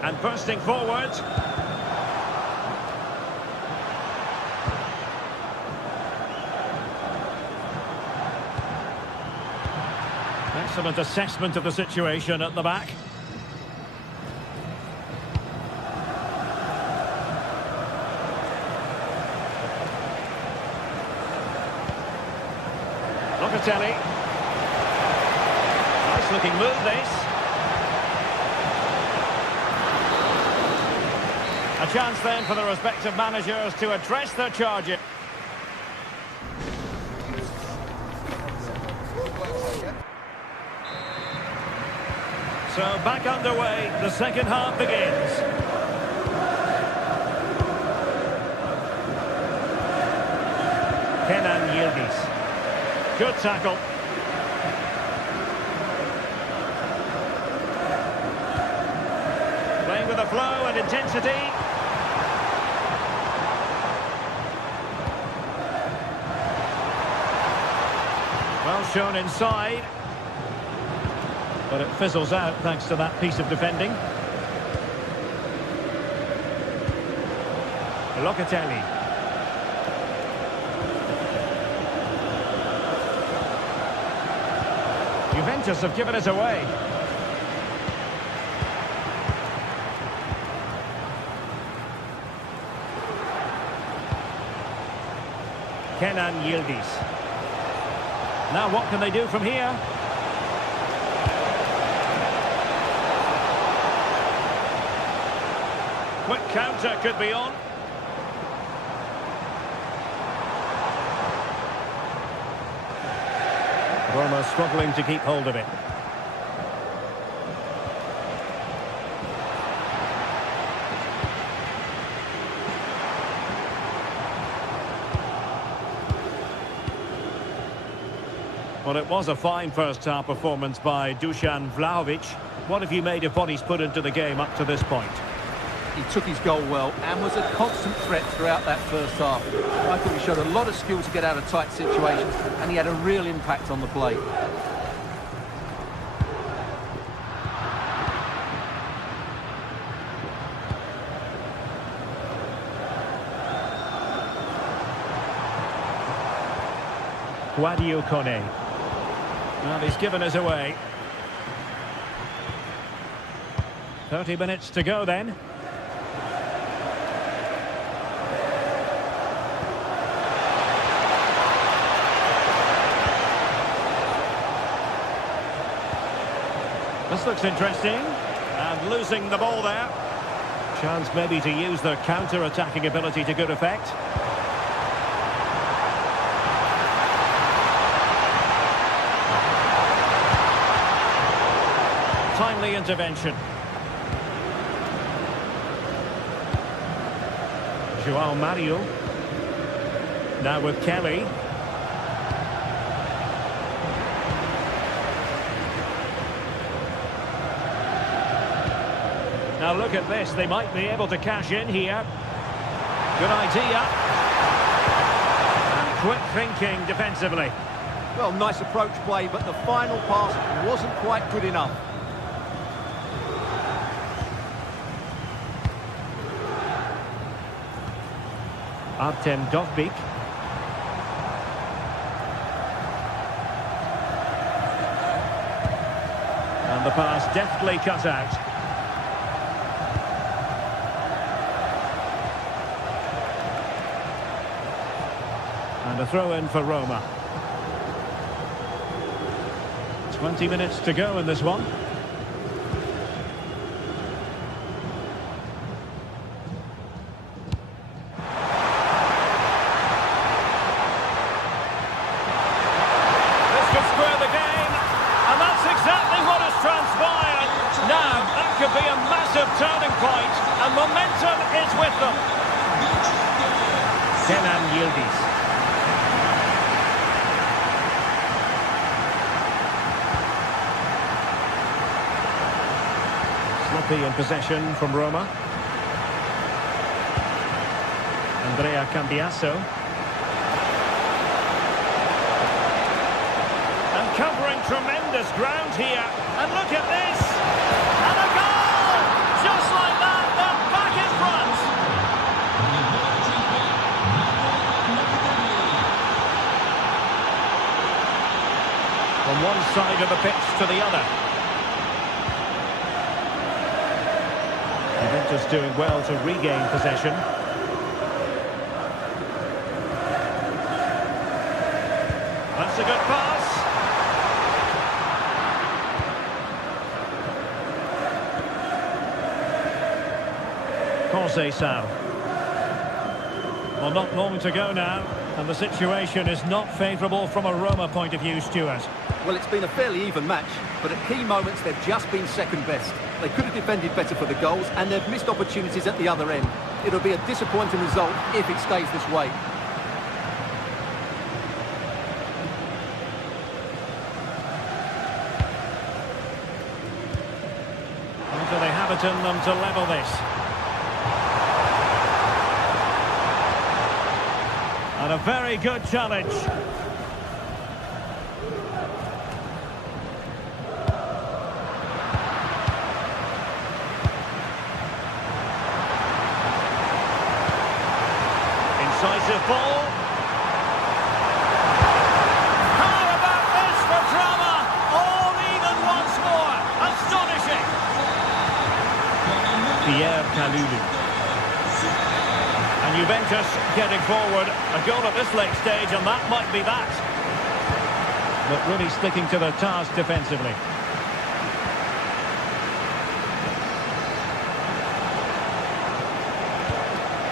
And bursting forward. Excellent assessment of the situation at the back. Locatelli. Nice looking move this. A chance then for the respective managers to address their charges. So back underway, the second half begins. Kenan Yildiz. Good tackle. Playing with a flow and intensity. Well shown inside. But it fizzles out thanks to that piece of defending. Locatelli. Juventus have given it away. Kenan Yildiz. Now what can they do from here? Quick counter could be on. Roma struggling to keep hold of it. Well, it was a fine first-half performance by Dusan Vlahovic. What have you made of what he's put into the game up to this point? He took his goal well and was a constant threat throughout that first half. I thought he showed a lot of skill to get out of tight situations, and he had a real impact on the play. Guadio Kone. Well, he's given us away. 30 minutes to go then. This looks interesting. And losing the ball there. Chance maybe to use their counter-attacking ability to good effect. Timely intervention. João Mario. Now with Kelly. Now look at this, they might be able to cash in here. Good idea. And quick thinking defensively. Well, nice approach play, but the final pass wasn't quite good enough. Artem Dovbik. And the pass deftly cut out. And a throw-in for Roma. 20 minutes to go in this one. This could square the game, and that's exactly what has transpired. Now, that could be a massive turning point, and momentum is with them. Kenan Yildiz. In possession from Roma. Andrea Cambiasso. And covering tremendous ground here. And look at this! And a goal! Just like that, they're back in front! From one side of the pitch to the other. Juventus doing well to regain possession. That's a good pass. Conceição. Well, not long to go now, and the situation is not favourable from a Roma point of view, Stuart. Well, it's been a fairly even match, but at key moments they've just been second best. They could have defended better for the goals, and they've missed opportunities at the other end. It'll be a disappointing result if it stays this way. And do they have it in them to level this? And a very good challenge. Incisive ball. How about this for drama? All even once more. Astonishing. Pierre Kalulu. And Juventus getting forward. A goal at this late stage, and that might be that. But really sticking to their task defensively.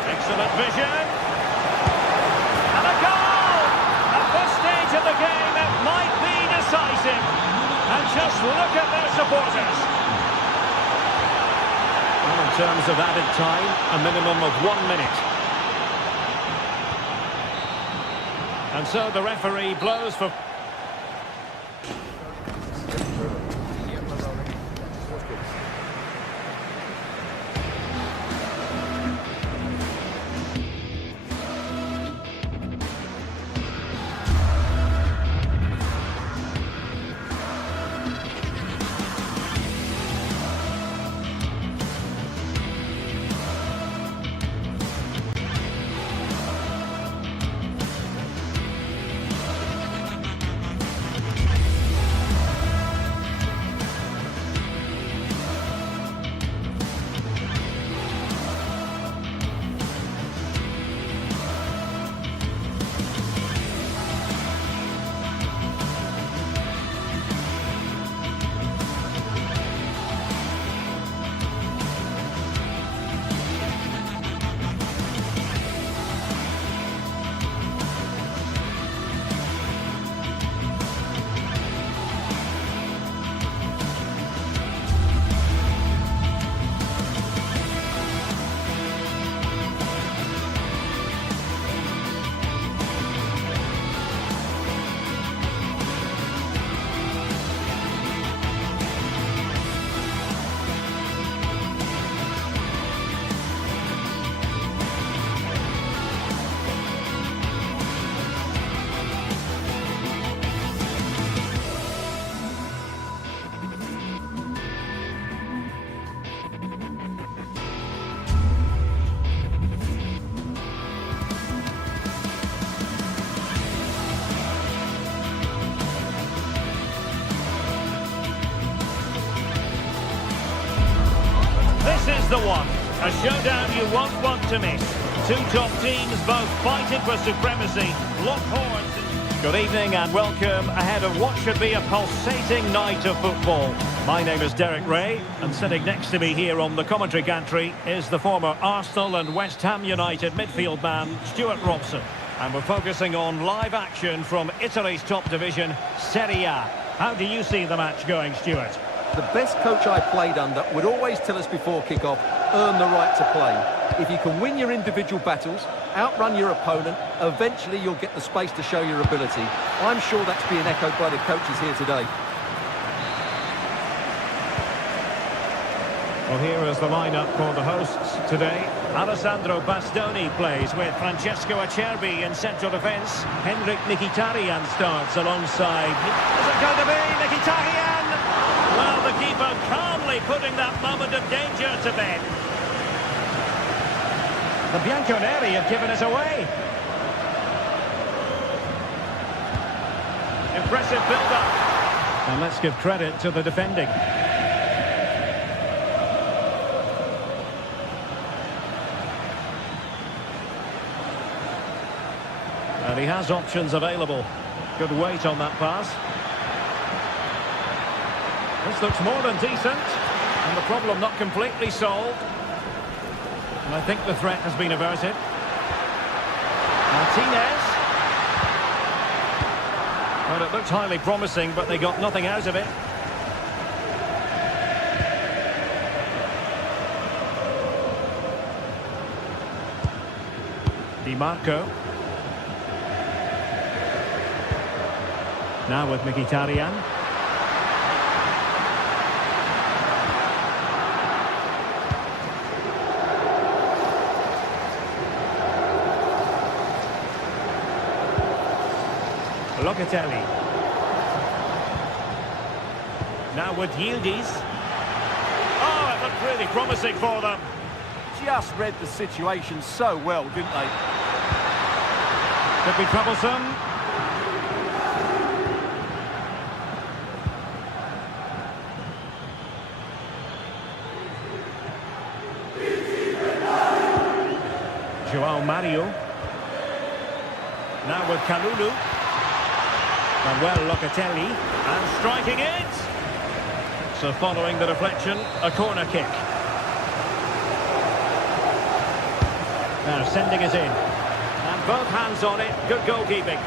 Excellent vision. And a goal! At this stage of the game, it might be decisive. And just look at their supporters. Well, in terms of added time, a minimum of 1 minute. And so the referee blows for... A showdown you won't want to miss. Two top teams both fighting for supremacy. Lock horns. Good evening and welcome ahead of what should be a pulsating night of football. My name is Derek Ray, and sitting next to me here on the commentary gantry is the former Arsenal and West Ham United midfield man, Stuart Robson. And we're focusing on live action from Italy's top division, Serie A. How do you see the match going, Stuart? The best coach I played under would always tell us before kick-off, earn the right to play. If you can win your individual battles, outrun your opponent, eventually you'll get the space to show your ability. I'm sure that's being echoed by the coaches here today. Well, here is the lineup for the hosts today. Alessandro Bastoni plays with Francesco Acerbi in central defence. Henrik Mkhitaryan starts alongside... Is it going to be Mkhitaryan? Well, the keeper calmly putting that moment of danger to bed. The Bianconeri have given us away. Impressive build-up. And let's give credit to the defending. And he has options available. Good weight on that pass. This looks more than decent. And the problem not completely solved. And I think the threat has been averted. Martinez. Well, it looked highly promising, but they got nothing out of it. Di Marco. Now with Mkhitaryan. Locatelli. Now with Yildiz. Oh, it looked really promising for them. Just read the situation so well, didn't they? Could be troublesome. João Mario. Now with Kalulu. Manuel Locatelli. And striking it. So following the deflection, a corner kick. Now sending it in. And both hands on it. Good goalkeeping.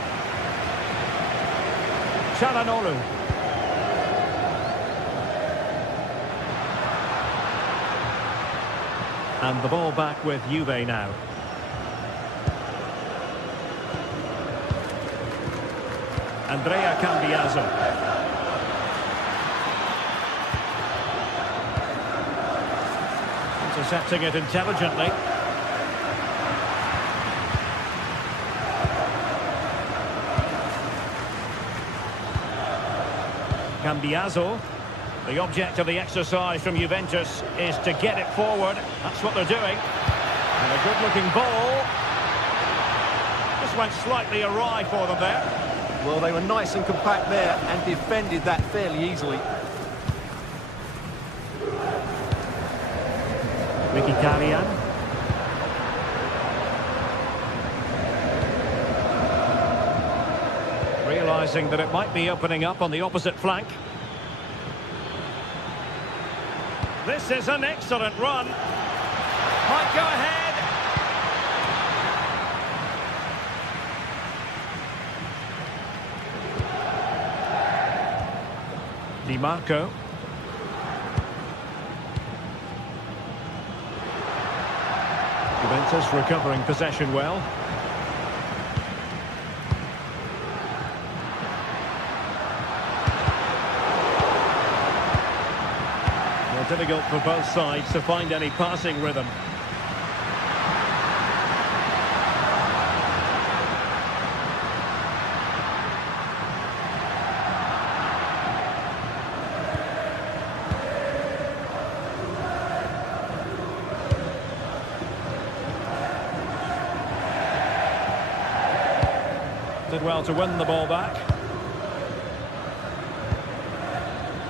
Çalhanoğlu. And the ball back with Juve now. Andrea Cambiaso. Intercepting it intelligently. Cambiaso. The object of the exercise from Juventus is to get it forward. That's what they're doing. And a good-looking ball. Just went slightly awry for them there. Well, they were nice and compact there and defended that fairly easily. Mkhitaryan. Realising that it might be opening up on the opposite flank. This is an excellent run. Might go ahead. Di Marco. Juventus recovering possession well. Well, difficult for both sides to find any passing rhythm. Did well to win the ball back.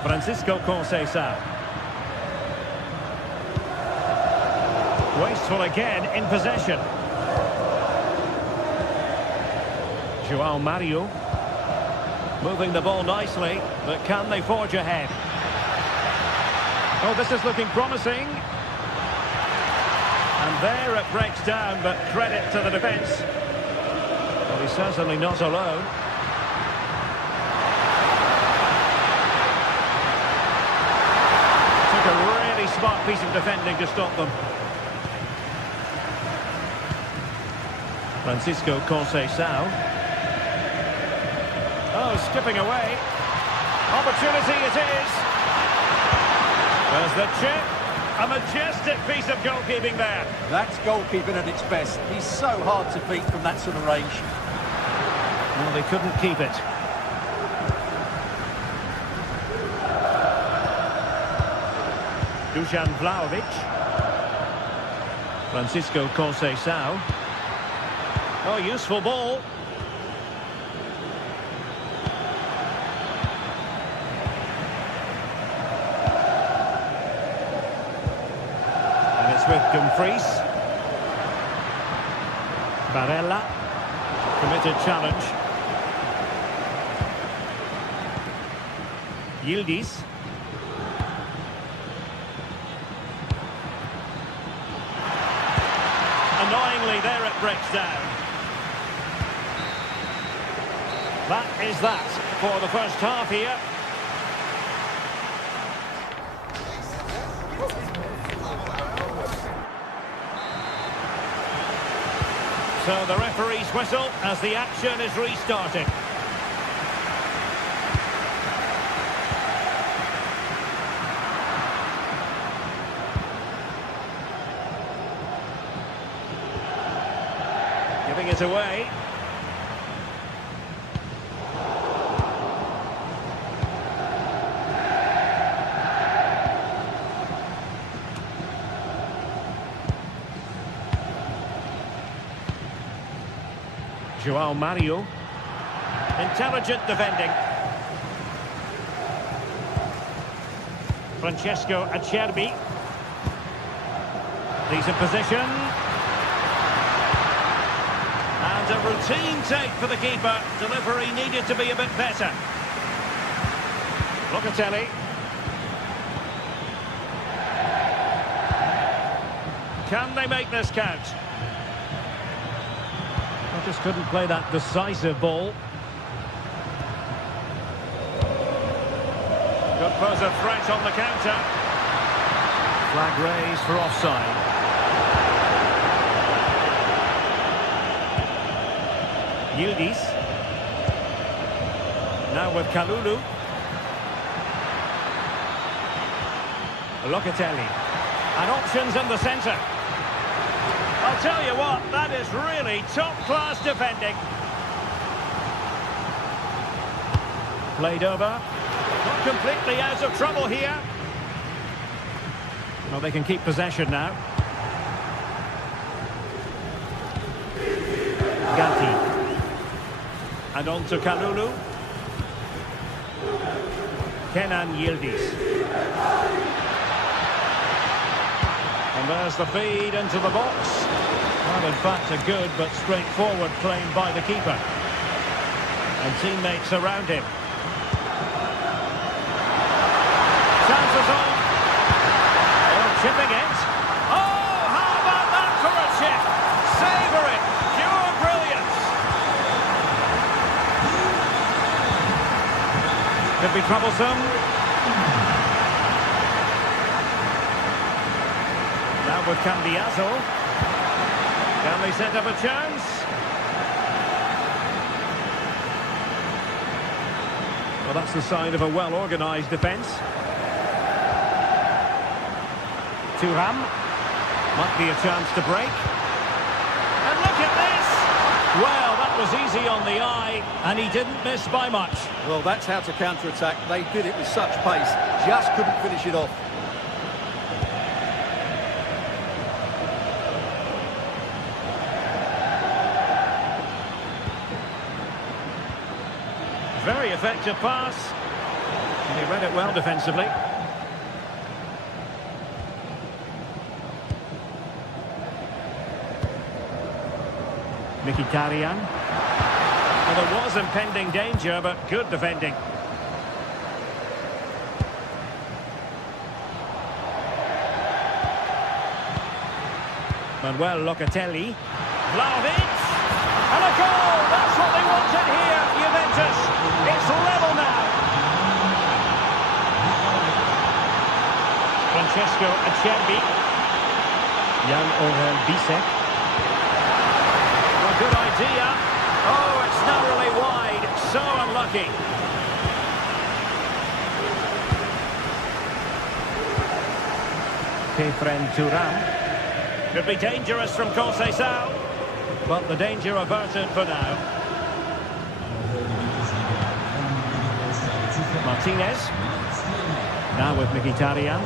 Francisco Conceição. Wasteful again in possession. João Mario. Moving the ball nicely, but can they forge ahead? Oh, this is looking promising. And there it breaks down, but credit to the defence. Well, he's certainly not alone. Took a really smart piece of defending to stop them. Francisco Conceição. Oh, skipping away. Opportunity it is. There's the chip. A majestic piece of goalkeeping there. That's goalkeeping at its best. He's so hard to beat from that sort of range. Well, they couldn't keep it. Dusan Vlahovic. Francisco Conceição. Oh, useful ball. And it's with Dumfries. Barella. Committed challenge. Yildiz. Annoyingly, there it breaks down. That is that for the first half here. So the referee's whistle as the action is restarting. Giving it away. João Mario. Intelligent defending. Francesco Acerbi. He's in position. And a routine take for the keeper. Delivery needed to be a bit better. Locatelli. Can they make this count? Just couldn't play that decisive ball. Could pose a threat on the counter. Flag raised for offside. Yildiz. Now with Kalulu. Locatelli. And options in the centre. I'll tell you what, that is really top-class defending. Played over. Not completely out of trouble here. Well, they can keep possession now. Gatti. And on to Kalulu. Kenan Yildiz. And there's the feed into the box. Well, in fact, a good but straightforward claim by the keeper. And teammates around him. Chances on. Oh, chipping it. Oh, how about that for a chip? Savour it. Pure brilliance. Could be troublesome. Now with Cambiaso. Can they set up a chance? Well, that's the sign of a well-organised defence. Thuram. Might be a chance to break. And look at this! Well, that was easy on the eye, and he didn't miss by much. Well, that's how to counter-attack. They did it with such pace. Just couldn't finish it off. Very effective pass. And he read it well defensively. Mkhitaryan. Well, there was impending danger, but good defending. Manuel Locatelli. Vlahovic. And a goal! That's what they wanted here, Juventus. It's level now. Francesco Acerbi. Jan-Orel Bisek. Well, good idea. Oh, it's narrowly wide. So unlucky. Kefren Turam. Could be dangerous from Conceição, but the danger averted for now. Martinez. Now with Mkhitaryan.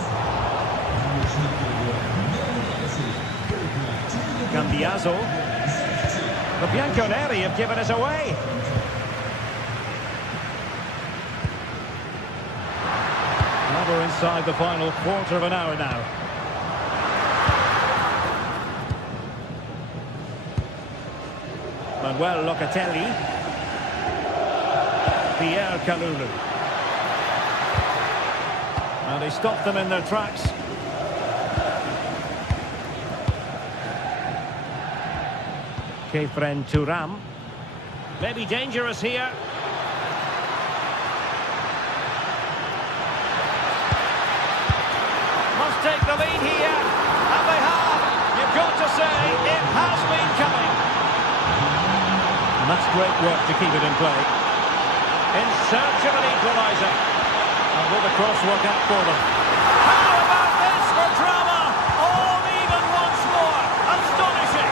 Cambiaso. The Bianconeri have given us away. Now we're inside the final quarter of an hour now. Manuel Locatelli. Pierre Kalulu. And he stopped them in their tracks. Kefren Turam. Maybe dangerous here. Must take the lead here. And they have. You've got to say, it has been coming. And that's great work to keep it in play. In search of an equaliser. And will the cross work out for them? How about this for drama? All even once more. Astonishing.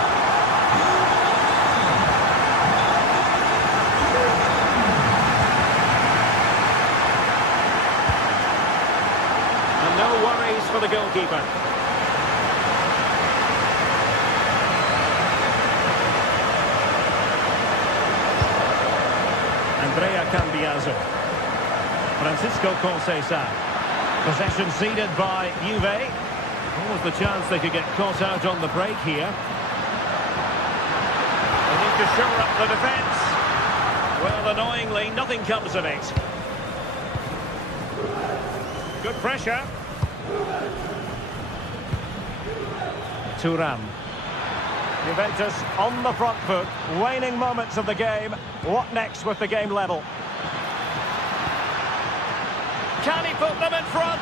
And no worries for the goalkeeper. Andrea Cambiaso. Francisco Conceição. Possession ceded by Juve. Almost the chance they could get caught out on the break here. They need to shore up the defence. Well, annoyingly, nothing comes of it. Good pressure. Thuram. Juventus on the front foot, waning moments of the game. What next with the game level? Can he put them in front?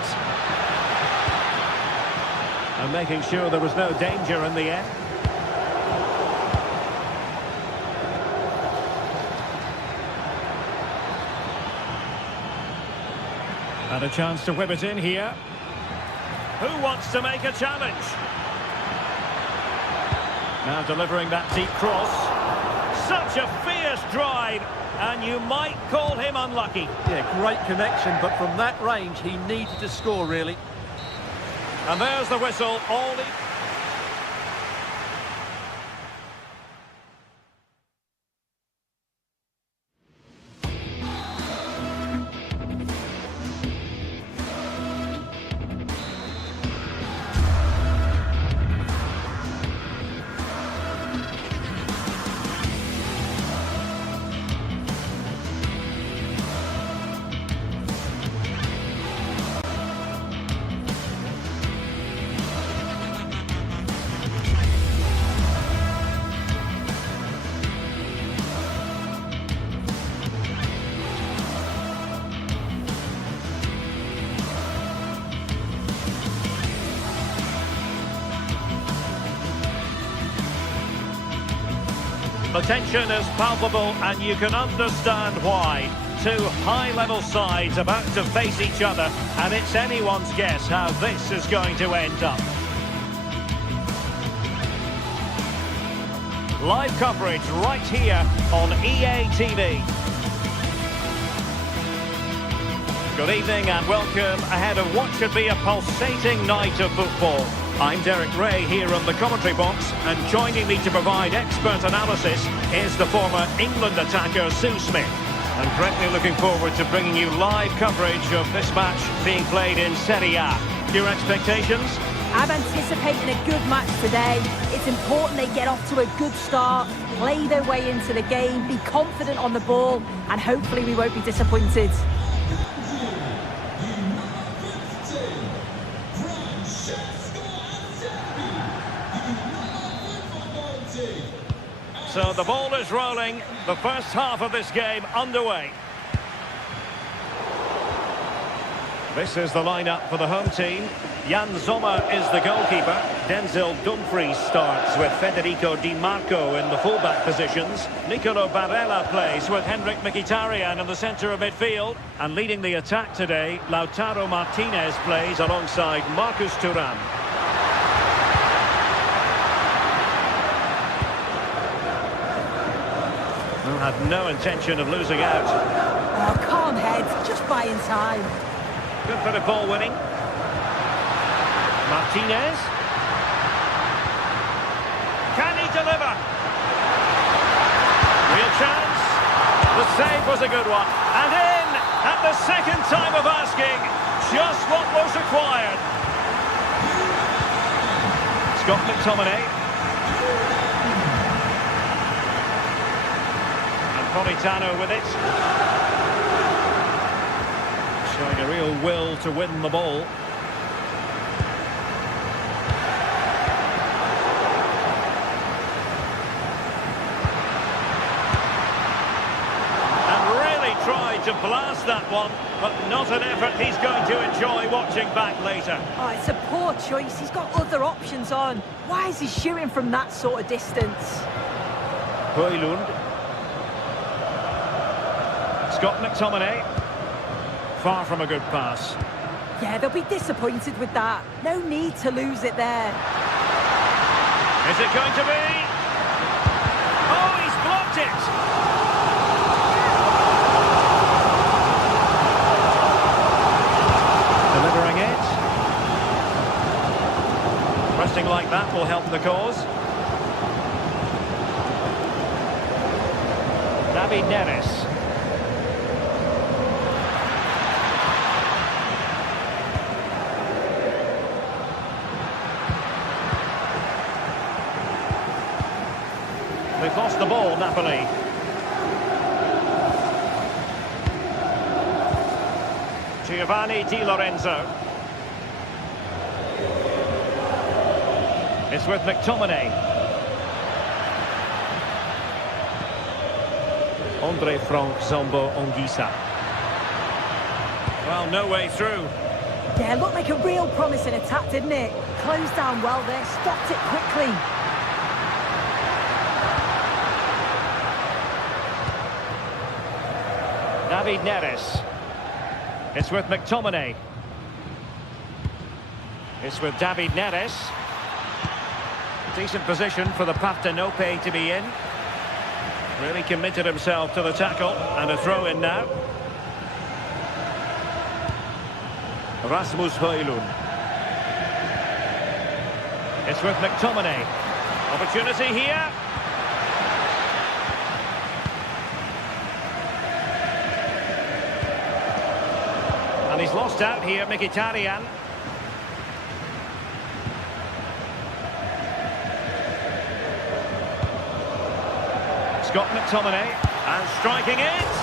And making sure there was no danger in the end. And a chance to whip it in here. Who wants to make a challenge? Now delivering that deep cross. Such a fierce drive, and you might call him unlucky. Yeah, great connection, but from that range, he needed to score, really. And there's the whistle. All the... The tension is palpable, and you can understand why. Two high-level sides about to face each other, and it's anyone's guess how this is going to end up. Live coverage right here on EA TV. Good evening and welcome ahead of what should be a pulsating night of football. I'm Derek Ray here on the commentary box, and joining me to provide expert analysis is the former England attacker Sue Smith. And greatly looking forward to bringing you live coverage of this match being played in Serie A. Your expectations? I'm anticipating a good match today. It's important they get off to a good start, play their way into the game, be confident on the ball, and hopefully we won't be disappointed. So the ball is rolling, the first half of this game underway. This is the lineup for the home team. Jan Sommer is the goalkeeper. Denzel Dumfries starts with Federico Di Marco in the fullback positions. Nicolo Barella plays with Henrik Mkhitaryan in the centre of midfield. And leading the attack today, Lautaro Martinez plays alongside Marcus Thuram. Who had no intention of losing out. Oh, calm head, just buying time. Good bit of ball winning. Martinez. Can he deliver? Real chance. The save was a good one. And in at the second time of asking. Just what was required. Scott McTominay. And Politano with it. Showing a real will to win the ball. Tried to blast that one, but not an effort he's going to enjoy watching back later. Oh, it's a poor choice. He's got other options on. Why is he shooting from that sort of distance? Højlund. Scott McTominay. Far from a good pass. Yeah, they'll be disappointed with that. No need to lose it there. Is it going to be? Oh, he's blocked it! Delivering it. Pressing like that will help the cause. David Neres. They've lost the ball, Napoli. Giovanni Di Lorenzo. It's with McTominay. Andre Frank Zombo Ongisa. Well, no way through. Yeah, looked like a real promising attack, didn't it? Closed down well there, stopped it quickly. David Neres. It's with McTominay. It's with David Neres. Decent position for the Partenope to be in. Really committed himself to the tackle. And a throw in now. Rasmus Højlund. It's with McTominay. Opportunity here. And he's lost out here, Mkhitaryan. Scott McTominay, and striking it,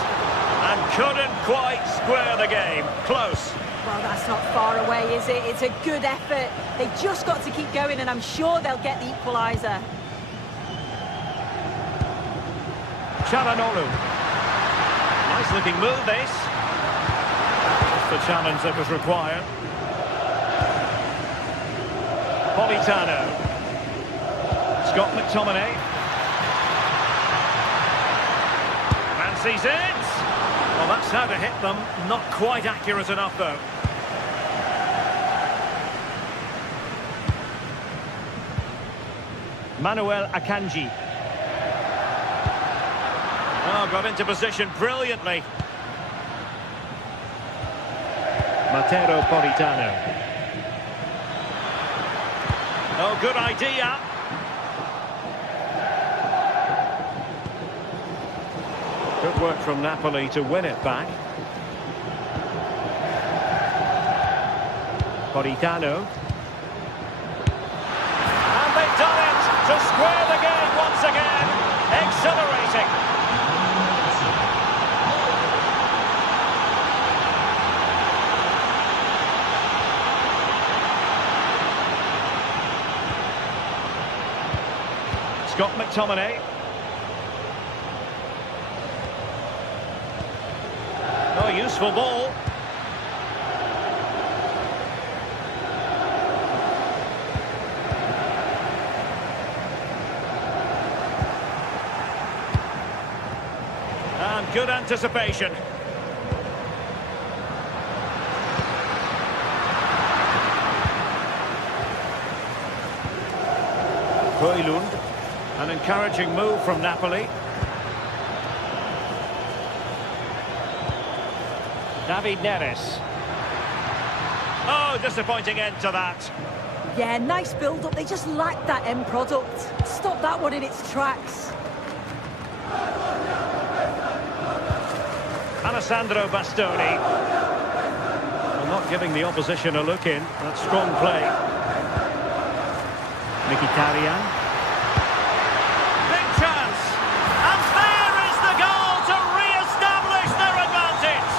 and couldn't quite square the game. Close. Well, that's not far away, is it? It's a good effort. They've just got to keep going, and I'm sure they'll get the equaliser. Çalhanoğlu. Nice looking move, this. The challenge that was required. Politano. Scott McTominay. Fancies it. Well, that's how to hit them. Not quite accurate enough, though. Manuel Akanji. Oh, got into position brilliantly. Matteo Politano. Oh, good idea. Good work from Napoli to win it back. Politano. square the game once again. Exhilarating. Scott McTominay. Oh, useful ball. And good anticipation. Højlund. An encouraging move from Napoli. David Neres. Oh, disappointing end to that. Yeah, nice build-up. They just lacked that end product. Stop that one in its tracks. Alessandro Bastoni. Well, not giving the opposition a look in. That's strong play. Mkhitaryan. Big chance. And there is the goal to re-establish their advantage.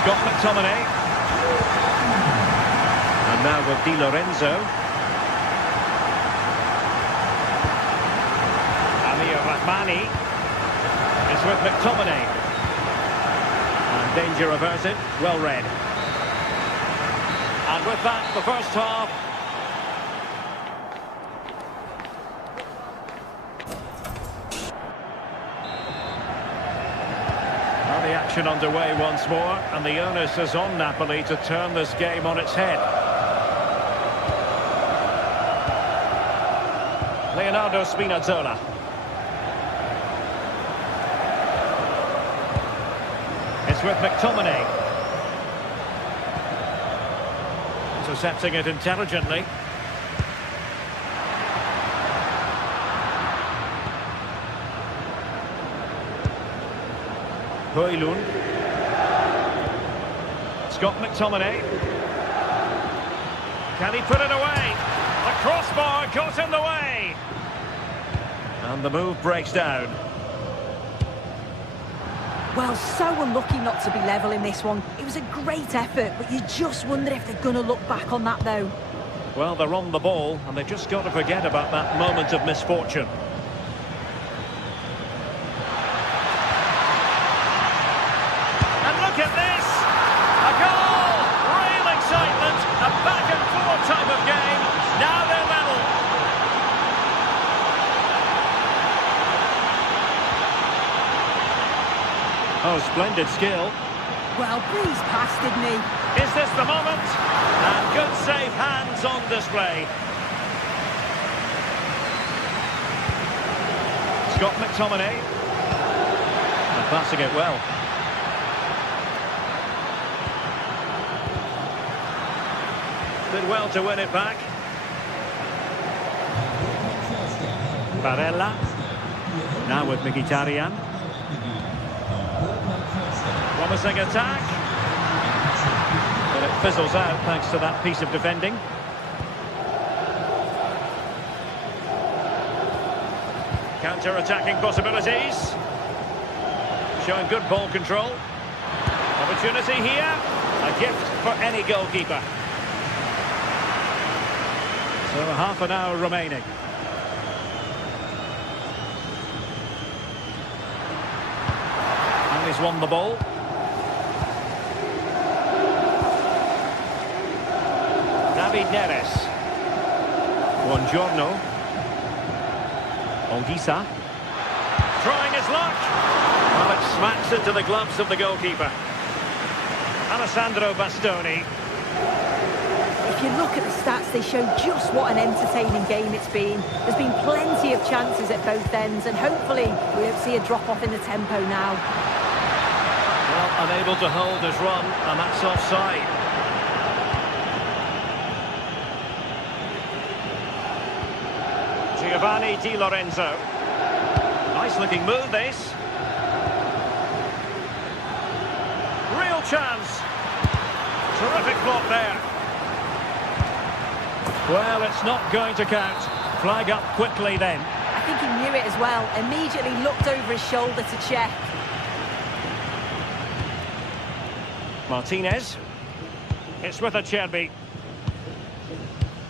Scott McTominay. And now with Di Lorenzo. Rahmani is with McTominay. And danger averted, well read. And with that, the first half. Now the action underway once more, and the onus is on Napoli to turn this game on its head. Leonardo Spinazzola. It's with McTominay. Intercepting it intelligently. Højlund. Scott McTominay. Can he put it away? The crossbar got in the way. And the move breaks down. Well, so unlucky not to be level in this one. It was a great effort, but you just wonder if they're going to look back on that, though. Well, they're on the ball, and they've just got to forget about that moment of misfortune. And look at this! A goal! Real excitement! A back-and-forth type of game. Now they're level. Oh, splendid skill. Well, breeze past, didn't he? Is this the moment? And good safe hands on display. Scott McTominay. And passing it well. Did well to win it back. Barella. Now with Mkhitaryan. Promising attack. But it fizzles out thanks to that piece of defending. Counter-attacking possibilities. Showing good ball control. Opportunity here. A gift for any goalkeeper. So half an hour remaining. And he's won the ball. David Neres. Buongiorno. Ongisa. Trying his luck. Well, it smacks into the gloves of the goalkeeper. Alessandro Bastoni. If you look at the stats, they show just what an entertaining game it's been. There's been plenty of chances at both ends, and hopefully we don't see a drop-off in the tempo now. Well, unable to hold his run, and that's offside. Giovanni Di Lorenzo. Nice-looking move, this. Real chance. Terrific block there. Well, it's not going to count. Flag up quickly then. I think he knew it as well. Immediately looked over his shoulder to check. Martinez. It's with Acerbi.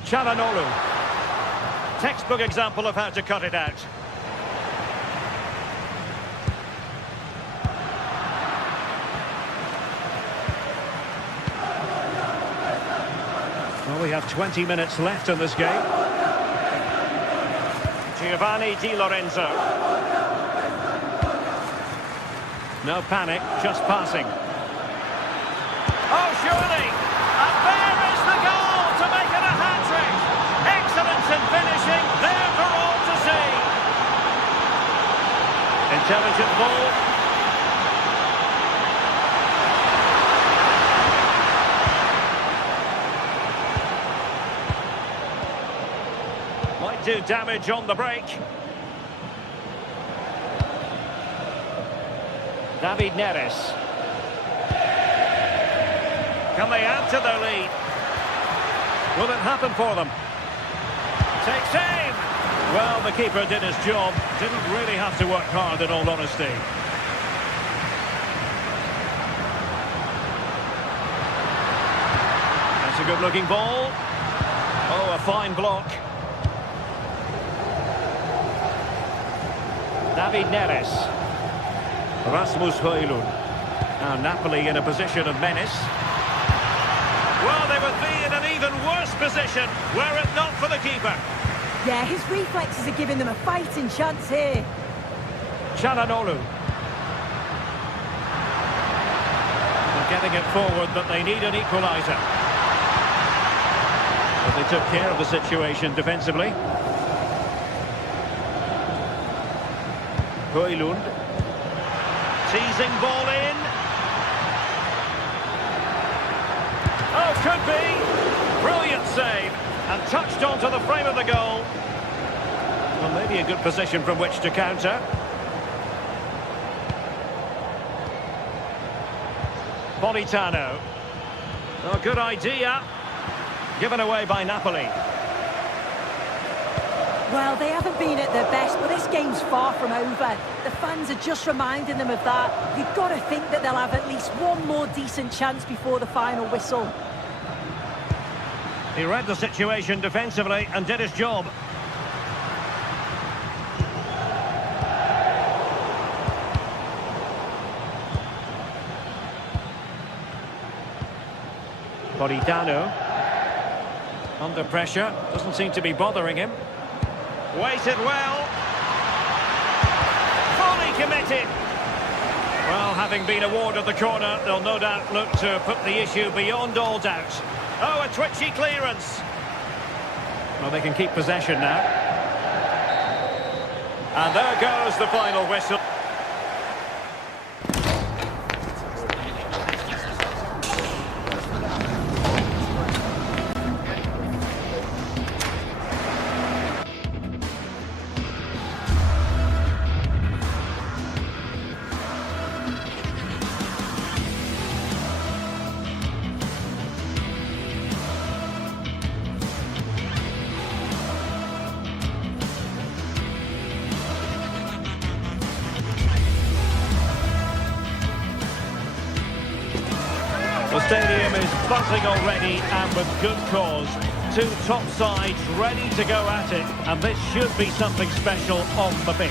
Çalhanoğlu. Textbook example of how to cut it out. Well, we have 20 minutes left in this game. Giovanni Di Lorenzo. No panic, just passing. Oh, surely! And there is the goal to make it a hat-trick! Excellence in finishing, there for all to see! Intelligent ball. Might do damage on the break. David Neres. Can they add to their lead? Will it happen for them? Takes aim! Well, the keeper did his job. Didn't really have to work hard, in all honesty. That's a good-looking ball. Oh, a fine block. David Neres. Rasmus Højlund. Now Napoli in a position of menace. Well, they would be in an even worse position were it not for the keeper. Yeah, his reflexes are giving them a fighting chance here. Çalhanoğlu. They're getting it forward, but they need an equaliser. But they took care of the situation defensively. Højlund. Teasing ball in. Oh, could be. Brilliant save. And touched onto the frame of the goal. Well, maybe a good position from which to counter. Politano. Oh, good idea. Given away by Napoli. Well, they haven't been at their best, but this game's far from over. The fans are just reminding them of that. You've got to think that they'll have at least one more decent chance before the final whistle. He read the situation defensively and did his job. Politano. Under pressure. Doesn't seem to be bothering him. Waited well. Fully committed. Well, having been awarded the corner, they'll no doubt look to put the issue beyond all doubt. Oh, a twitchy clearance. Well, they can keep possession now. And there goes the final whistle. The stadium is buzzing already, and with good cause. Two top sides ready to go at it, and this should be something special on the pitch.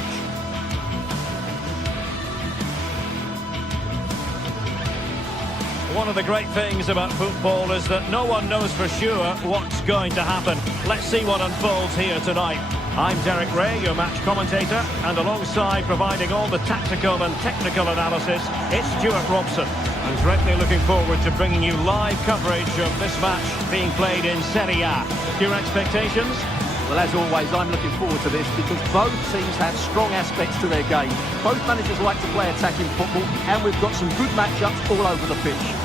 One of the great things about football is that no one knows for sure what's going to happen. Let's see what unfolds here tonight. I'm Derek Ray, your match commentator, and alongside providing all the tactical and technical analysis, it's Stuart Robson. I'm greatly looking forward to bringing you live coverage of this match being played in Serie A. Your expectations? Well, as always, I'm looking forward to this because both teams have strong aspects to their game. Both managers like to play attacking football, and we've got some good matchups all over the pitch.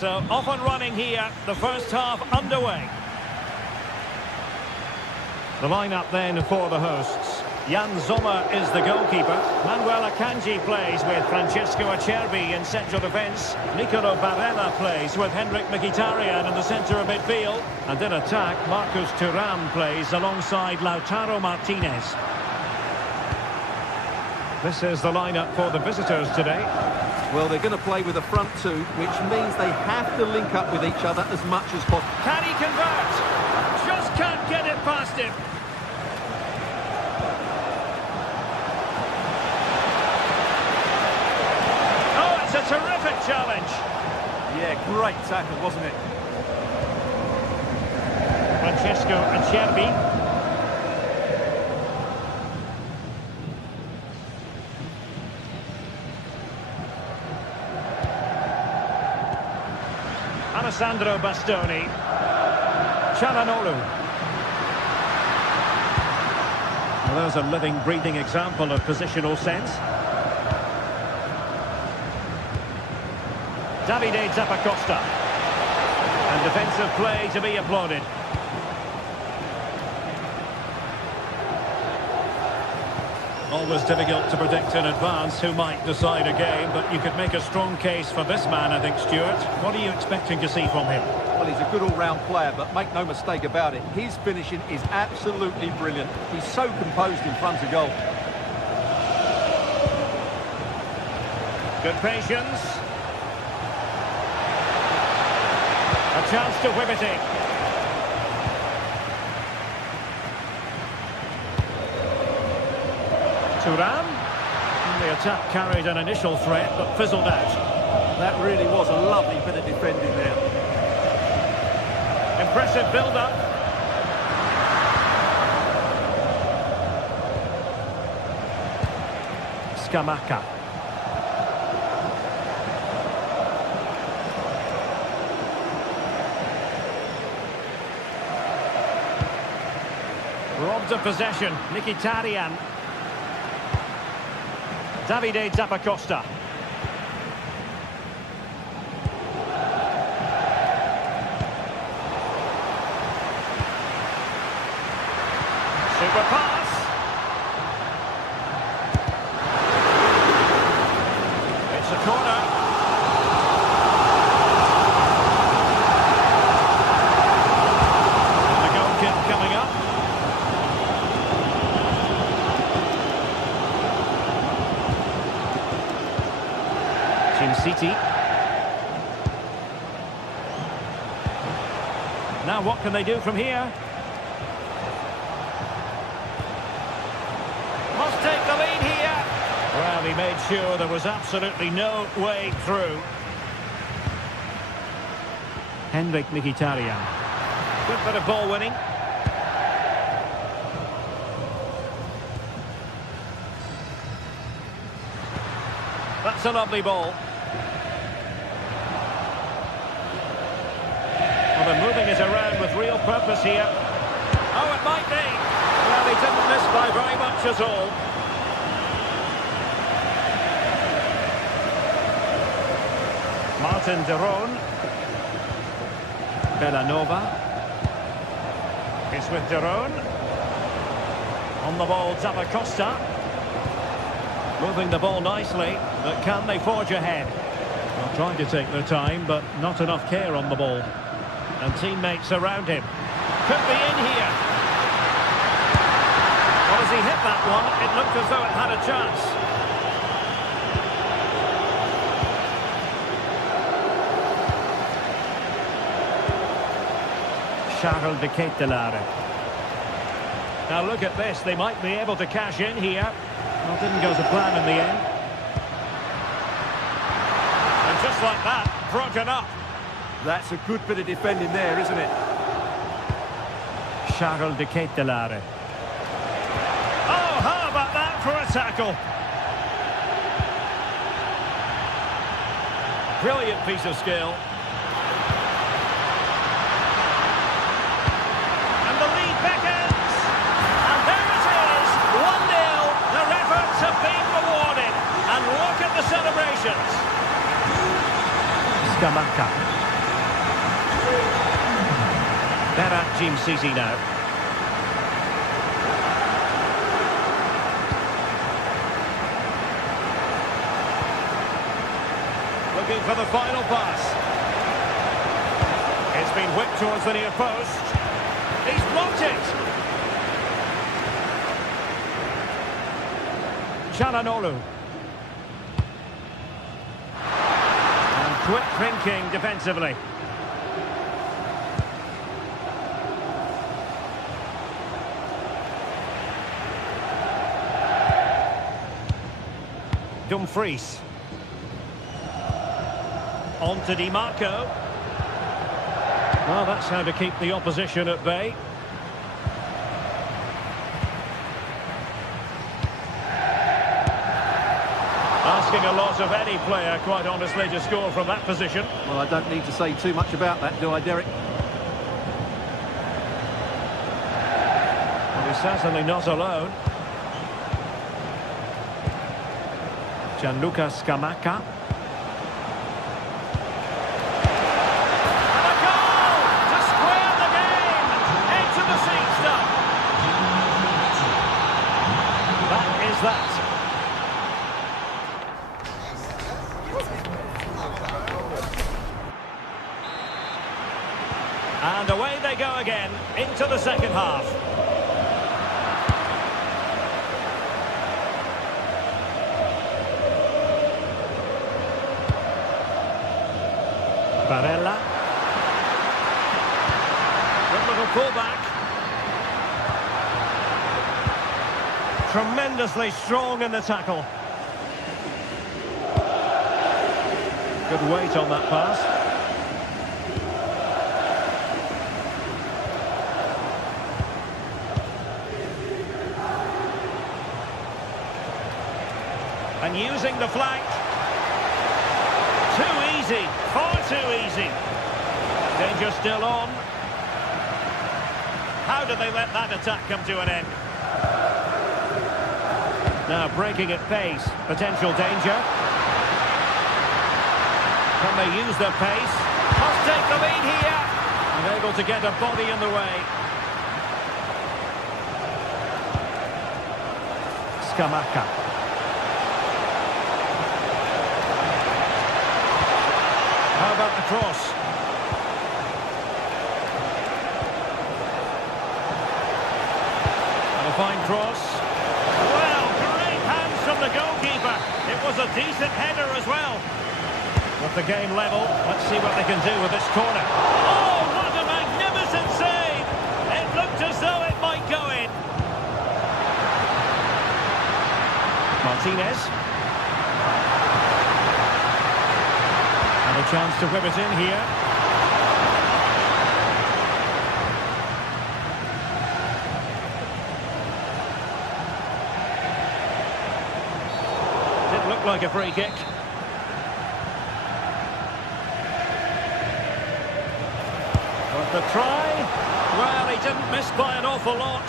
So off and running here, the first half underway. The lineup then for the hosts. Jan Sommer is the goalkeeper. Manuel Akanji plays with Francesco Acerbi in central defence. Nicolo Barella plays with Henrik Mkhitaryan in the centre of midfield. And in attack, Marcus Thuram plays alongside Lautaro Martinez. This is the lineup for the visitors today. Well, they're going to play with a front two, which means they have to link up with each other as much as possible. Can he convert? Just can't get it past him. Oh, it's a terrific challenge. Yeah, great tackle, wasn't it? Francesco Acerbi. Alessandro Bastoni. Çalhanoğlu. Well, there's a living, breathing example of positional sense. Davide Zappacosta. And defensive play to be applauded. Always difficult to predict in advance who might decide a game, but you could make a strong case for this man, I think, Stuart. What are you expecting to see from him? Well, he's a good all-round player, but make no mistake about it, his finishing is absolutely brilliant. He's so composed in front of goal. Good patience. A chance to whip it in. Thuram. The attack carried an initial threat, but fizzled out. That really was a lovely bit of defending there. Impressive build-up. Scamacca. Robbed of possession, Mkhitaryan. Davide Zappacosta. Super pass. It's a corner. And the goal kick coming up. City. Now what can they do from here? Must take the lead here. Well, he made sure there was absolutely no way through. Henrik Mkhitaryan. Good bit of ball winning. That's a lovely ball. Well, they're moving it around with real purpose here. Oh, it might be. Well, he didn't miss by very much at all. Martin de Roon. Bellanova. It's with de Roon. On the ball, Zappacosta. Moving the ball nicely, but can they forge ahead? Well, trying to take their time, but not enough care on the ball. And teammates around him. Could be in here. Well, as he hit that one, it looked as though it had a chance. Charles de Ketelaere. Now look at this, they might be able to cash in here. Well, didn't go to plan in the end. And just like that, broken up. That's a good bit of defending there, isn't it? Charles de Ketelaere. Oh, how about that for a tackle? Brilliant piece of skill. And the lead beckons. And there it is, 1-0. Their efforts have been rewarded. And look at the celebrations. Scamacca. Berat Jim Sisi now. Looking for the final pass. It's been whipped towards the near post. He's blocked it. Çalhanoğlu. And quick thinking defensively. Dumfries. On to Di Marco. Well, that's how to keep the opposition at bay. Asking a lot of any player, quite honestly, to score from that position. Well, I don't need to say too much about that, do I, Derek? Well, he's certainly not alone. Gianluca Scamacca. And a goal to square the game. Into the seat stuff. That is that. And away they go again into the second half. Barella. Good little pullback. Tremendously strong in the tackle. Good weight on that pass. And using the flank. Too easy, far too easy. Danger still on. How do they let that attack come to an end? Now breaking at pace, potential danger. Can they use their pace? Must take the lead here. And able to get a body in the way. Scamacca. How about the cross? And a fine cross. Well, great hands from the goalkeeper. It was a decent header as well. With the game level, let's see what they can do with this corner. Oh, what a magnificent save! It looked as though it might go in. Martinez. And a chance to whip it in here. Didn't look like a free kick. But the try, well, he didn't miss by an awful lot.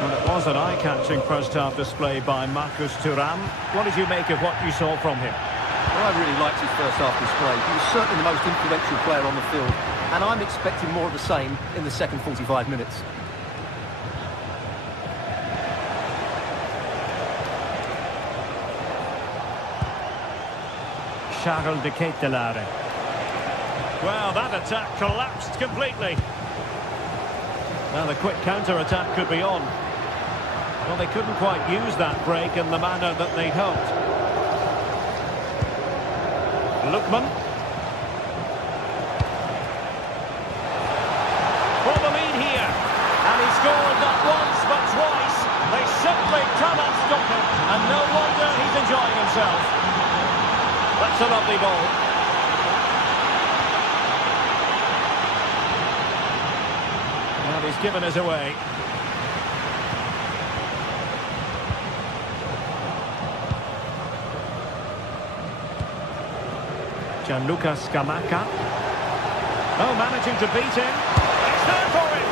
Well, it was an eye-catching first-half display by Marcus Thuram. What did you make of what you saw from him? Well, I really liked his first-half display. He was certainly the most influential player on the field, and I'm expecting more of the same in the second 45 minutes. Charles de Ketelaere. Well, that attack collapsed completely. Now the quick counter-attack could be on. Well, they couldn't quite use that break in the manner that they'd hoped. Lookman. For the lead here. And he scored not once but twice. They simply cannot stop him. And no wonder he's enjoying himself. That's a lovely ball. Well, he's given us away. Gianluca Scamacca. Oh, managing to beat him. It's there for him.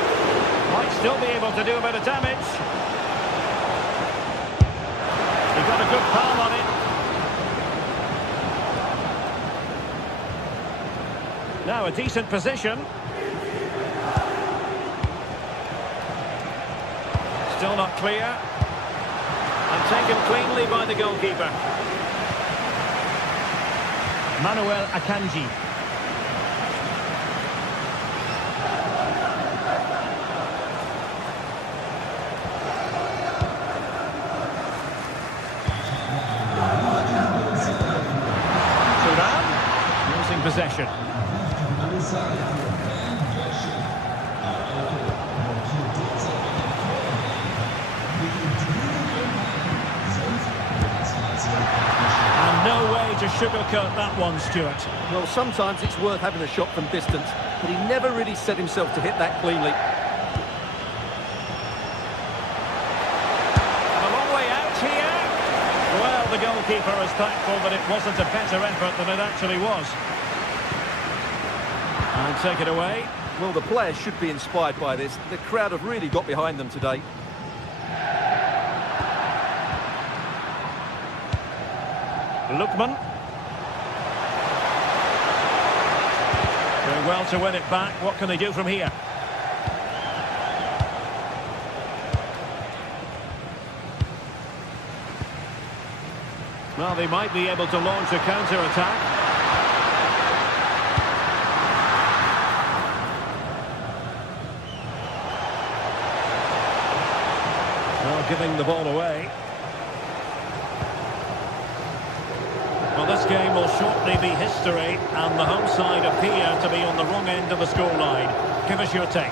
Might still be able to do a bit of damage. He got a good palm on it. Now a decent position. Still not clear. And taken cleanly by the goalkeeper. Manuel Akanji. Thuram losing possession. No way to sugarcoat that one, Stuart. Well, sometimes it's worth having a shot from distance, but he never really set himself to hit that cleanly. And a long way out here. Well, the goalkeeper is thankful that it wasn't a better effort than it actually was. And take it away. Well, the players should be inspired by this. The crowd have really got behind them today. Lookman. Doing well to win it back. What can they do from here? Well, they might be able to launch a counter-attack. Well, giving the ball away. Well, this game will shortly be history, and the home side appear to be on the wrong end of the scoreline. Give us your take.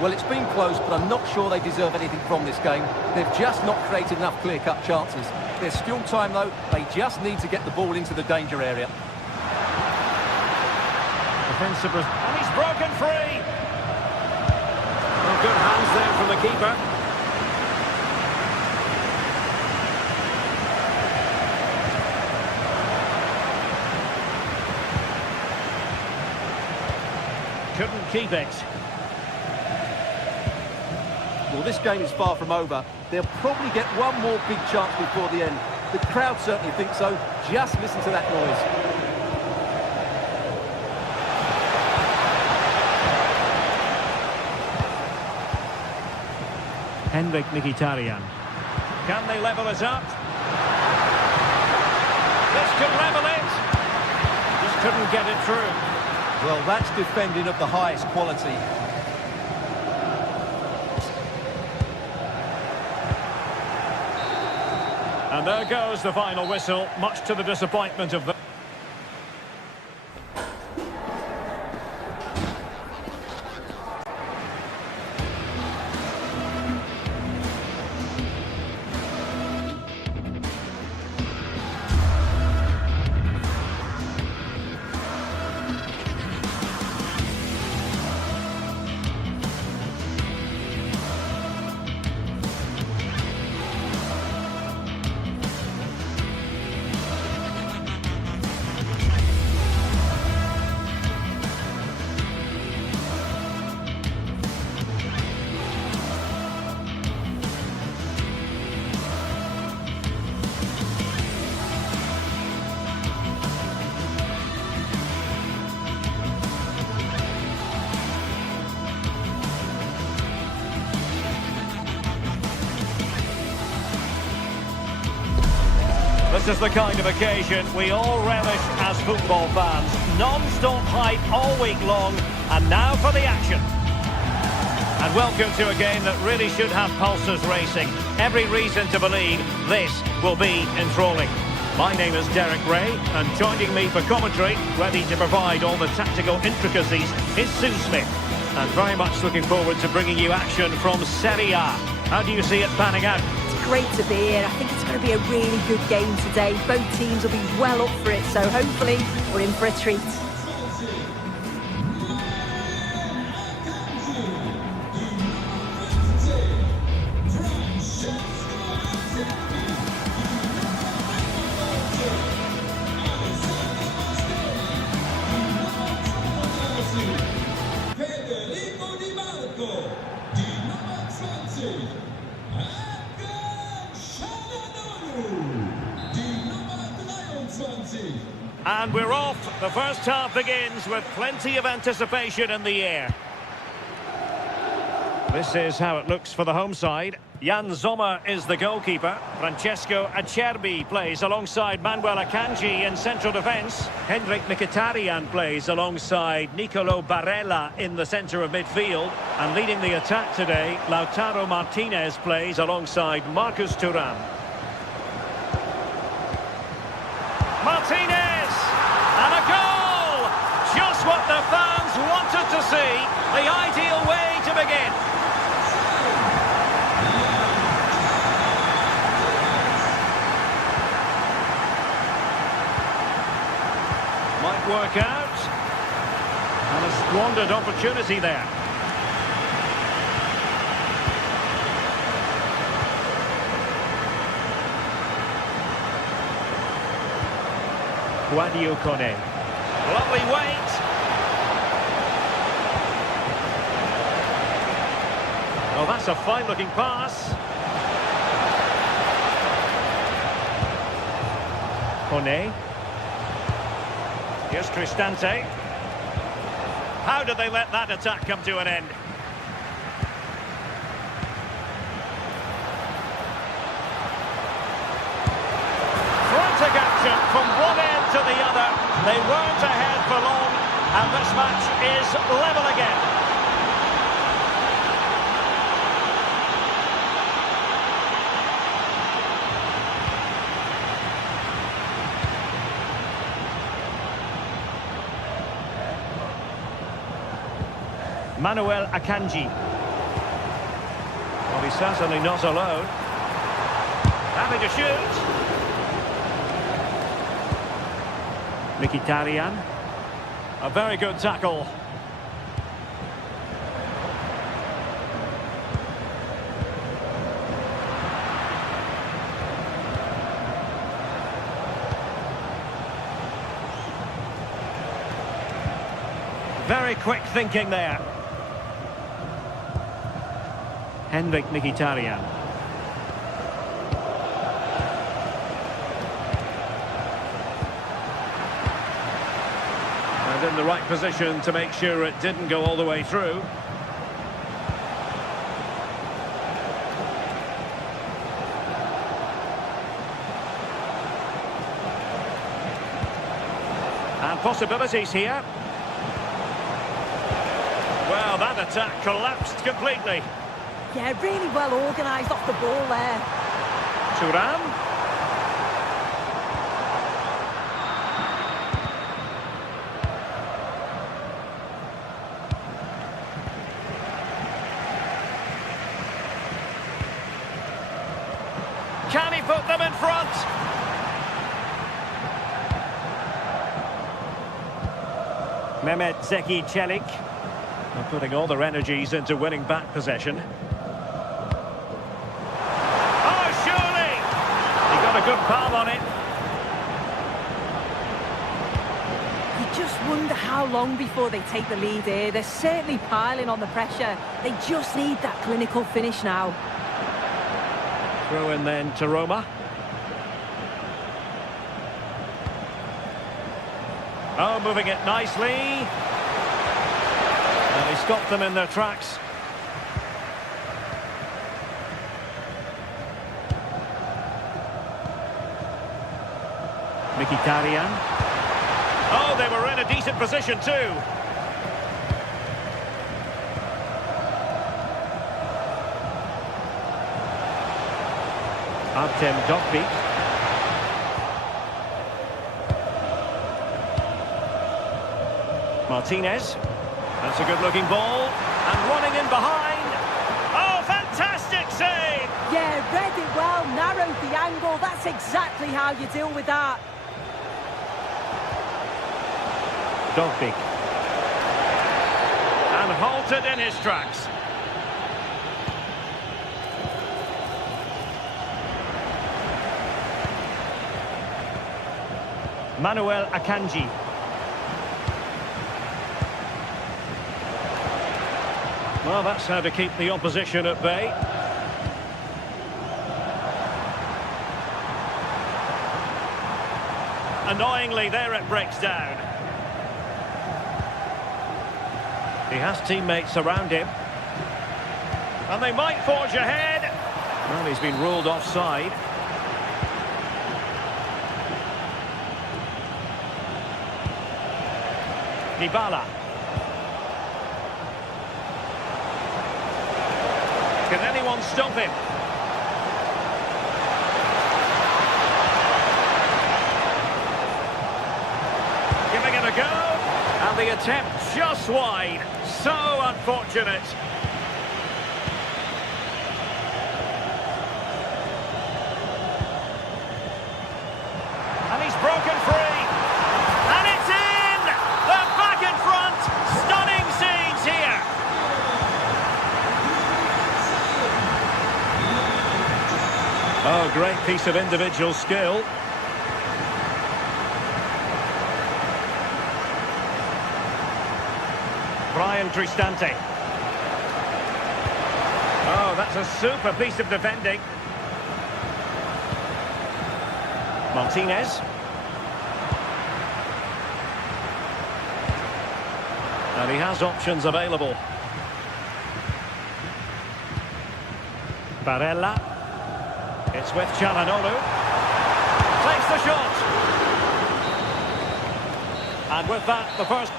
Well, it's been close, but I'm not sure they deserve anything from this game. They've just not created enough clear-cut chances. There's still time, though. They just need to get the ball into the danger area. Defensive, and he's broken free. Well, good hands there from the keeper. Couldn't keep it. Well, this game is far from over. They'll probably get one more big chance before the end. The crowd certainly think so. Just listen to that noise. Henrik Mkhitaryan. Can they level it up? This could level it. Just couldn't get it through. Well, that's defending of the highest quality. And there goes the final whistle, much to the disappointment of the... This is the kind of occasion we all relish as football fans. Non-stop hype all week long, and now for the action. And welcome to a game that really should have pulses racing. Every reason to believe this will be enthralling. My name is Derek Ray, and joining me for commentary, ready to provide all the tactical intricacies, is Sue Smith. And very much looking forward to bringing you action from Serie A. How do you see it panning out? Great to be here. I think it's going to be a really good game today. Both teams will be well up for it, so hopefully we're in for a treat. And we're off. The first half begins with plenty of anticipation in the air. This is how it looks for the home side. Jan Sommer is the goalkeeper. Francesco Acerbi plays alongside Manuel Akanji in central defence. Hendrik Mkhitaryan plays alongside Nicolo Barella in the centre of midfield. And leading the attack today, Lautaro Martinez plays alongside Marcus Thuram. Martinez! And a goal! Just what the fans wanted to see. The ideal way to begin. Might work out. And a squandered opportunity there. Guadio Kone. Lovely weight. Oh, that's a fine-looking pass. Kone. Here's Cristante. How did they let that attack come to an end? Frantic action from one end to the other. They weren't ahead for long, and this match is level again. Manuel Akanji. Well, he's certainly not alone. Happy to shoot. Mkhitaryan. A very good tackle. Very quick thinking there. Hendrik Mkhitaryan. And in the right position to make sure it didn't go all the way through. And possibilities here. Well, that attack collapsed completely. Yeah, really well organised off the ball there. Thuram. Can he put them in front? Mehmet Zeki Çelik. Putting all their energies into winning back possession. A good palm on it. You just wonder how long before they take the lead here. They're certainly piling on the pressure. They just need that clinical finish now. Throw in then to Roma. Oh, moving it nicely. And he stopped them in their tracks. Mkhitaryan. Oh, they were in a decent position too. Artem Dovbyk. Martinez. That's a good-looking ball. And running in behind. Oh, fantastic save! Yeah, read it well, narrowed the angle. That's exactly how you deal with that. Dovbyk. And halted in his tracks. Manuel Akanji. Well, that's how to keep the opposition at bay. annoyingly, there it breaks down. He has teammates around him. And they might forge ahead. Well, he's been ruled offside. Dybala. Can anyone stop him? Giving it a go. And the attempt just wide. So unfortunate. And he's broken free. And it's in! They're back in front. Stunning scenes here. Oh, great piece of individual skill. Brian Cristante. Oh, that's a super piece of defending. Martinez. And he has options available. Barella. It's with Çalhanoğlu. Takes the shot. And with that, the first...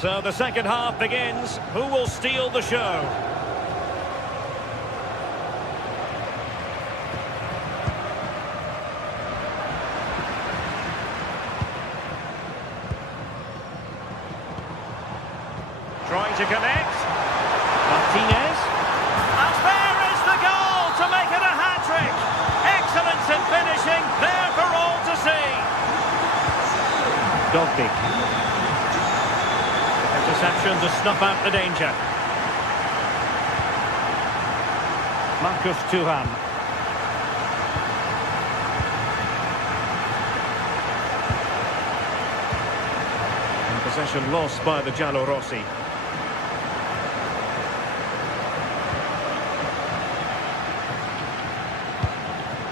So the second half begins. Who will steal the show? Trying to connect. Martinez. And there is the goal to make it a hat-trick. Excellence in finishing, there for all to see. Dovbyk. Interception to snuff out the danger. Marcus Thuram. And possession lost by the Giallorossi.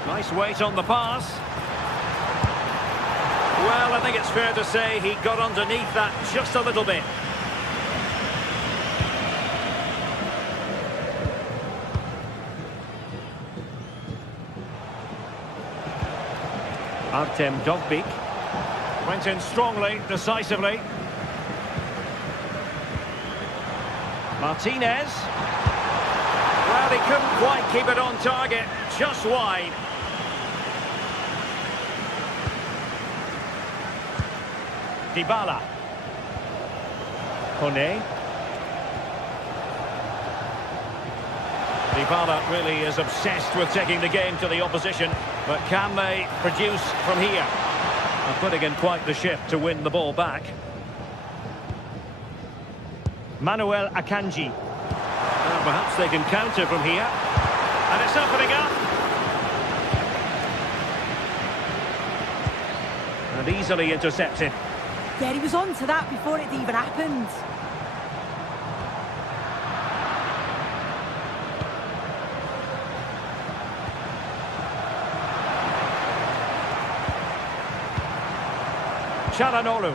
Nice weight on the pass. Well, I think it's fair to say he got underneath that just a little bit. Artem Dovbyk went in strongly, decisively. Martinez. Well, he couldn't quite keep it on target, just wide. Dybala. Kone. Dybala really is obsessed with taking the game to the opposition, but can they produce from here? And putting in quite the shift to win the ball back. Manuel Akanji. Perhaps they can counter from here. And it's opening up. And easily intercepted. Yeah, he was on to that before it even happened. Çalhanoğlu.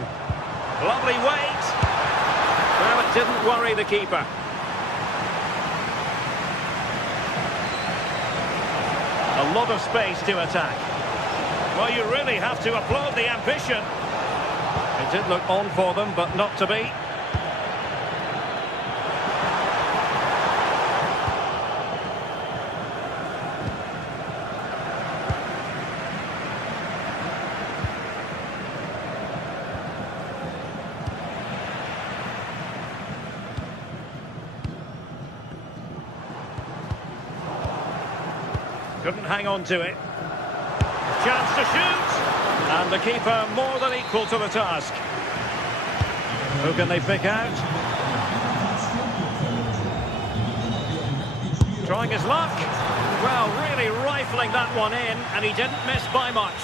Lovely weight. Well, it didn't worry the keeper. A lot of space to attack. Well, you really have to applaud the ambition. It did look on for them, but not to be. Couldn't hang on to it. Chance to shoot. And the keeper more than equal to the task. Who can they pick out? Trying his luck. Well, really rifling that one in, and he didn't miss by much.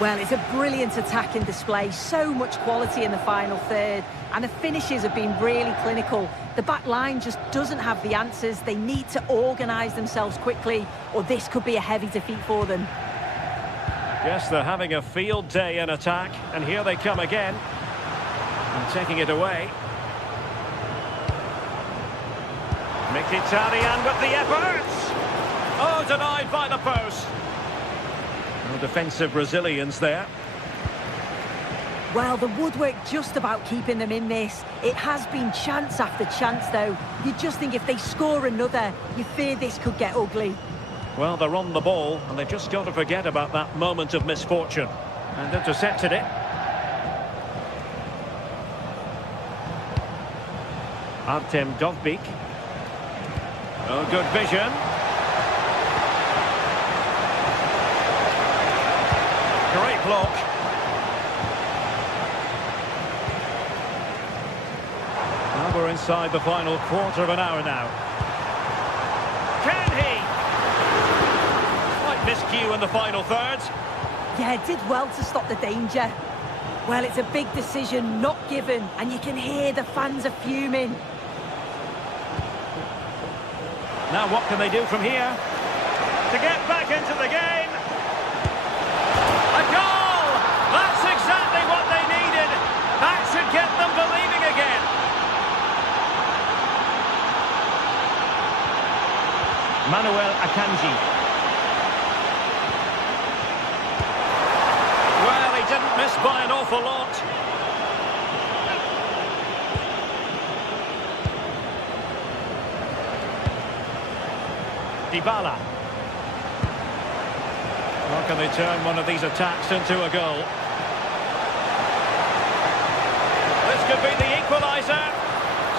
Well, it's a brilliant attacking display, so much quality in the final third, and the finishes have been really clinical. The back line just doesn't have the answers. They need to organise themselves quickly, or this could be a heavy defeat for them. Yes, they're having a field day in attack, and here they come again. And taking it away. Mkhitaryan with the efforts! Oh, denied by the post. No defensive resilience there. Well, the woodwork just about keeping them in this. It has been chance after chance, though. You just think if they score another, you fear this could get ugly. Well, they're on the ball, and they've just got to forget about that moment of misfortune. And intercepted it. Artem Dovbyk. Oh, good vision. Great block. Well, we're inside the final quarter of an hour now. Can he? Slight miscue in the final third. Yeah, did well to stop the danger. Well, it's a big decision, not given, and you can hear the fans are fuming. Now what can they do from here? To get back into the game. A goal! That's exactly what they needed. That should get them believing again. Manuel Akanji. Well, he didn't miss by an awful lot. Dybala. How can they turn one of these attacks into a goal? This could be the equaliser.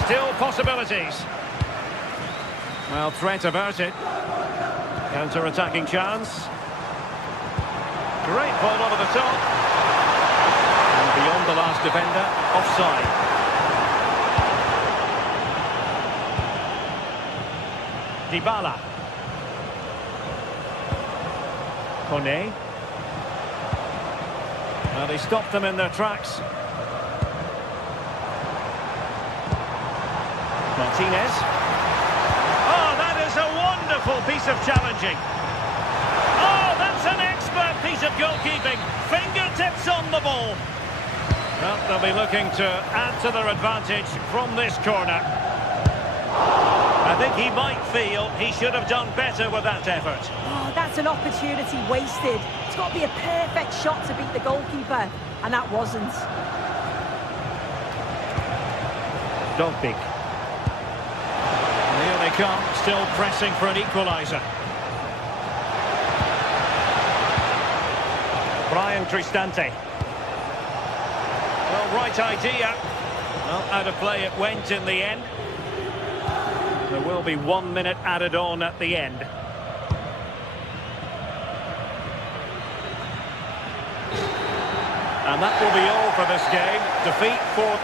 Still possibilities. Well, threat averted. Counter-attacking chance. Great ball over the top. And beyond the last defender, offside. Dybala. Kone. Well, they stopped them in their tracks. Martinez. Oh, that is a wonderful piece of challenging. Oh, that's an expert piece of goalkeeping. Fingertips on the ball. Well, they'll be looking to add to their advantage from this corner. I think he might feel he should have done better with that effort. Oh, that's an opportunity wasted. It's got to be a perfect shot to beat the goalkeeper, and that wasn't. Dovbyk. Here they come, still pressing for an equaliser. Brian Cristante. Well, right idea. Well, out of play it went in the end. There will be 1 minute added on at the end. And that will be all for this game. Defeat for...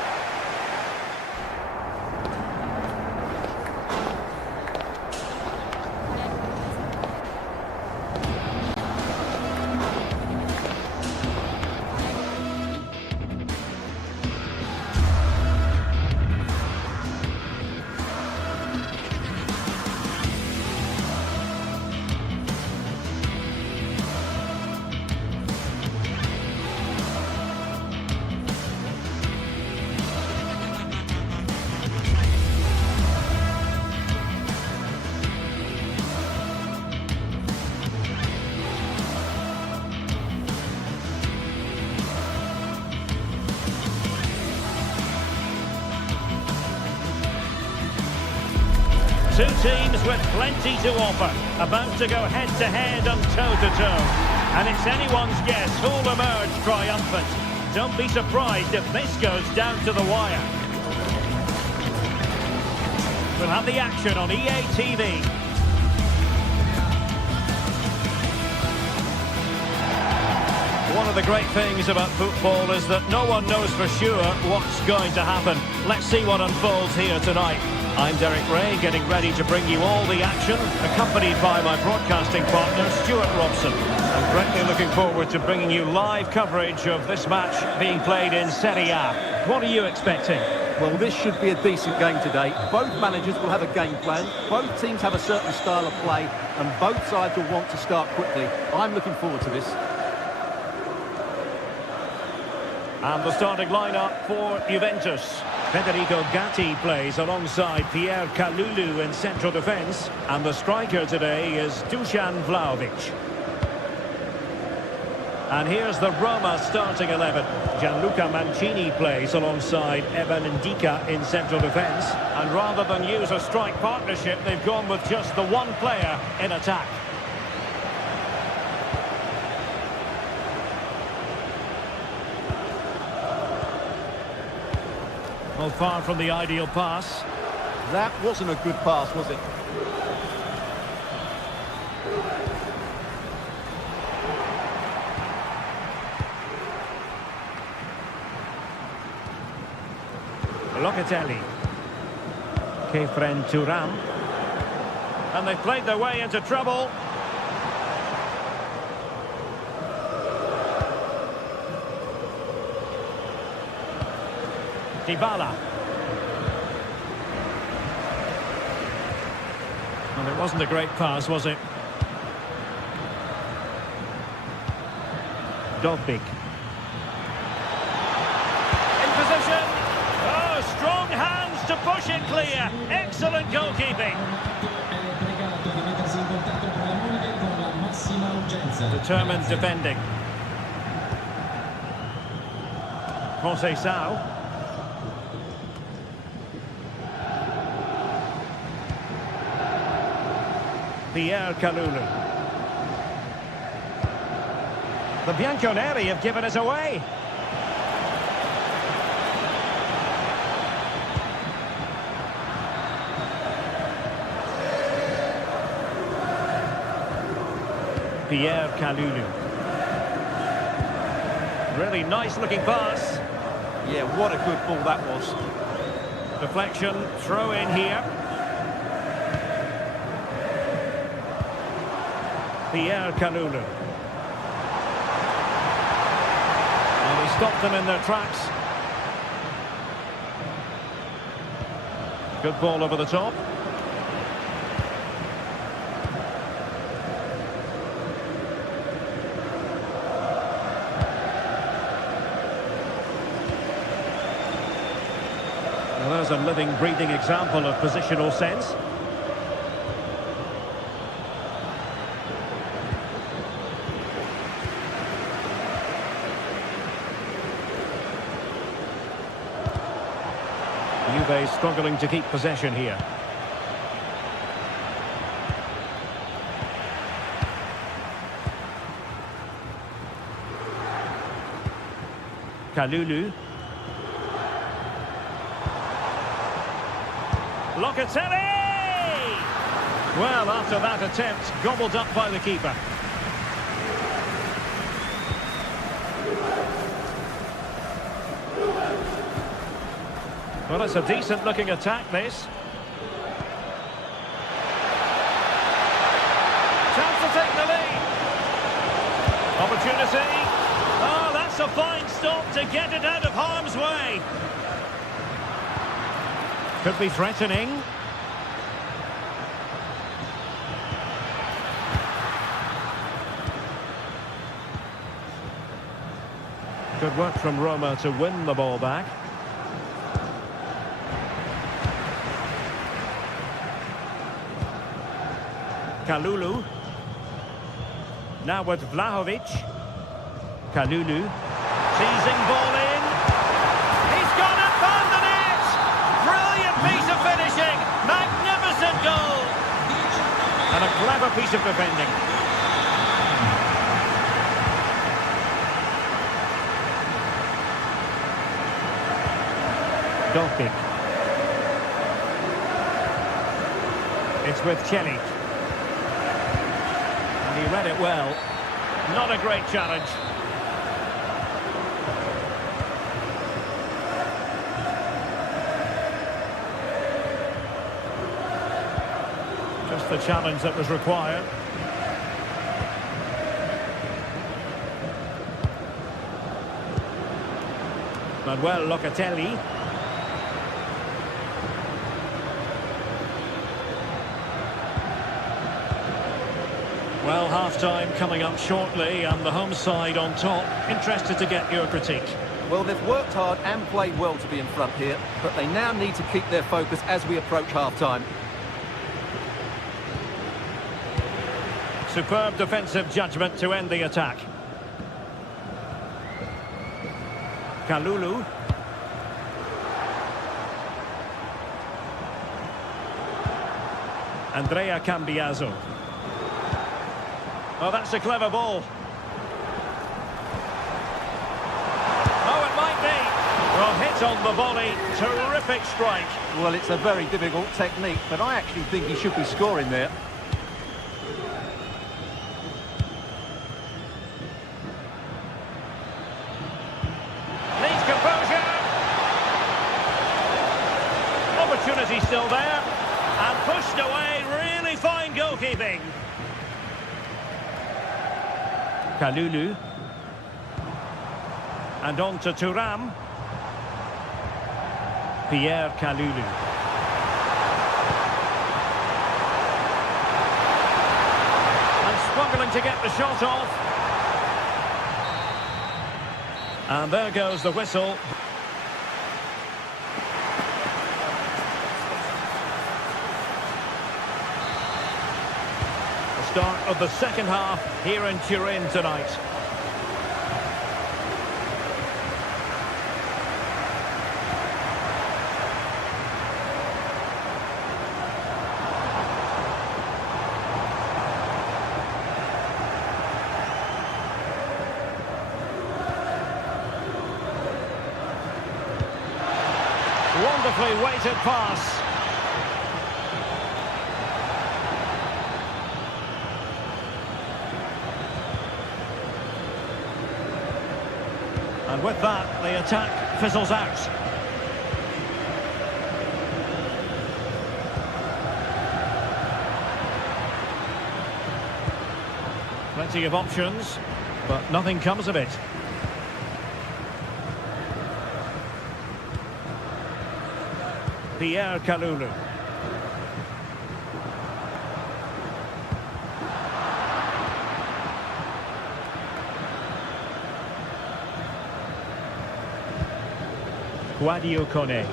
Two teams with plenty to offer, about to go head-to-head and toe-to-toe. And it's anyone's guess who'll emerge triumphant. Don't be surprised if this goes down to the wire. We'll have the action on EA TV. One of the great things about football is that no one knows for sure what's going to happen. Let's see what unfolds here tonight. I'm Derek Ray, getting ready to bring you all the action, accompanied by my broadcasting partner, Stuart Robson. I'm greatly looking forward to bringing you live coverage of this match being played in Serie A. What are you expecting? Well, this should be a decent game today. Both managers will have a game plan. Both teams have a certain style of play, and both sides will want to start quickly. I'm looking forward to this. And the starting lineup for Juventus. Federico Gatti plays alongside Pierre Kalulu in central defence. And the striker today is Dusan Vlahovic. And here's the Roma starting 11. Gianluca Mancini plays alongside Evan Ndika in central defence. And rather than use a strike partnership, they've gone with just the one player in attack. Well, far from the ideal pass. That wasn't a good pass, was it? Locatelli. Kefren Turam. And they've played their way into trouble. Dybala. Well, it wasn't a great pass, was it? Dovbik. In position. Oh, strong hands to push it clear. Excellent goalkeeping. Determined defending. Conceição. Pierre Kalulu. The Bianconeri have given us away. Pierre Kalulu. Really nice looking pass. Yeah, what a good ball that was. Deflection, throw in here. Pierre Kalulu. And he stopped them in their tracks. Good ball over the top. Well, there's a living, breathing example of positional sense. Juve struggling to keep possession here. Kalulu. Locatelli! Well, after that attempt, gobbled up by the keeper. Well, it's a decent-looking attack, this. Chance to take the lead. Opportunity. Oh, that's a fine stop to get it out of harm's way. Could be threatening. Good work from Roma to win the ball back. Kalulu. Now with Vlahovic. Kalulu. Teasing ball in. He's gone and found the net! Brilliant piece of finishing. Magnificent goal. And a clever piece of defending. Dovbik. It's with Celik. And he read it well. Not a great challenge. the challenge that was required. Manuel Locatelli. Well, half-time coming up shortly and the home side on top. Interested to get your critique. Well, they've worked hard and played well to be in front here, but they now need to keep their focus as we approach half-time. Superb defensive judgment to end the attack. Kalulu. Andrea Cambiaso. Oh, that's a clever ball. Oh, it might be. Well, hit on the volley. Terrific strike. Well, it's a very difficult technique, but I actually think he should be scoring there. Needs composure. Opportunity still there. And pushed away. Really fine goalkeeping. Kalulu. And on to Thuram. Pierre Kalulu. And struggling to get the shot off. And there goes the whistle. Start of the second half here in Turin tonight. Wonderfully weighted pass. And with that, the attack fizzles out. Plenty of options, but nothing comes of it. Pierre Kalulu. Guadio Kone.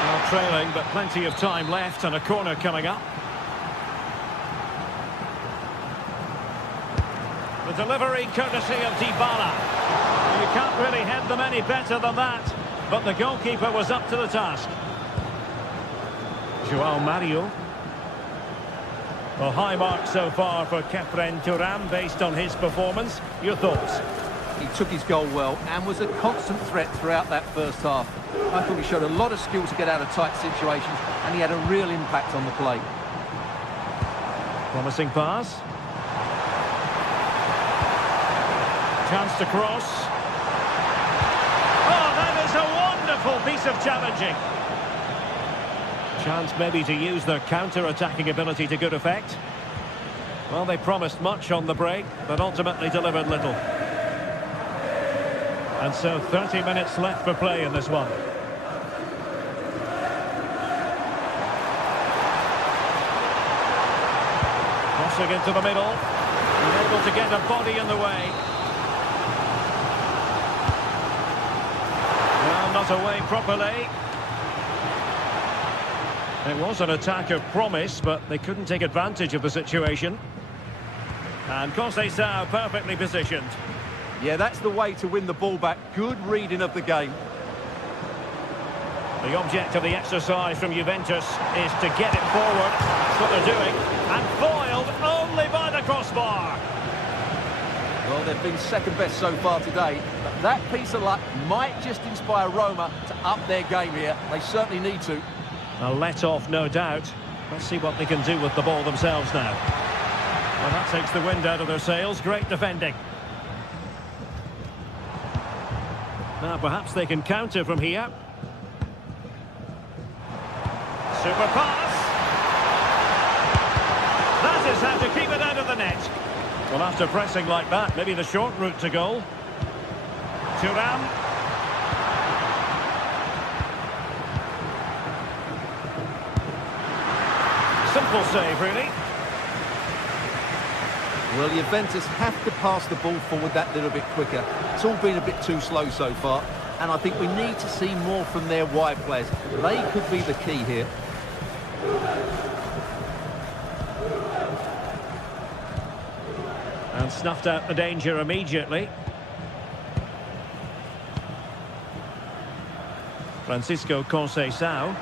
Well, trailing, but plenty of time left and a corner coming up. The delivery courtesy of Dybala. You can't really head them any better than that, but the goalkeeper was up to the task. João Mario. Well, high mark so far for Khéphren Thuram based on his performance. Your thoughts? He took his goal well and was a constant threat throughout that first half. I thought he showed a lot of skill to get out of tight situations, and he had a real impact on the play. Promising pass. Chance to cross. Oh, that is a wonderful piece of challenging. Chance maybe to use their counter-attacking ability to good effect. Well, they promised much on the break, but ultimately delivered little. And so 30 minutes left for play in this one. Crossing into the middle. He's able to get a body in the way. Well, not away properly. It was an attack of promise, but they couldn't take advantage of the situation. And Conceição perfectly positioned. Yeah, that's the way to win the ball back. Good reading of the game. The object of the exercise from Juventus is to get it forward. That's what they're doing. And foiled only by the crossbar. Well, they've been second best so far today, but that piece of luck might just inspire Roma to up their game here. They certainly need to. A let-off, no doubt. Let's see what they can do with the ball themselves now. Well, that takes the wind out of their sails. Great defending. Now, perhaps they can counter from here. Super pass. That is how to keep it out of the net. Well, after pressing like that, maybe the short route to goal. Thuram. Simple save, really. Well, Juventus have to pass the ball forward that little bit quicker. It's all been a bit too slow so far, and I think we need to see more from their wide players. They could be the key here. And snuffed out the danger immediately. Francisco Conceição.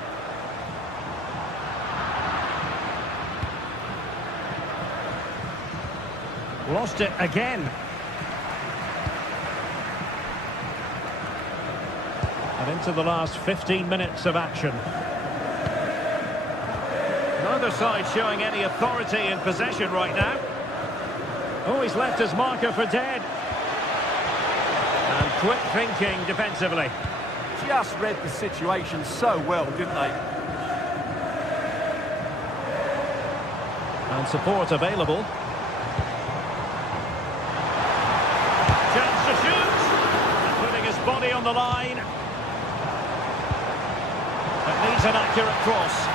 Lost it again. And into the last 15 minutes of action. Neither side showing any authority in possession right now. Oh, he's left his marker for dead. And quick thinking defensively. Just read the situation so well, didn't they? And support available. Chance to shoot. And putting his body on the line. It needs an accurate cross.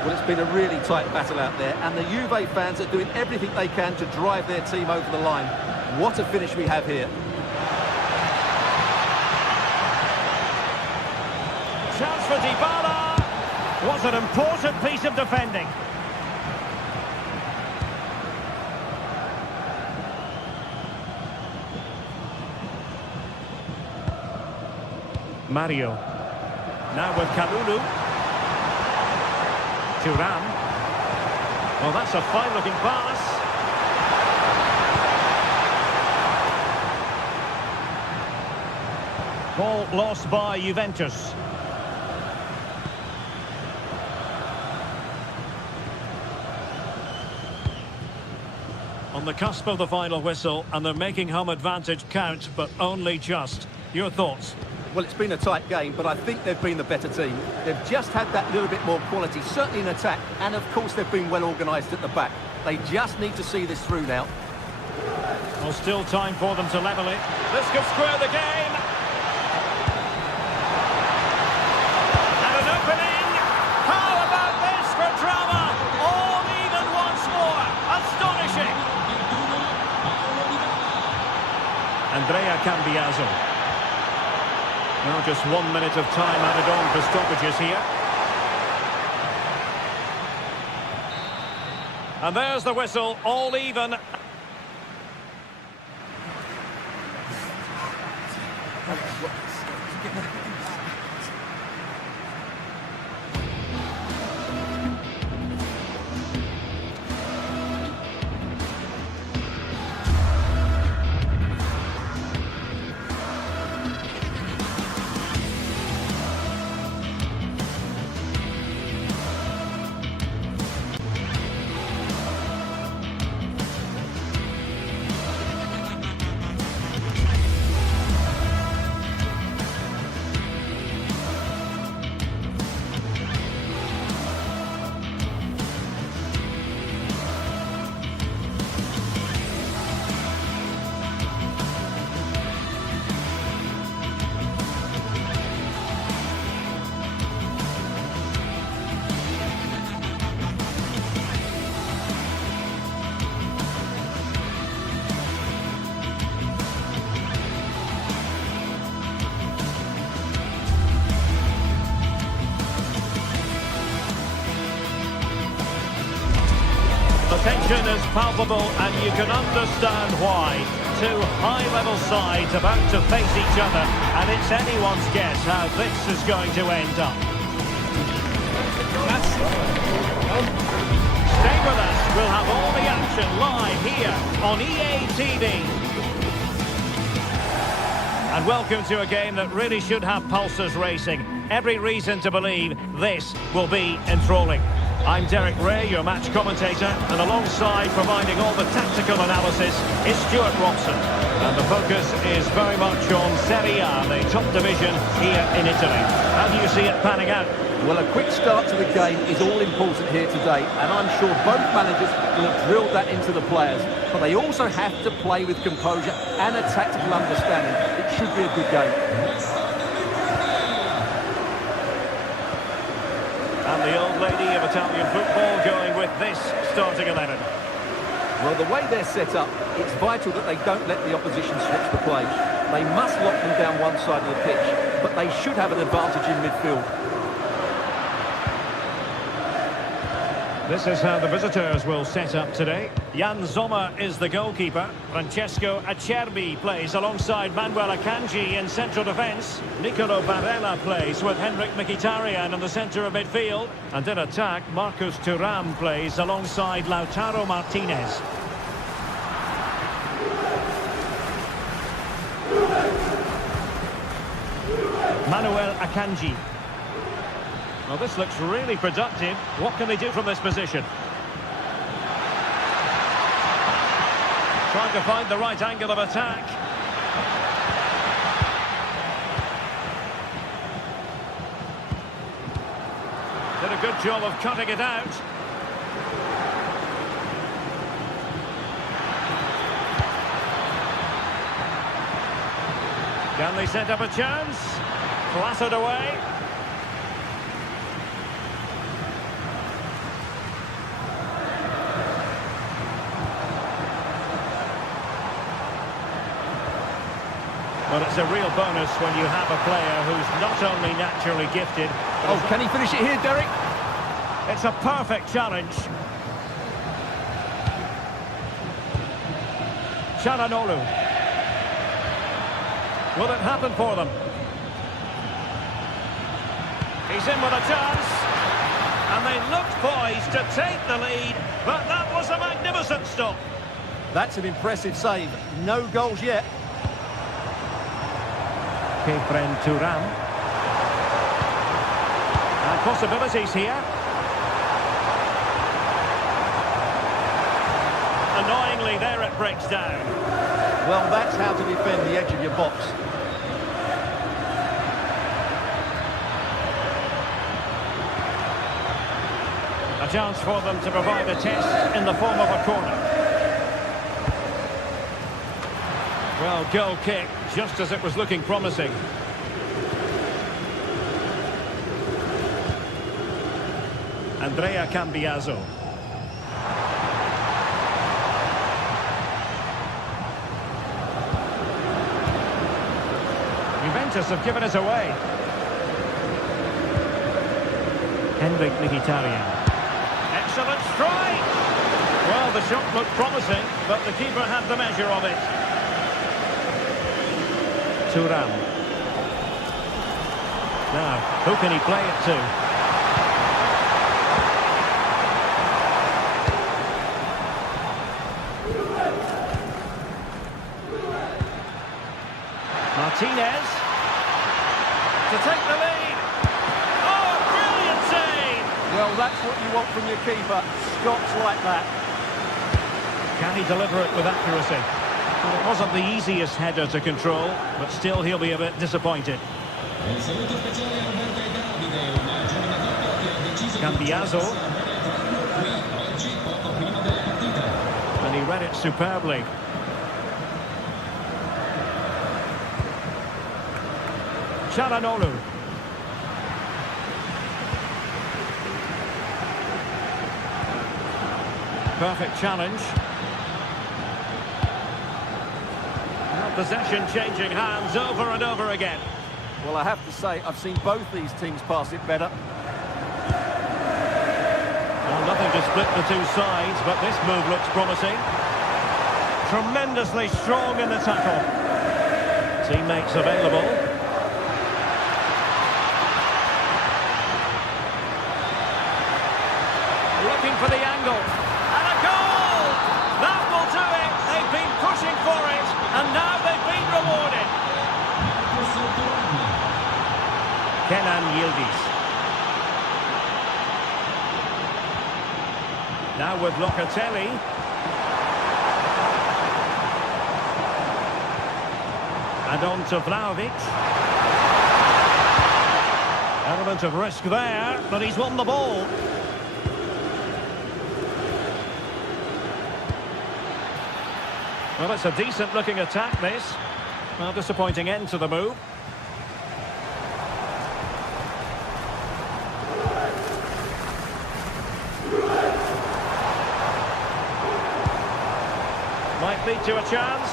Well, it's been a really tight battle out there, and the Juve fans are doing everything they can to drive their team over the line. What a finish we have here. Chance for Dybala. What an important piece of defending. Mario. Now with Kalulu. Thuram. Well, that's a fine-looking pass. Ball lost by Juventus. On the cusp of the final whistle, and they're making home advantage count, but only just. Your thoughts? Well, it's been a tight game, but I think they've been the better team. They've just had that little bit more quality, certainly in attack, and of course they've been well organised at the back. They just need to see this through now. Well, still time for them to level it. This could square the game. And an opening. How about this for drama? All even once more. Astonishing. Andrea Cambiaso. Now just 1 minute of time added on for stoppages here. And there's the whistle, all even. The tension is palpable, and you can understand why. Two high-level sides about to face each other, and it's anyone's guess how this is going to end up. Stay with us. We'll have all the action live here on EA TV. And welcome to a game that really should have pulses racing. Every reason to believe this will be enthralling. I'm Derek Ray, your match commentator, and alongside providing all the tactical analysis is Stuart Robson. And the focus is very much on Serie A, the top division here in Italy. How do you see it panning out? Well, a quick start to the game is all important here today, and I'm sure both managers will have drilled that into the players. But they also have to play with composure and a tactical understanding. It should be a good game. And the old lady of Italian football going with this starting 11. Well, the way they're set up, it's vital that they don't let the opposition switch the play. They must lock them down one side of the pitch, but they should have an advantage in midfield. This is how the visitors will set up today. Jan Sommer is the goalkeeper. Francesco Acerbi plays alongside Manuel Akanji in central defence. Nicolo Barella plays with Henrik Mkhitaryan in the centre of midfield. And in attack, Marcus Thuram plays alongside Lautaro Martinez. Manuel Akanji. Well, this looks really productive. What can they do from this position? Trying to find the right angle of attack. Did a good job of cutting it out. Can they set up a chance? Clattered away. Well, it's a real bonus when you have a player who's not only naturally gifted... Oh, can he finish it here, Derek? It's a perfect challenge. Çalhanoğlu. Will it happen for them? He's in with a chance. And they looked poised to take the lead, but that was a magnificent stop. That's an impressive save. No goals yet. Kefren Thuram. And possibilities here. Annoyingly, there it breaks down. Well, that's how to defend the edge of your box. A chance for them to provide a test in the form of a corner. Well, goal kick, just as it was looking promising. Andrea Cambiaso. Juventus have given it away. Henrik Mkhitaryan. Excellent strike! Well, the shot looked promising, but the keeper had the measure of it. Thuram. Now, who can he play it to? Martinez. To take the lead. Oh, brilliant save! Well, that's what you want from your keeper. Shots like that. Can he deliver it with accuracy? Well, it wasn't the easiest header to control, but still he'll be a bit disappointed. Cambiaso. And he read it superbly. Çalhanoğlu. Perfect challenge. Possession changing hands over and over again. Well, I have to say, I've seen both these teams pass it better. Well, nothing to split the two sides, but this move looks promising. Tremendously strong in the tackle. Teammates available. Looking for the angle. And a goal! That will do it. They've been pushing for it, and now they've been rewarded. Kenan Yildiz. Now with Locatelli. And on to Vlahovic. Element of risk there, but he's won the ball. Well, it's a decent-looking attack, this. Well, disappointing end to the move. Might lead to a chance.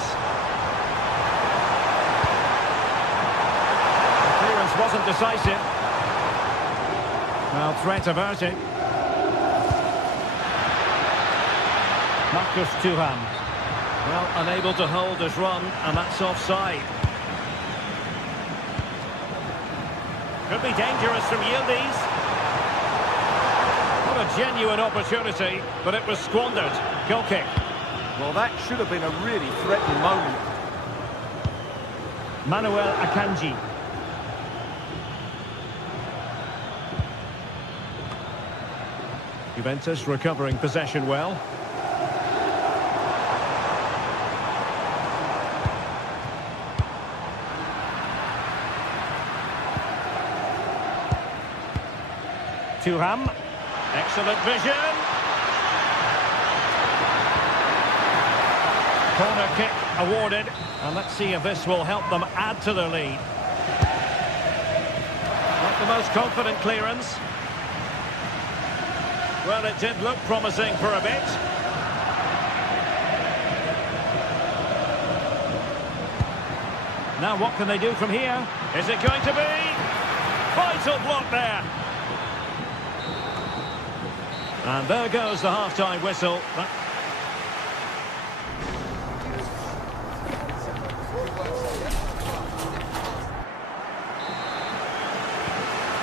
The clearance wasn't decisive. Well, threat averted. Marcus Thuram. Well, unable to hold his run, and that's offside. Could be dangerous from Yildiz. What a genuine opportunity, but it was squandered. Goal kick. Well, that should have been a really threatening moment. Manuel Akanji. Juventus recovering possession well. Thuram. Excellent vision. Corner kick awarded. And let's see if this will help them add to their lead. Not the most confident clearance. Well, it did look promising for a bit. Now what can they do from here? Is it going to be? Vital block there. And there goes the half-time whistle.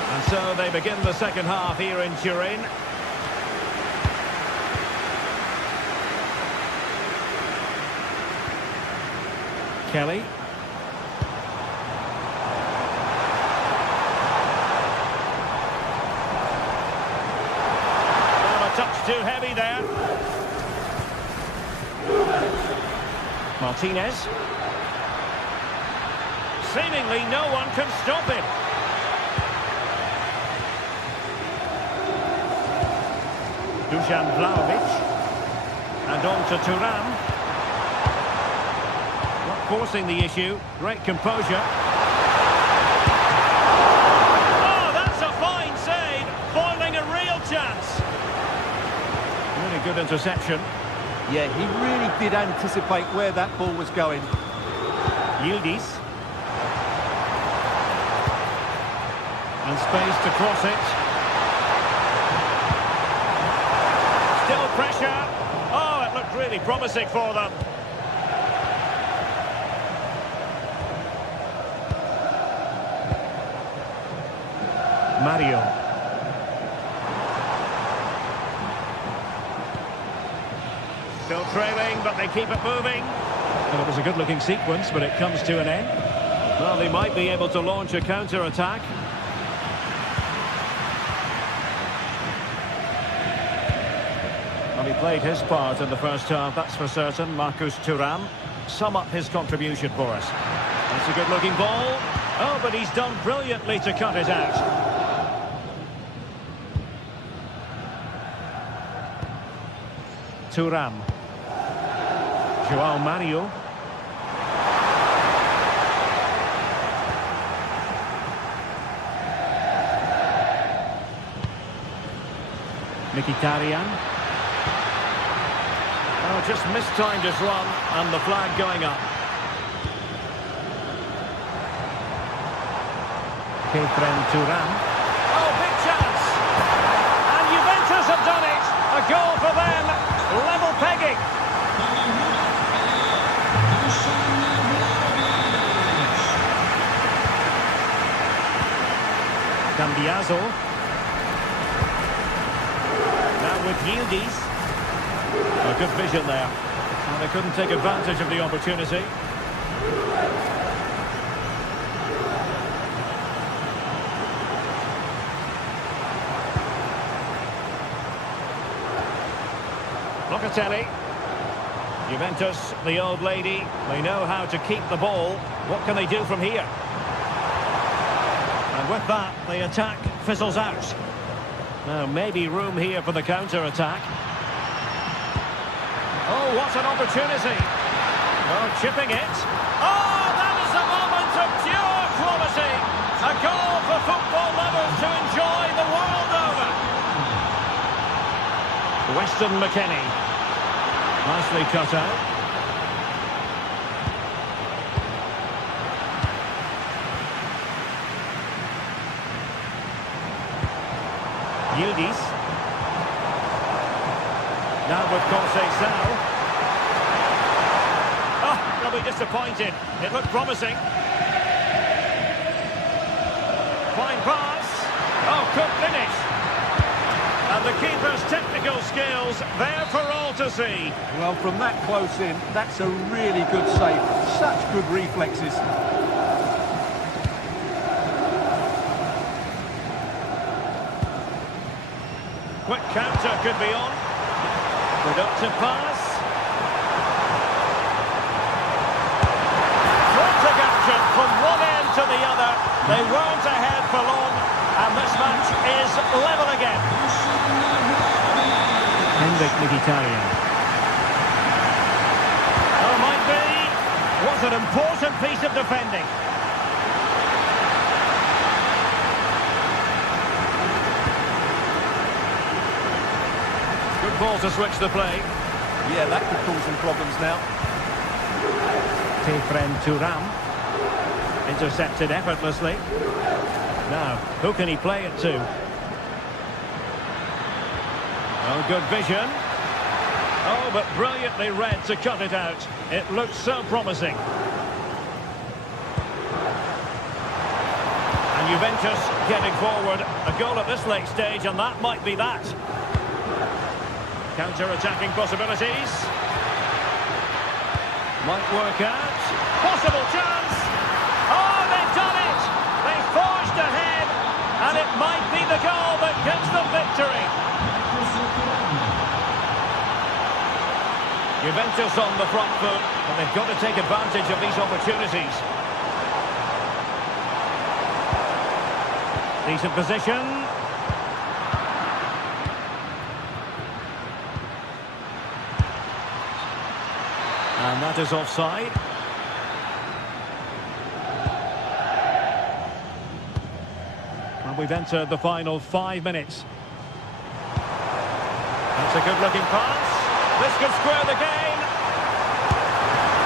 And so they begin the second half here in Turin. Kelly. Touch too heavy there. Martinez. Seemingly no one can stop him. Dusan Vlahovic. And on to Thuram. Not forcing the issue. Great composure. Oh, that's a fine save. Foiling a real chance. Really good interception. Yeah, he really did anticipate where that ball was going. Yildiz. And space to cross it. Still pressure. Oh, it looked really promising for them. Mario. Still trailing, but they keep it moving. And it was a good-looking sequence, but it comes to an end. Well, they might be able to launch a counter-attack. Well, he played his part in the first half, that's for certain. Marcus Thuram. Sum up his contribution for us. That's a good-looking ball. Oh, but he's done brilliantly to cut it out. Thuram. João Mario. Mkhitaryan. Oh, just mistimed his run, and the flag going up. Thuram. Oh, big chance! And Juventus have done it! A goal for them, level pegging. Cambiaso. Now with Yildiz. A good vision there. And they couldn't take advantage of the opportunity. Balotelli. Juventus, the old lady, they know how to keep the ball. What can they do from here? And with that, the attack fizzles out. Now, maybe room here for the counter-attack. Oh, what an opportunity. Oh, chipping it. Oh, that is a moment of pure quality. A goal for football lovers to enjoy the world over. Weston McKennie. Nicely cut out. Yildiz. Now with Conceição. Oh, they'll be disappointed. It looked promising. Fine pass. Oh, good finish. And the keeper's technical skills there for all to see. Well, from that close in, that's a really good save. Such good reflexes. Quick counter could be on. Productive pass. Frantic action from one end to the other. They weren't ahead for long, and this match is level again. Henrik Mkhitaryan. Oh, might be. What an important piece of defending. Good ball to switch the play. Yeah, that could cause some problems now. Turam. Intercepted effortlessly. Now, who can he play it to? Oh, good vision. Oh, but brilliantly read to cut it out. It looked so promising. And Juventus getting forward. A goal at this late stage, and that might be that. Counter-attacking possibilities. Might work out. Possible chance. Oh, they've done it. They've forged ahead. And it might be the goal that gives them victory. Juventus on the front foot, and they've got to take advantage of these opportunities. Decent position. And that is offside. And we've entered the final 5 minutes. That's a good-looking pass. This could square the game.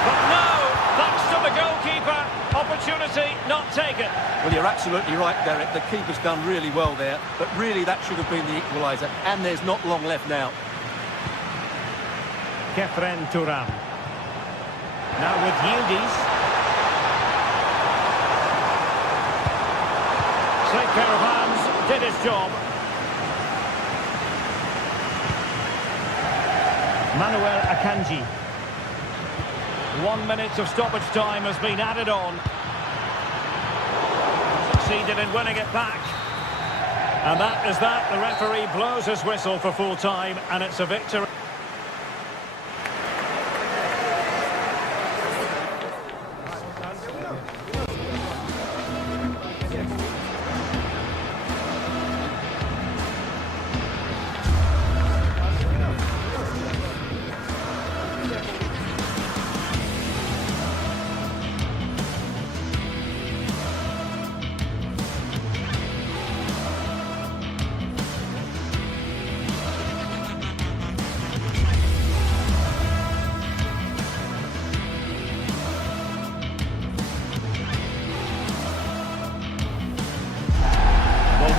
But no, thanks to the goalkeeper, opportunity not taken. Well, you're absolutely right, Derek. The keeper's done really well there, but really that should have been the equaliser, and there's not long left now. Turam. Now with Yildiz. Slick pair of hands, did his job. Manuel Akanji. 1 minute of stoppage time has been added on. Succeeded in winning it back. And that is that. The referee blows his whistle for full time, and it's a victory.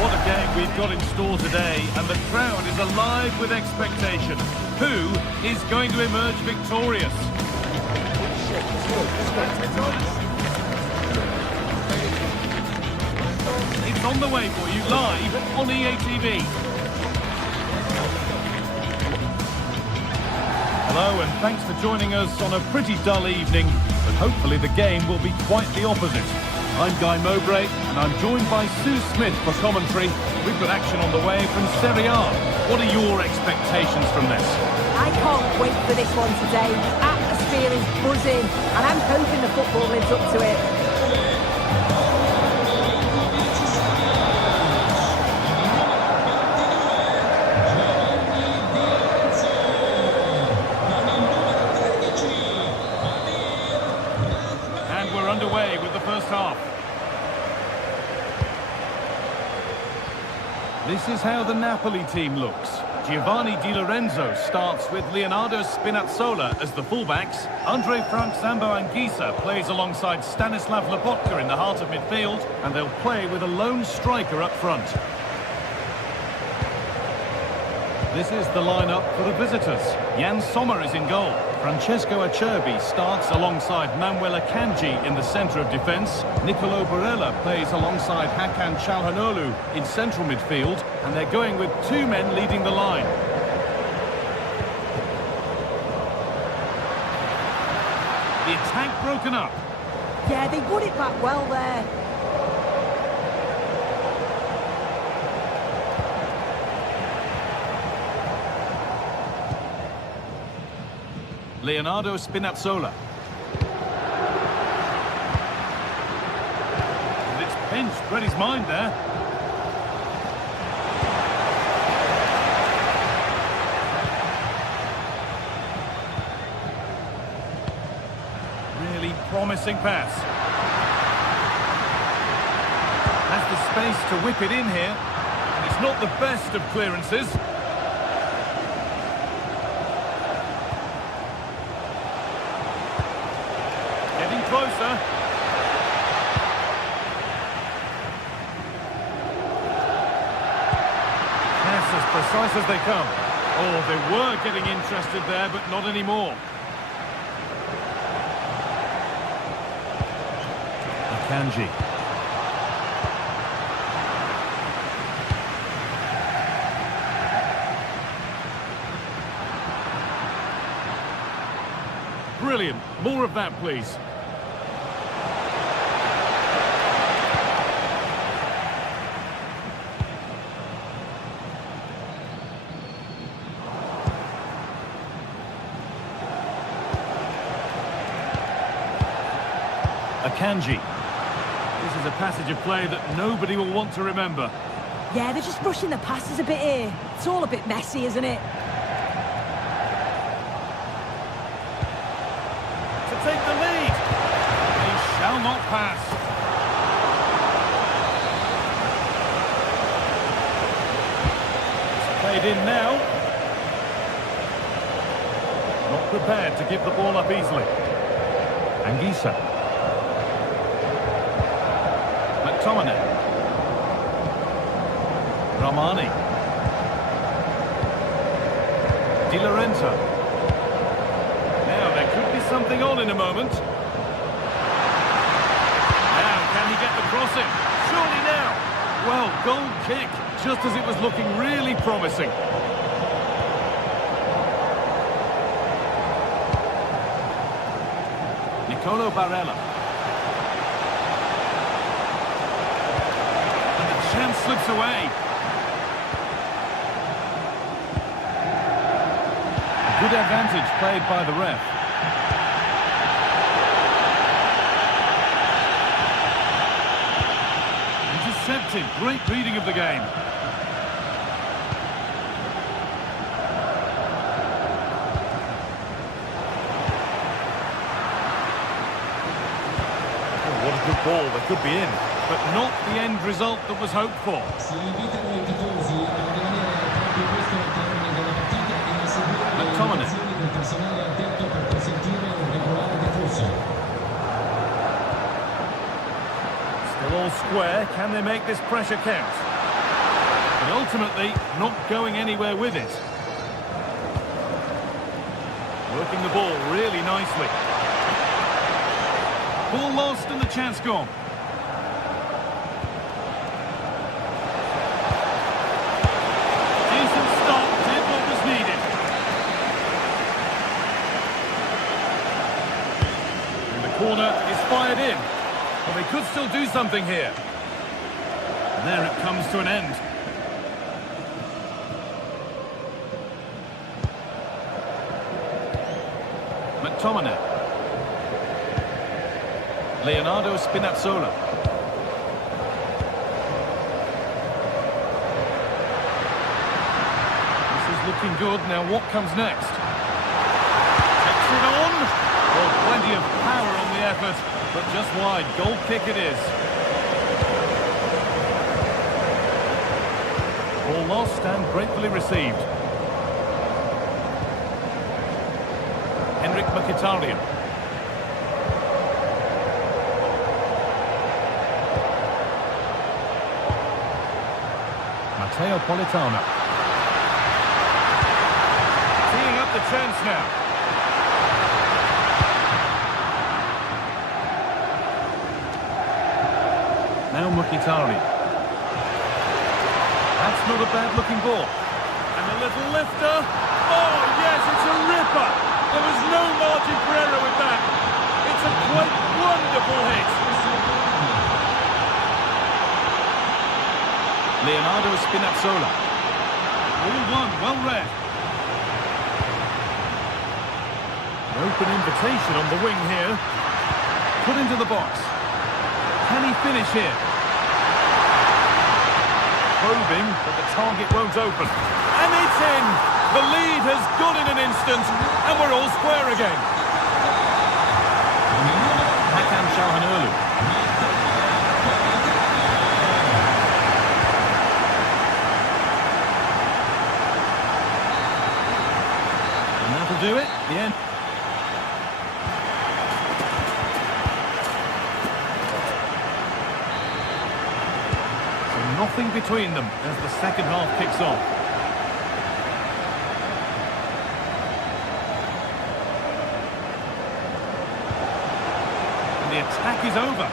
What a game we've got in store today, and the crowd is alive with expectation. Who is going to emerge victorious? It's on the way for you live on EA TV. Hello, and thanks for joining us on a pretty dull evening, but hopefully the game will be quite the opposite. I'm Guy Mowbray, and I'm joined by Sue Smith for commentary. We've got action on the way from Serie A. What are your expectations from this? I can't wait for this one today. The atmosphere is buzzing, and I'm hoping the football lives up to it. And we're underway with the first half. This is how the Napoli team looks. Giovanni Di Lorenzo starts with Leonardo Spinazzola as the fullbacks. Andre Frank Zambo Anguissa plays alongside Stanislav Lobotka in the heart of midfield, and they'll play with a lone striker up front. This is the lineup for the visitors. Jan Sommer is in goal. Francesco Acerbi starts alongside Manuel Akanji in the centre of defence. Nicolo Barella plays alongside Hakan Çalhanoğlu in central midfield, and they're going with two men leading the line. The attack broken up. Yeah, they put it back well there. Leonardo Spinazzola. And it's pinched, read his mind there. Really promising pass. Has the space to whip it in here. It's not the best of clearances. Closer. Pass as precise as they come. Oh, they were getting interested there, but not anymore. Akanji. Brilliant. More of that, please. Akanji. This is a passage of play that nobody will want to remember. Yeah, they're just rushing the passes a bit here. It's all a bit messy, isn't it? To take the lead. They shall not pass. It's played in now. Not prepared to give the ball up easily. Anguissa. McTominay. Ramani. Di Lorenzo. Now there could be something on in a moment. Now can he get the crossing? Surely now. Well, goal kick, just as it was looking really promising. Nicolo Barella. Chance slips away. Good advantage played by the ref. Intercepted. Great reading of the game. Oh, what a good ball. They could be in. But not the end result that was hoped for. McTominay. Still all square. Can they make this pressure count? But ultimately, not going anywhere with it. Working the ball really nicely. Ball lost and the chance gone. Corner is fired in. Well, they could still do something here. And there it comes to an end. McTominay. Leonardo Spinazzola. This is looking good. Now what comes next? Takes it on. Well, plenty of power on the effort, but just wide. Goal kick it is. Ball lost and gratefully received. Mkhitaryan. Matteo Politano. Teeing up the chance now. Now Mkhitaryan. That's not a bad looking ball. And a little lifter. Oh yes, it's a ripper. There was no margin for error with that. It's a quite wonderful hit. Leonardo Spinazzola. All one, well read. An open invitation on the wing here. Put into the box. Can he finish here? Probing, but the target won't open. And it's in! The lead has gone in an instant, and we're all square again. Hakan Çalhanoğlu. And that'll do it. The end. So nothing between them as the second half kicks off. The attack is over.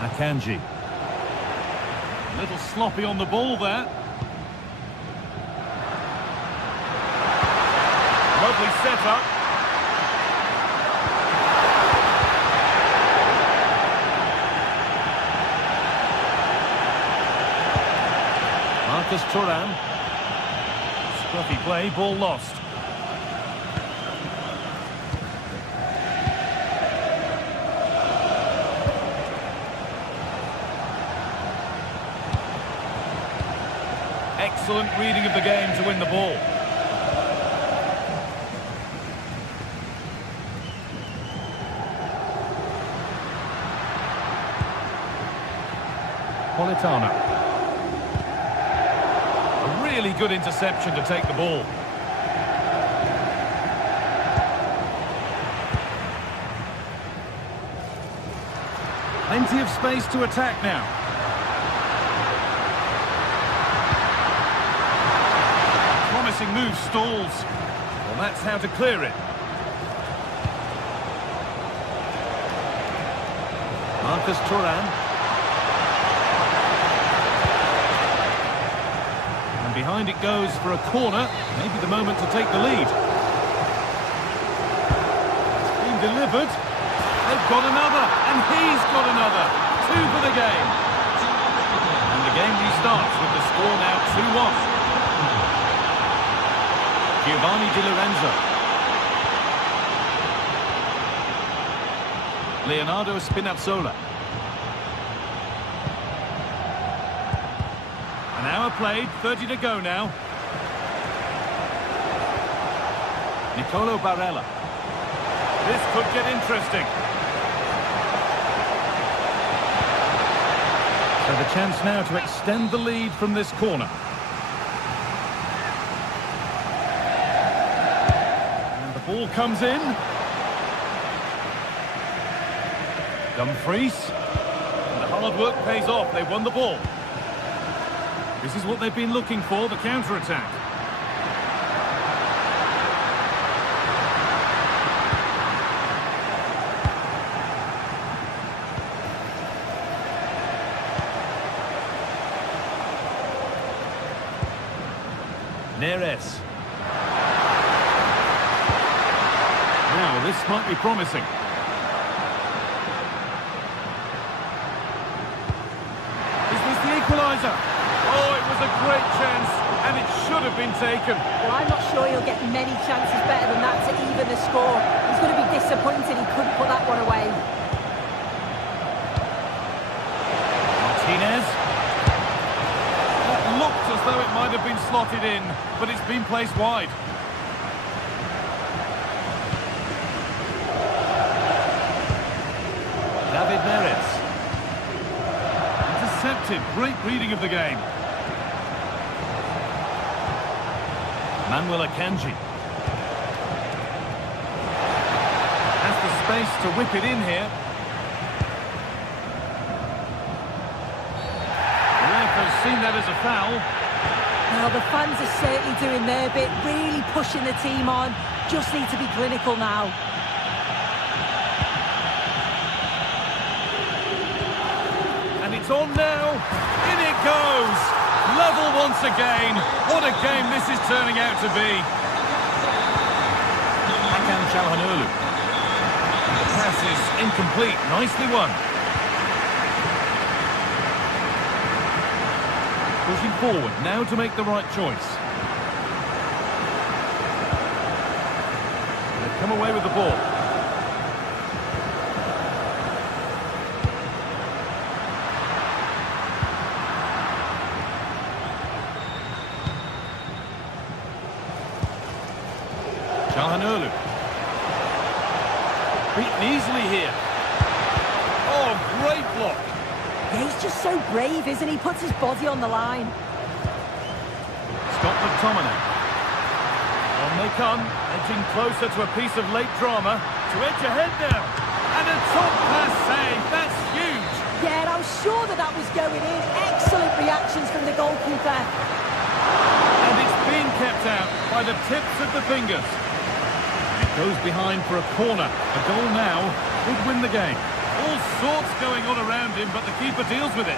Akanji. A little sloppy on the ball there. Lovely setup. Marcus Thuram. Scruffy play, ball lost. Excellent reading of the game to win the ball. Politano. Really good interception to take the ball. Plenty of space to attack now. Promising move stalls. Well, that's how to clear it. Marcus Thuram. Behind it goes for a corner. Maybe the moment to take the lead. It's been delivered. They've got another, and he's got another. 2 for the game. And the game restarts with the score now 2-1. Giovanni Di Lorenzo. Leonardo Spinazzola. An hour played, 30 to go now. Nicolo Barella. This could get interesting. So the chance now to extend the lead from this corner. And the ball comes in. Dumfries. And the hard work pays off. They won the ball. This is what they've been looking for, the counter-attack. Neres. Now, this might be promising. Is this the equaliser? a great chance, and it should have been taken. Well, I'm not sure he'll get many chances better than that to even the score. He's going to be disappointed he couldn't put that one away. Martinez. That looked as though it might have been slotted in, but it's been placed wide. David Neres. Intercepted. Great reading of the game. Manuel Akanji. Has the space to whip it in here. The ref has seen that as a foul. Well, the fans are certainly doing their bit, really pushing the team on. Just need to be clinical now. And it's on now. In it goes. Level once again. What a game this is turning out to be. Hakan Çalhanoğlu. The pass is incomplete. Nicely won. Pushing forward now to make the right choice. They've come away with the ball. Çalhanoğlu. Beaten easily here. Oh, great block. Yeah, he's just so brave, isn't he? Puts his body on the line. Scott McTominay. On they come, edging closer to a piece of late drama. To edge ahead now. And a top pass save. That's huge. Yeah, I was sure that that was going in. Excellent reactions from the goalkeeper. And it's being kept out by the tips of the fingers. Goes behind for a corner. A goal now would win the game. All sorts going on around him, but the keeper deals with it.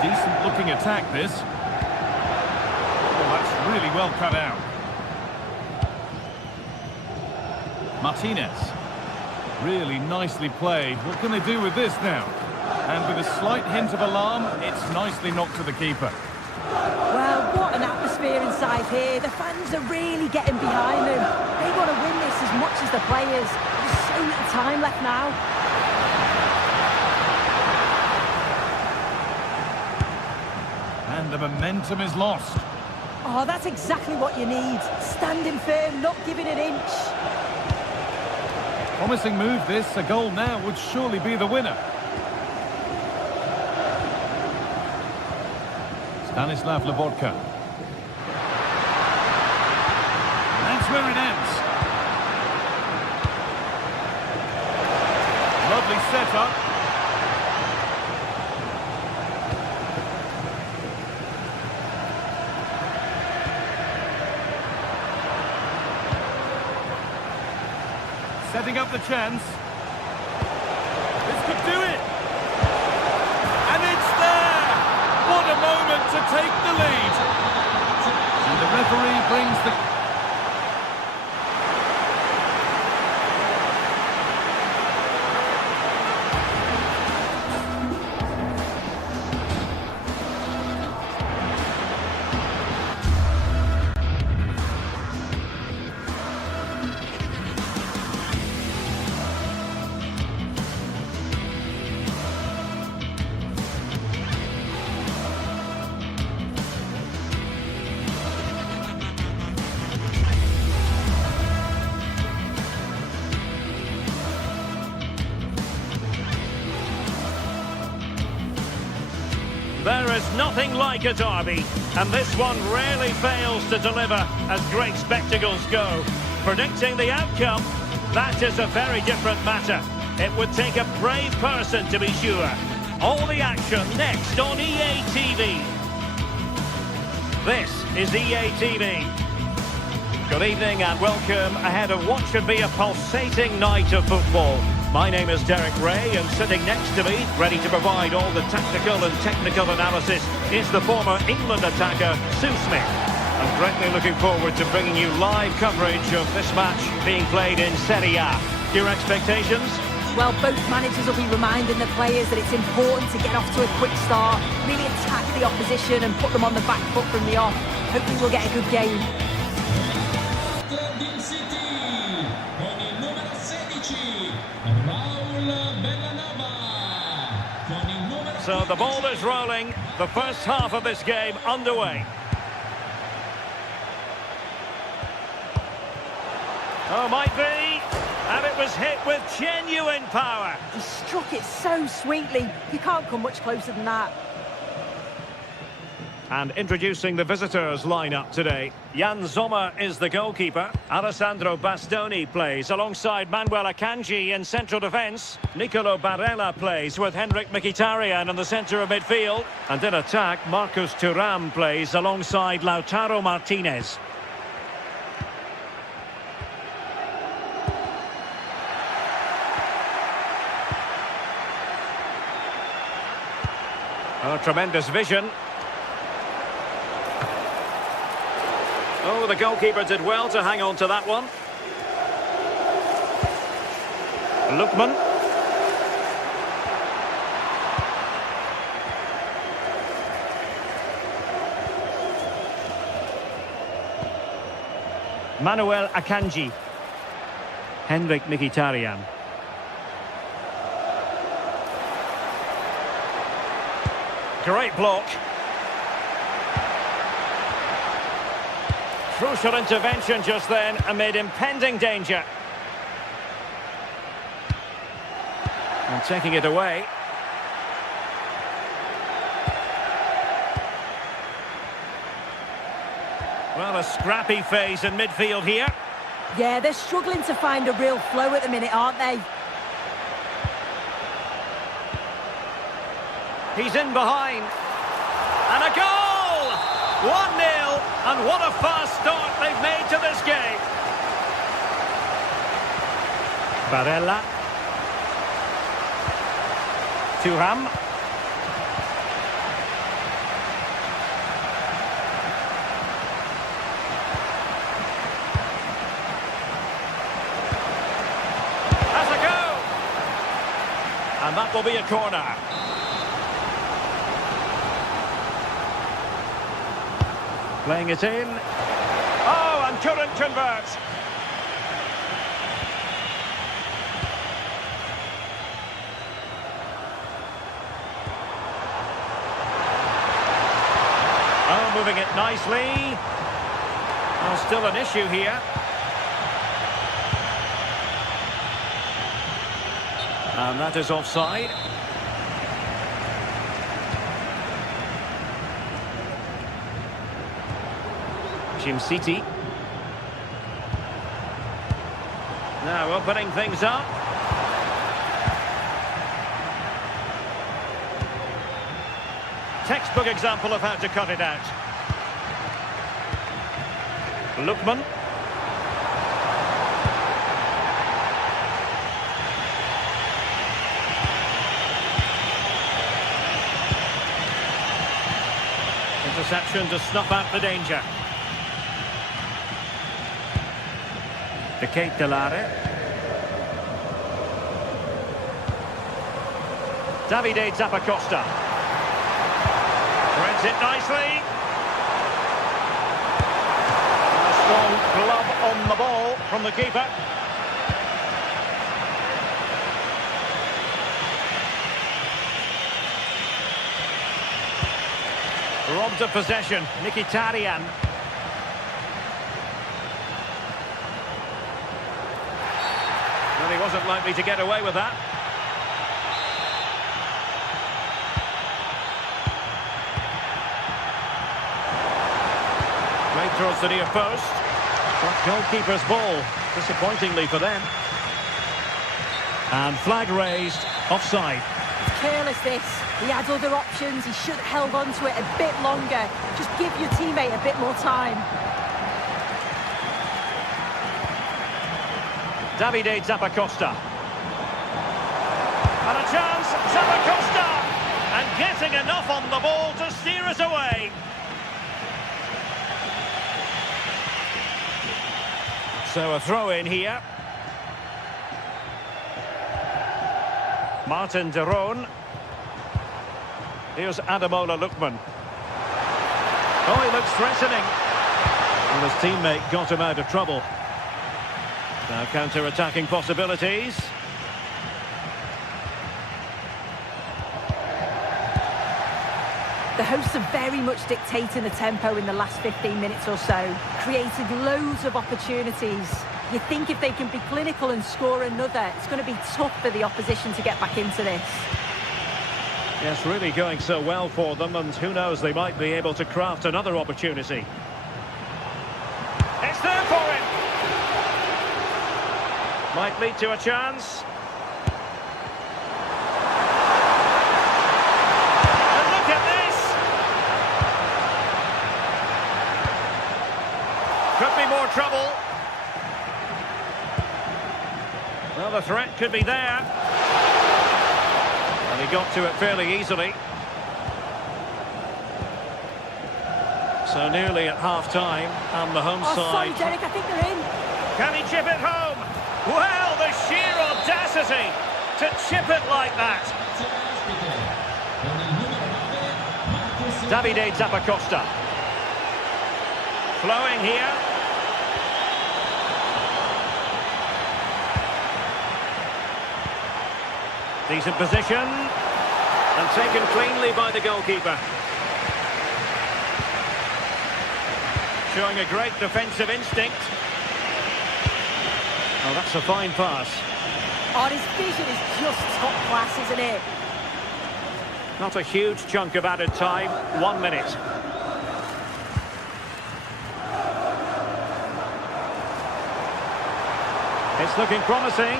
Decent looking attack, this. Oh, that's really well cut out. Martinez. Really nicely played. What can they do with this now? And with a slight hint of alarm, it's nicely knocked to the keeper. Well, what an atmosphere inside here. The fans are really getting behind them. They want to win this as much as the players. There's so little time left now. And the momentum is lost. Oh, that's exactly what you need. Standing firm, not giving an inch. Promising move this. A goal now would surely be the winner. Stanislav Lobotka. That's where it ends. Lovely setup. Setting up the chance. This could do it. And it's there. What a moment to take the lead. And the referee brings the... There is nothing like a derby, and this one rarely fails to deliver as great spectacles go. Predicting the outcome, that is a very different matter. It would take a brave person to be sure. All the action next on EA TV. This is EA TV. Good evening and welcome ahead of what should be a pulsating night of football. My name is Derek Ray, and sitting next to me, ready to provide all the tactical and technical analysis, is the former England attacker, Sue Smith. I'm greatly looking forward to bringing you live coverage of this match being played in Serie A. Your expectations? Well, both managers will be reminding the players that it's important to get off to a quick start, really attack the opposition and put them on the back foot from the off. Hopefully we'll get a good game. So the ball is rolling, the first half of this game underway. Oh, might be. And it was hit with genuine power. He struck it so sweetly. You can't come much closer than that. And introducing the visitors lineup today. Jan Sommer is the goalkeeper. Alessandro Bastoni plays alongside Manuel Akanji in central defence. Nicolo Barella plays with Henrik Mkhitaryan in the centre of midfield. And in attack, Marcus Thuram plays alongside Lautaro Martinez. Oh, tremendous vision. Oh, the goalkeeper did well to hang on to that one. Lookman. Manuel Akanji. Henrik Mkhitaryan. Great block. Crucial intervention just then amid impending danger. And taking it away. Well, a scrappy phase in midfield here. Yeah, they're struggling to find a real flow at the minute, aren't they? He's in behind. And a goal! 1-0, and what a fast start they've made to this game. Barella. Thuram. Has a go! And that will be a corner. Playing it in. Oh, and couldn't convert. Oh, moving it nicely. Well, still an issue here. And that is offside. Jim City. Now opening things up. Textbook example of how to cut it out. Lookman. Interception to snuff out the danger. De Ketelare. Davide Zappacosta. Threads it nicely. A strong glove on the ball from the keeper. Robbed of possession, Mkhitaryan. Well, he wasn't likely to get away with that. Right towards the near post. But goalkeeper's ball, disappointingly for them. And flag raised, offside. It's careless, this. He had other options. He should have held on to it a bit longer. Just give your teammate a bit more time. Davide Zappacosta. And a chance, Zappacosta! And getting enough on the ball to steer it away. So a throw in here. Martin de Roon. Here's Ademola Lookman. Oh, he looks threatening. And his teammate got him out of trouble. Now counter-attacking possibilities. The hosts are very much dictating the tempo in the last 15 minutes or so, created loads of opportunities. You think if they can be clinical and score another, it's going to be tough for the opposition to get back into this. Yes, really going so well for them, and who knows, they might be able to craft another opportunity. It's there for him! Might lead to a chance. And look at this! Could be more trouble. Well, the threat could be there. And he got to it fairly easily. So nearly at half-time, and the home side... Sorry, Derek, I think they're in. Can he chip it home? Well, the sheer audacity to chip it like that. Davide Zappacosta. Flowing here. Decent position. And taken cleanly by the goalkeeper. Showing a great defensive instinct. Oh, that's a fine pass. Oh, his vision is just top class, isn't it? Not a huge chunk of added time. 1 minute. It's looking promising.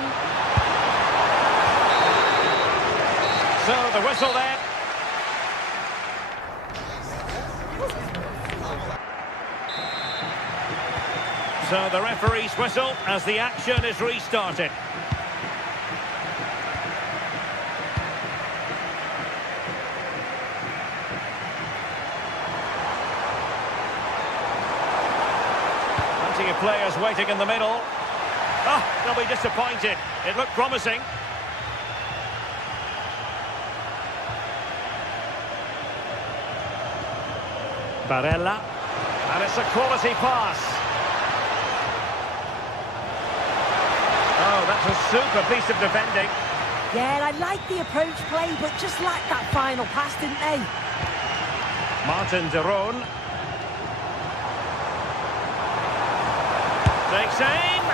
So the whistle there. So the referee's whistle as the action is restarted. Plenty of players waiting in the middle. Oh, they'll be disappointed. It looked promising. Barella. And it's a quality pass. Oh, that's a super piece of defending. Yeah, I like the approach play, but just lacked that final pass, didn't they? Martin de Roon. Takes aim.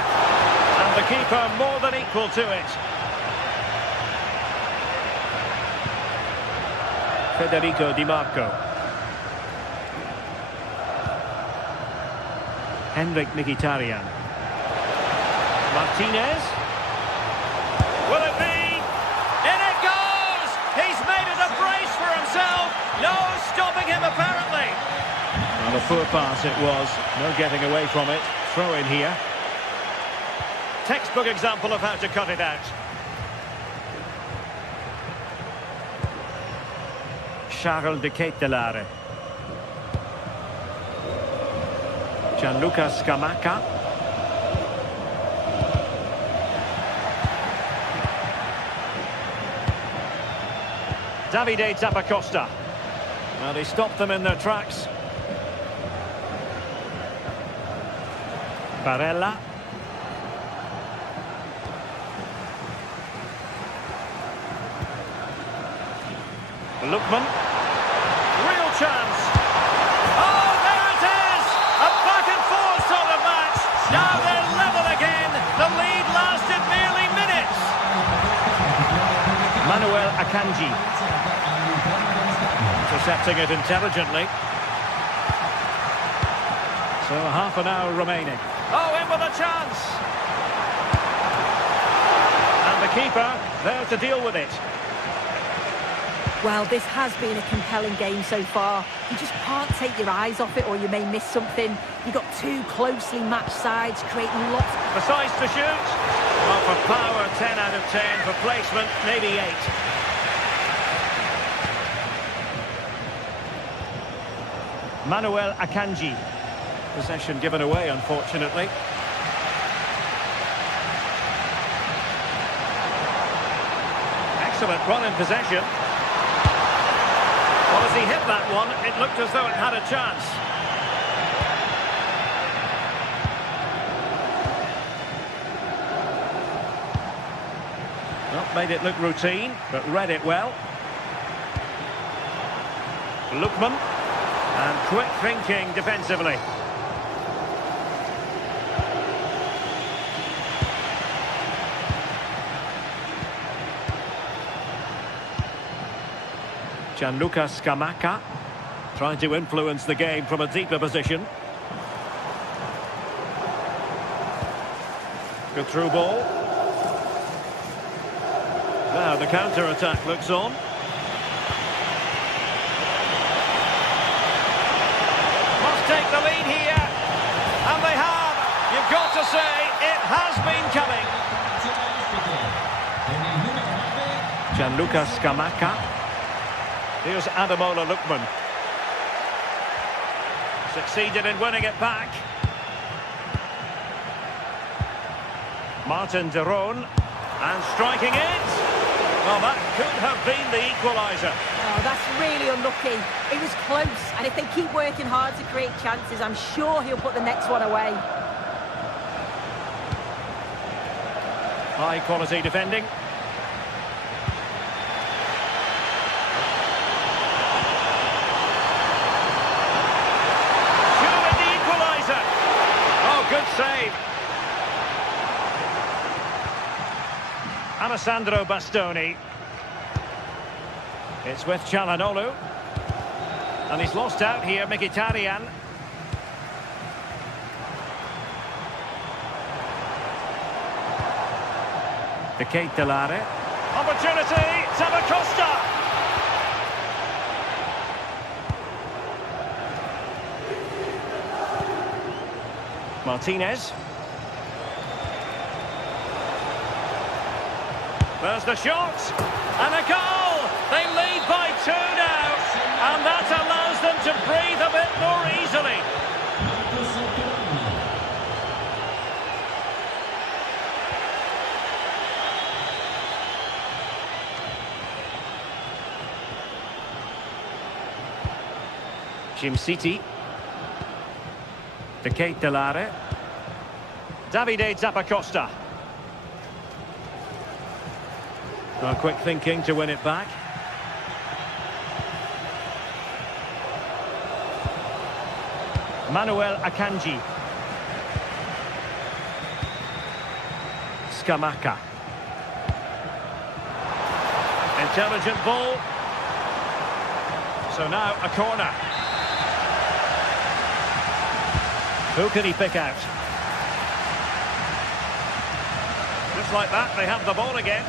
And the keeper more than equal to it. Federico Di Marco. Henrik Mkhitaryan. Martinez. Will it be? In it goes! He's made it a brace for himself. No stopping him, apparently. Well, a poor pass it was. No getting away from it. Throw in here. Textbook example of how to cut it out. Charles de Ketelaere. Gianluca Scamacca. Davide Zappacosta. Well, he stopped them in their tracks. Barella. Lookman. Real chance. Oh, there it is! A back-and-forth sort of match. Now they're level again. The lead lasted merely minutes. Manuel Akanji. Intercepting it intelligently. So half an hour remaining. Oh, in with a chance. And the keeper there to deal with it. Well, this has been a compelling game so far. You just can't take your eyes off it or you may miss something. You've got two closely matched sides creating lots. Besides to shoot. Well, for power, 10 out of 10. For placement, maybe 8. Manuel Akanji. Possession given away, unfortunately. excellent run in possession. Well, as he hit that one, it looked as though it had a chance. Well, made it look routine, but read it well. Lookman, and quick thinking defensively. Gianluca Scamacca trying to influence the game from a deeper position. Good through ball. Now the counter-attack looks on. Must take the lead here. And they have. You've got to say, it has been coming. Gianluca Scamacca. Here's Ademola Lookman. Succeeded in winning it back. Martin de Roon. And striking it. Well, that could have been the equaliser. Oh, that's really unlucky. It was close, and if they keep working hard to create chances, I'm sure he'll put the next one away. High quality defending. Good save. Alessandro Bastoni. It's with Çalhanoğlu. And he's lost out here, Mkhitaryan. The Keitelare. Opportunity, Zappacosta. Martinez. There's the shot. And a goal! They lead by 2 now. And that allows them to breathe a bit more easily. Jim-City. The Keitelare. Davide Zappacosta. Quick thinking to win it back. Manuel Akanji. Scamacca. Intelligent ball. So now a corner. Who can he pick out? Just like that, they have the ball again.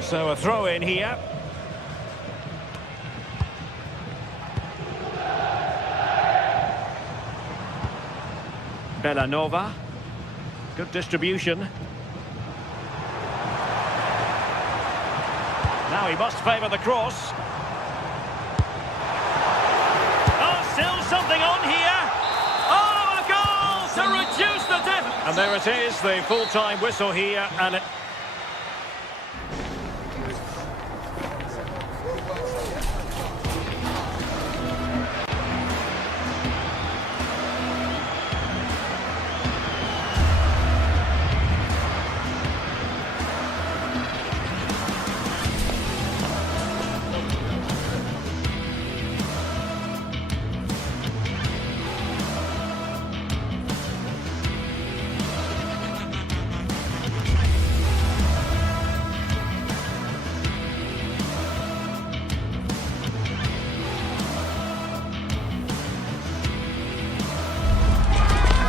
So a throw in here. Bellanova. Good distribution. Now he must favour the cross. Oh, still something on here. Oh, a goal to reduce the deficit. And there it is, the full-time whistle here, and it...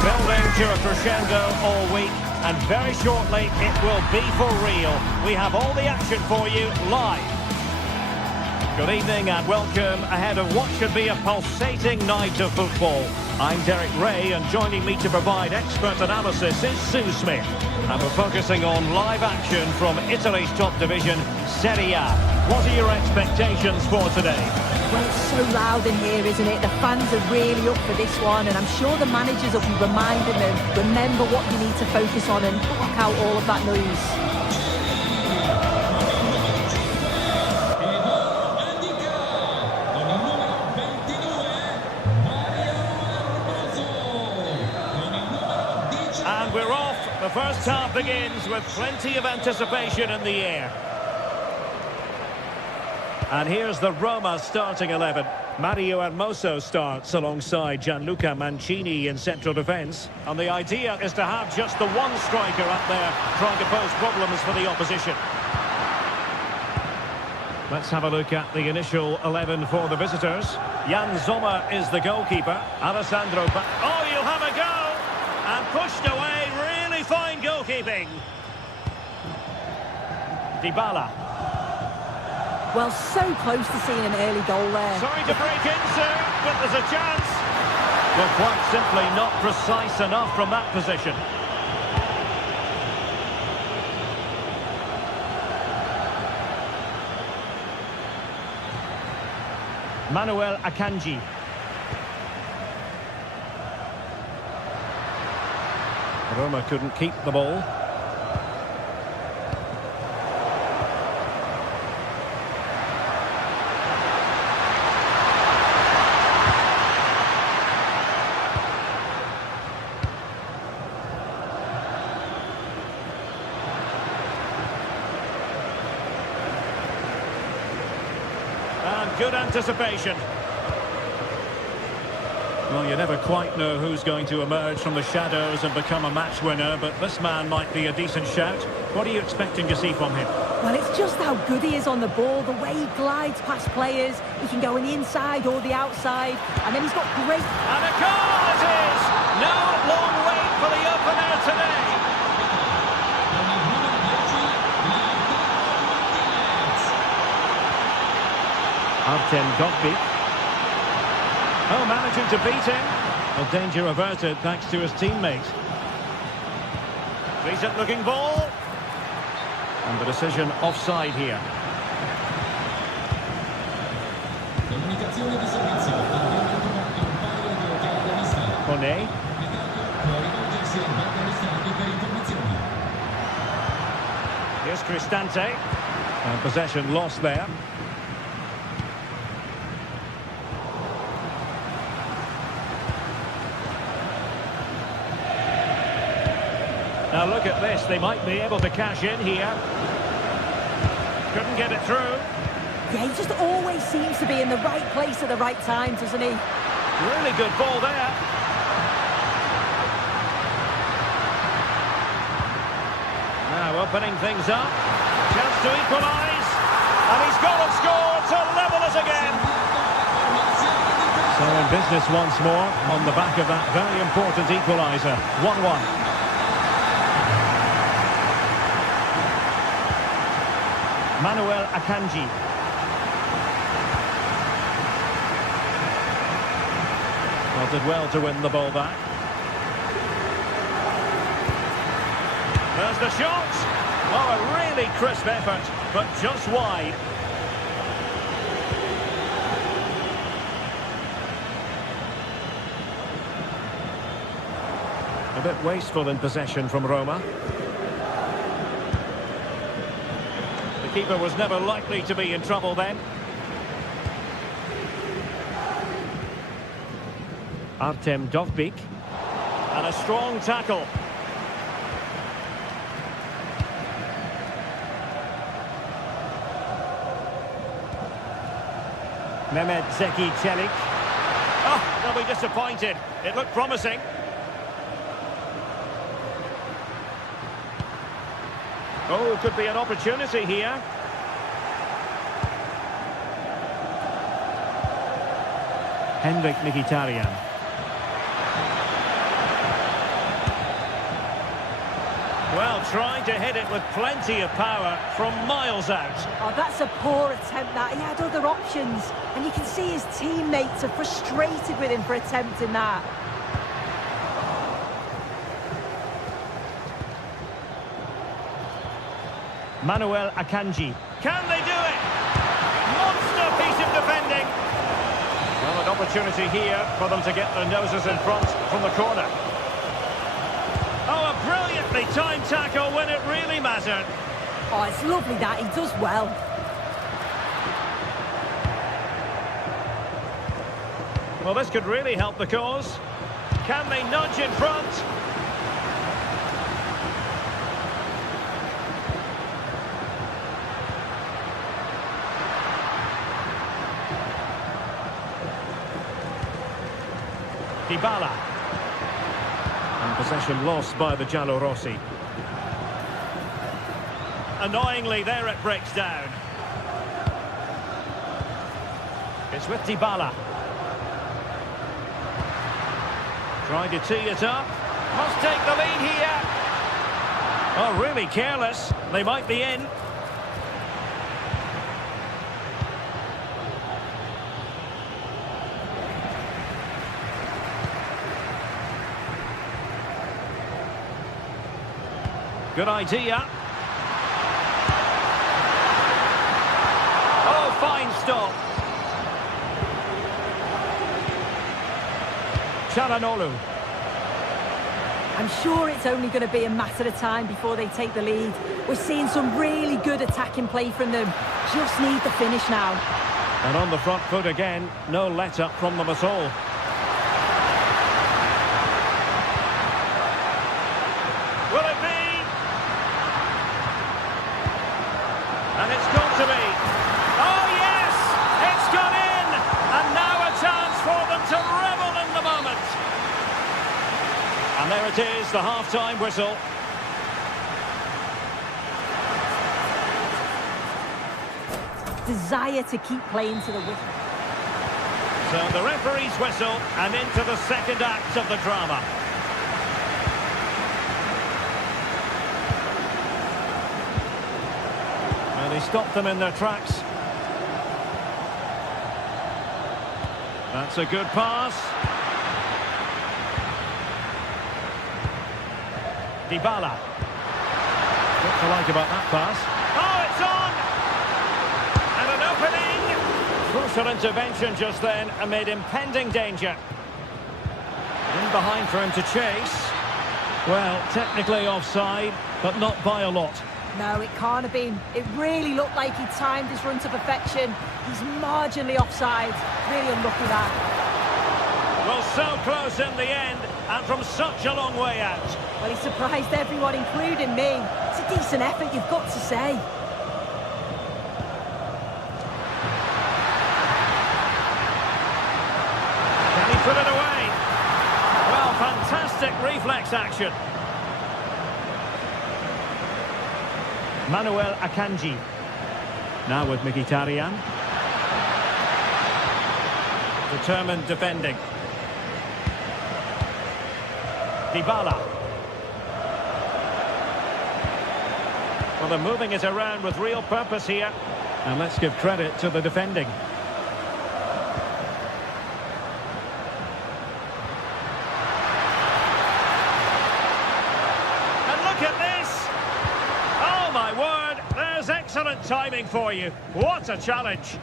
Building to a crescendo all week, and very shortly it will be for real. We have all the action for you live. Good evening and welcome ahead of what should be a pulsating night of football. I'm Derek Ray, and joining me to provide expert analysis is Sue Smith. And we're focusing on live action from Italy's top division, Serie A. What are your expectations for today? Well, it's so loud in here, isn't it? The fans are really up for this one, and I'm sure the managers will be reminding them, remember what you need to focus on and block out all of that noise. And we're off. The first half begins with plenty of anticipation in the air. And here's the Roma starting 11. Mario Hermoso starts alongside Gianluca Mancini in central defence. And the idea is to have just the one striker up there trying to pose problems for the opposition. Let's have a look at the initial 11 for the visitors. Jan Sommer is the goalkeeper. Alessandro Oh, you'll have a go! And pushed away, really fine goalkeeping. Dybala. Well, so close to seeing an early goal there. Sorry to break in, sir, but there's a chance. Well, quite simply not precise enough from that position. Manuel Akanji. Roma couldn't keep the ball. And good anticipation. Well, you never quite know who's going to emerge from the shadows and become a match winner, but this man might be a decent shout. What are you expecting to see from him? Well, it's just how good he is on the ball, the way he glides past players. He can go on the inside or the outside, and then he's got great... And a goal it is! No long wait for the opener today. Artem Dovbyk. Oh, managing to beat him. Well, danger averted thanks to his teammate. Decent looking ball. And the decision offside here. Kone. Here's Cristante. And possession lost there. Now look at this, they might be able to cash in here. Couldn't get it through. Yeah, he just always seems to be in the right place at the right time, doesn't he? Really good ball there. Now opening things up. Chance to equalise. And he's gone and scored to level us again. So in business once more on the back of that very important equaliser. 1-1. Manuel Akanji. Well, did well to win the ball back. There's the shot. Oh, a really crisp effort, but just wide. A bit wasteful in possession from Roma. The keeper was never likely to be in trouble then. Artem Dovbyk. And a strong tackle. Mehmet Zeki Çelik. Oh, they'll be disappointed. It looked promising. Oh, could be an opportunity here. Henrik Mkhitaryan. Well, trying to hit it with plenty of power from miles out. Oh, that's a poor attempt, that. He had other options. And you can see his teammates are frustrated with him for attempting that. Manuel Akanji. Can they do it? Monster piece of defending. opportunity here for them to get their noses in front from the corner. Oh, a brilliantly timed tackle when it really mattered. Oh, it's lovely that. He does well. Well, this could really help the cause. Can they nudge in front? Dybala. And possession lost by the Giallorossi. Annoyingly, there it breaks down. It's with Dybala. Trying to tee it up. Must take the lead here. Oh, really careless. They might be in. Good idea. Oh, fine stop. Çalhanoğlu. I'm sure it's only going to be a matter of time before they take the lead. We're seeing some really good attacking play from them. Just need the finish now. And on the front foot again, no let-up from them at all. Will it be? And it's got to be. Oh, yes! It's gone in! And now a chance for them to revel in the moment. And there it is, the half-time whistle. Desire to keep playing to the whistle. So the referee's whistle and into the second act of the drama. And he stopped them in their tracks. That's a good pass. Dybala. What to like about that pass? Oh, it's on! And an opening! Crucial intervention just then amid impending danger. In behind for him to chase. Well, technically offside, but not by a lot. No, it can't have been. It really looked like he timed his run to perfection. He's marginally offside. Really unlucky that. Well, so close in the end, and from such a long way out. Well, he surprised everyone, including me. It's a decent effort, you've got to say. Can he put it away? Well, fantastic reflex action. Manuel Akanji. Now with Mkhitaryan. Determined defending. Dybala. Well, they're moving it around with real purpose here. And let's give credit to the defending. And look at this! Oh, my word! There's excellent timing for you. What a challenge!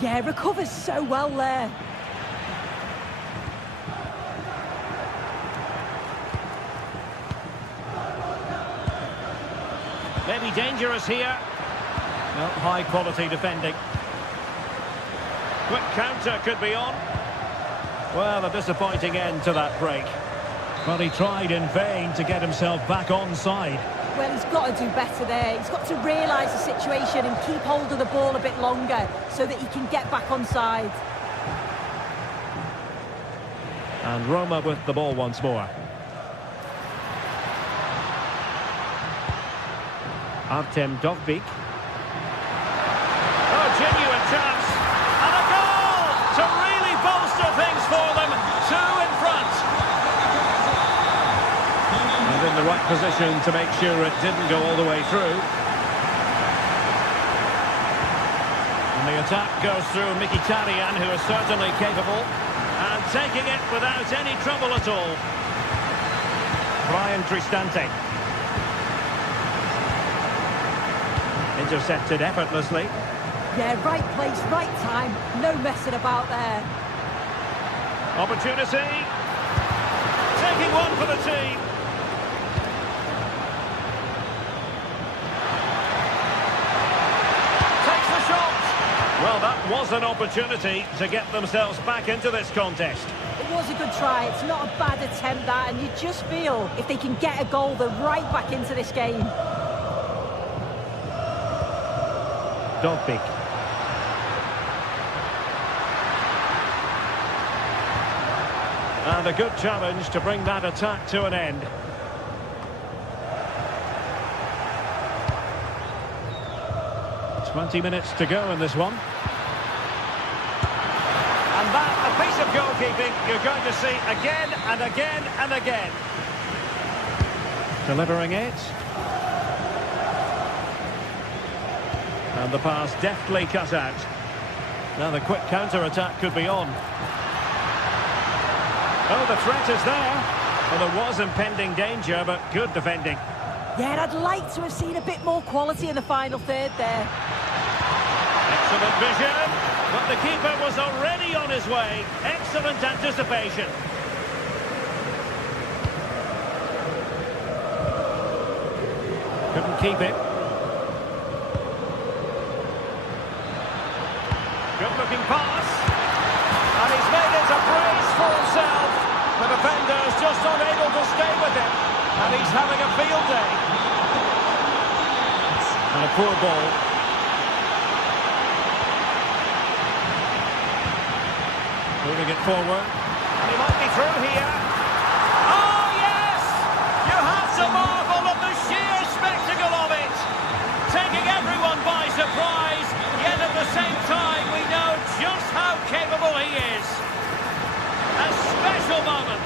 Yeah, recovers so well there. Maybe dangerous here. No, high quality defending. Quick counter could be on. Well, a disappointing end to that break. But he tried in vain to get himself back on side. Well, he's got to do better there. He's got to realise the situation and keep hold of the ball a bit longer so that he can get back on side. And Roma with the ball once more. Artem Dovbyk. Oh, genuine chance. And a goal to really bolster things for them. Two in front. And in the right position to make sure it didn't go all the way through. And the attack goes through Mkhitaryan, who is certainly capable. And taking it without any trouble at all. Brian Cristante. Intercepted effortlessly. Yeah, right place, right time. No messing about there. Opportunity. Taking one for the team. Takes the shot. Well, that was an opportunity to get themselves back into this contest. It was a good try. It's not a bad attempt, that, and you just feel if they can get a goal, they're right back into this game. Dogbik. And a good challenge to bring that attack to an end. "20 minutes to go in this one. And that, a piece of goalkeeping you're going to see again and again and again. Delivering it. And the pass deftly cut out. Now the quick counter-attack could be on. Oh, the threat is there. Well, there was impending danger, but good defending. Yeah, I'd like to have seen a bit more quality in the final third there. Excellent vision, but the keeper was already on his way. Excellent anticipation. Couldn't keep it. Good-looking pass. And he's made it a brace for himself. The defender's just unable to stay with him. And he's having a field day. And a poor ball. Moving it forward. And he might be through here. Oh, yes! You have to marvel at the sheer spectacle of it. Taking everyone by surprise, yet at the same time we know just how capable he is. A special moment.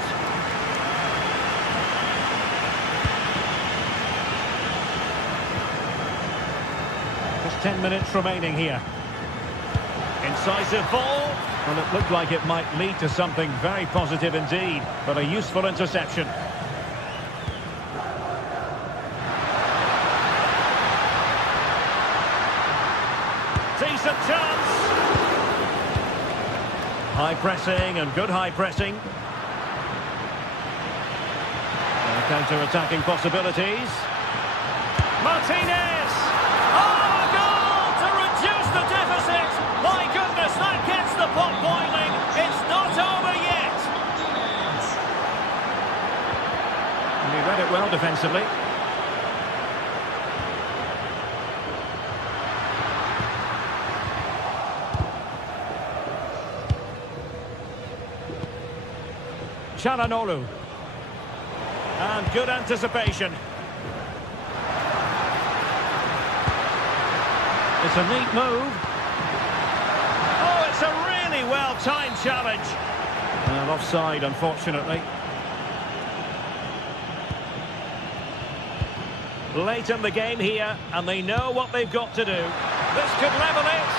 Just 10 minutes remaining here. Incisive ball. Well, it looked like it might lead to something very positive indeed, but a useful interception. Decent chance. High pressing and good high pressing. Counter-attacking possibilities. Martinez! Oh, a goal to reduce the deficit! My goodness, that gets the pot boiling. It's not over yet. And he read it well defensively. Çalhanoğlu. And good anticipation. It's a neat move. Oh, it's a really well-timed challenge. And offside, unfortunately. Late in the game here, and they know what they've got to do. This could level it.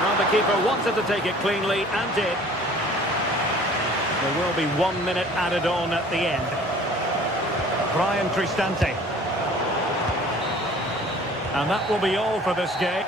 Well, the keeper wanted to take it cleanly and did. There will be 1 minute added on at the end. Brian Cristante. And that will be all for this game.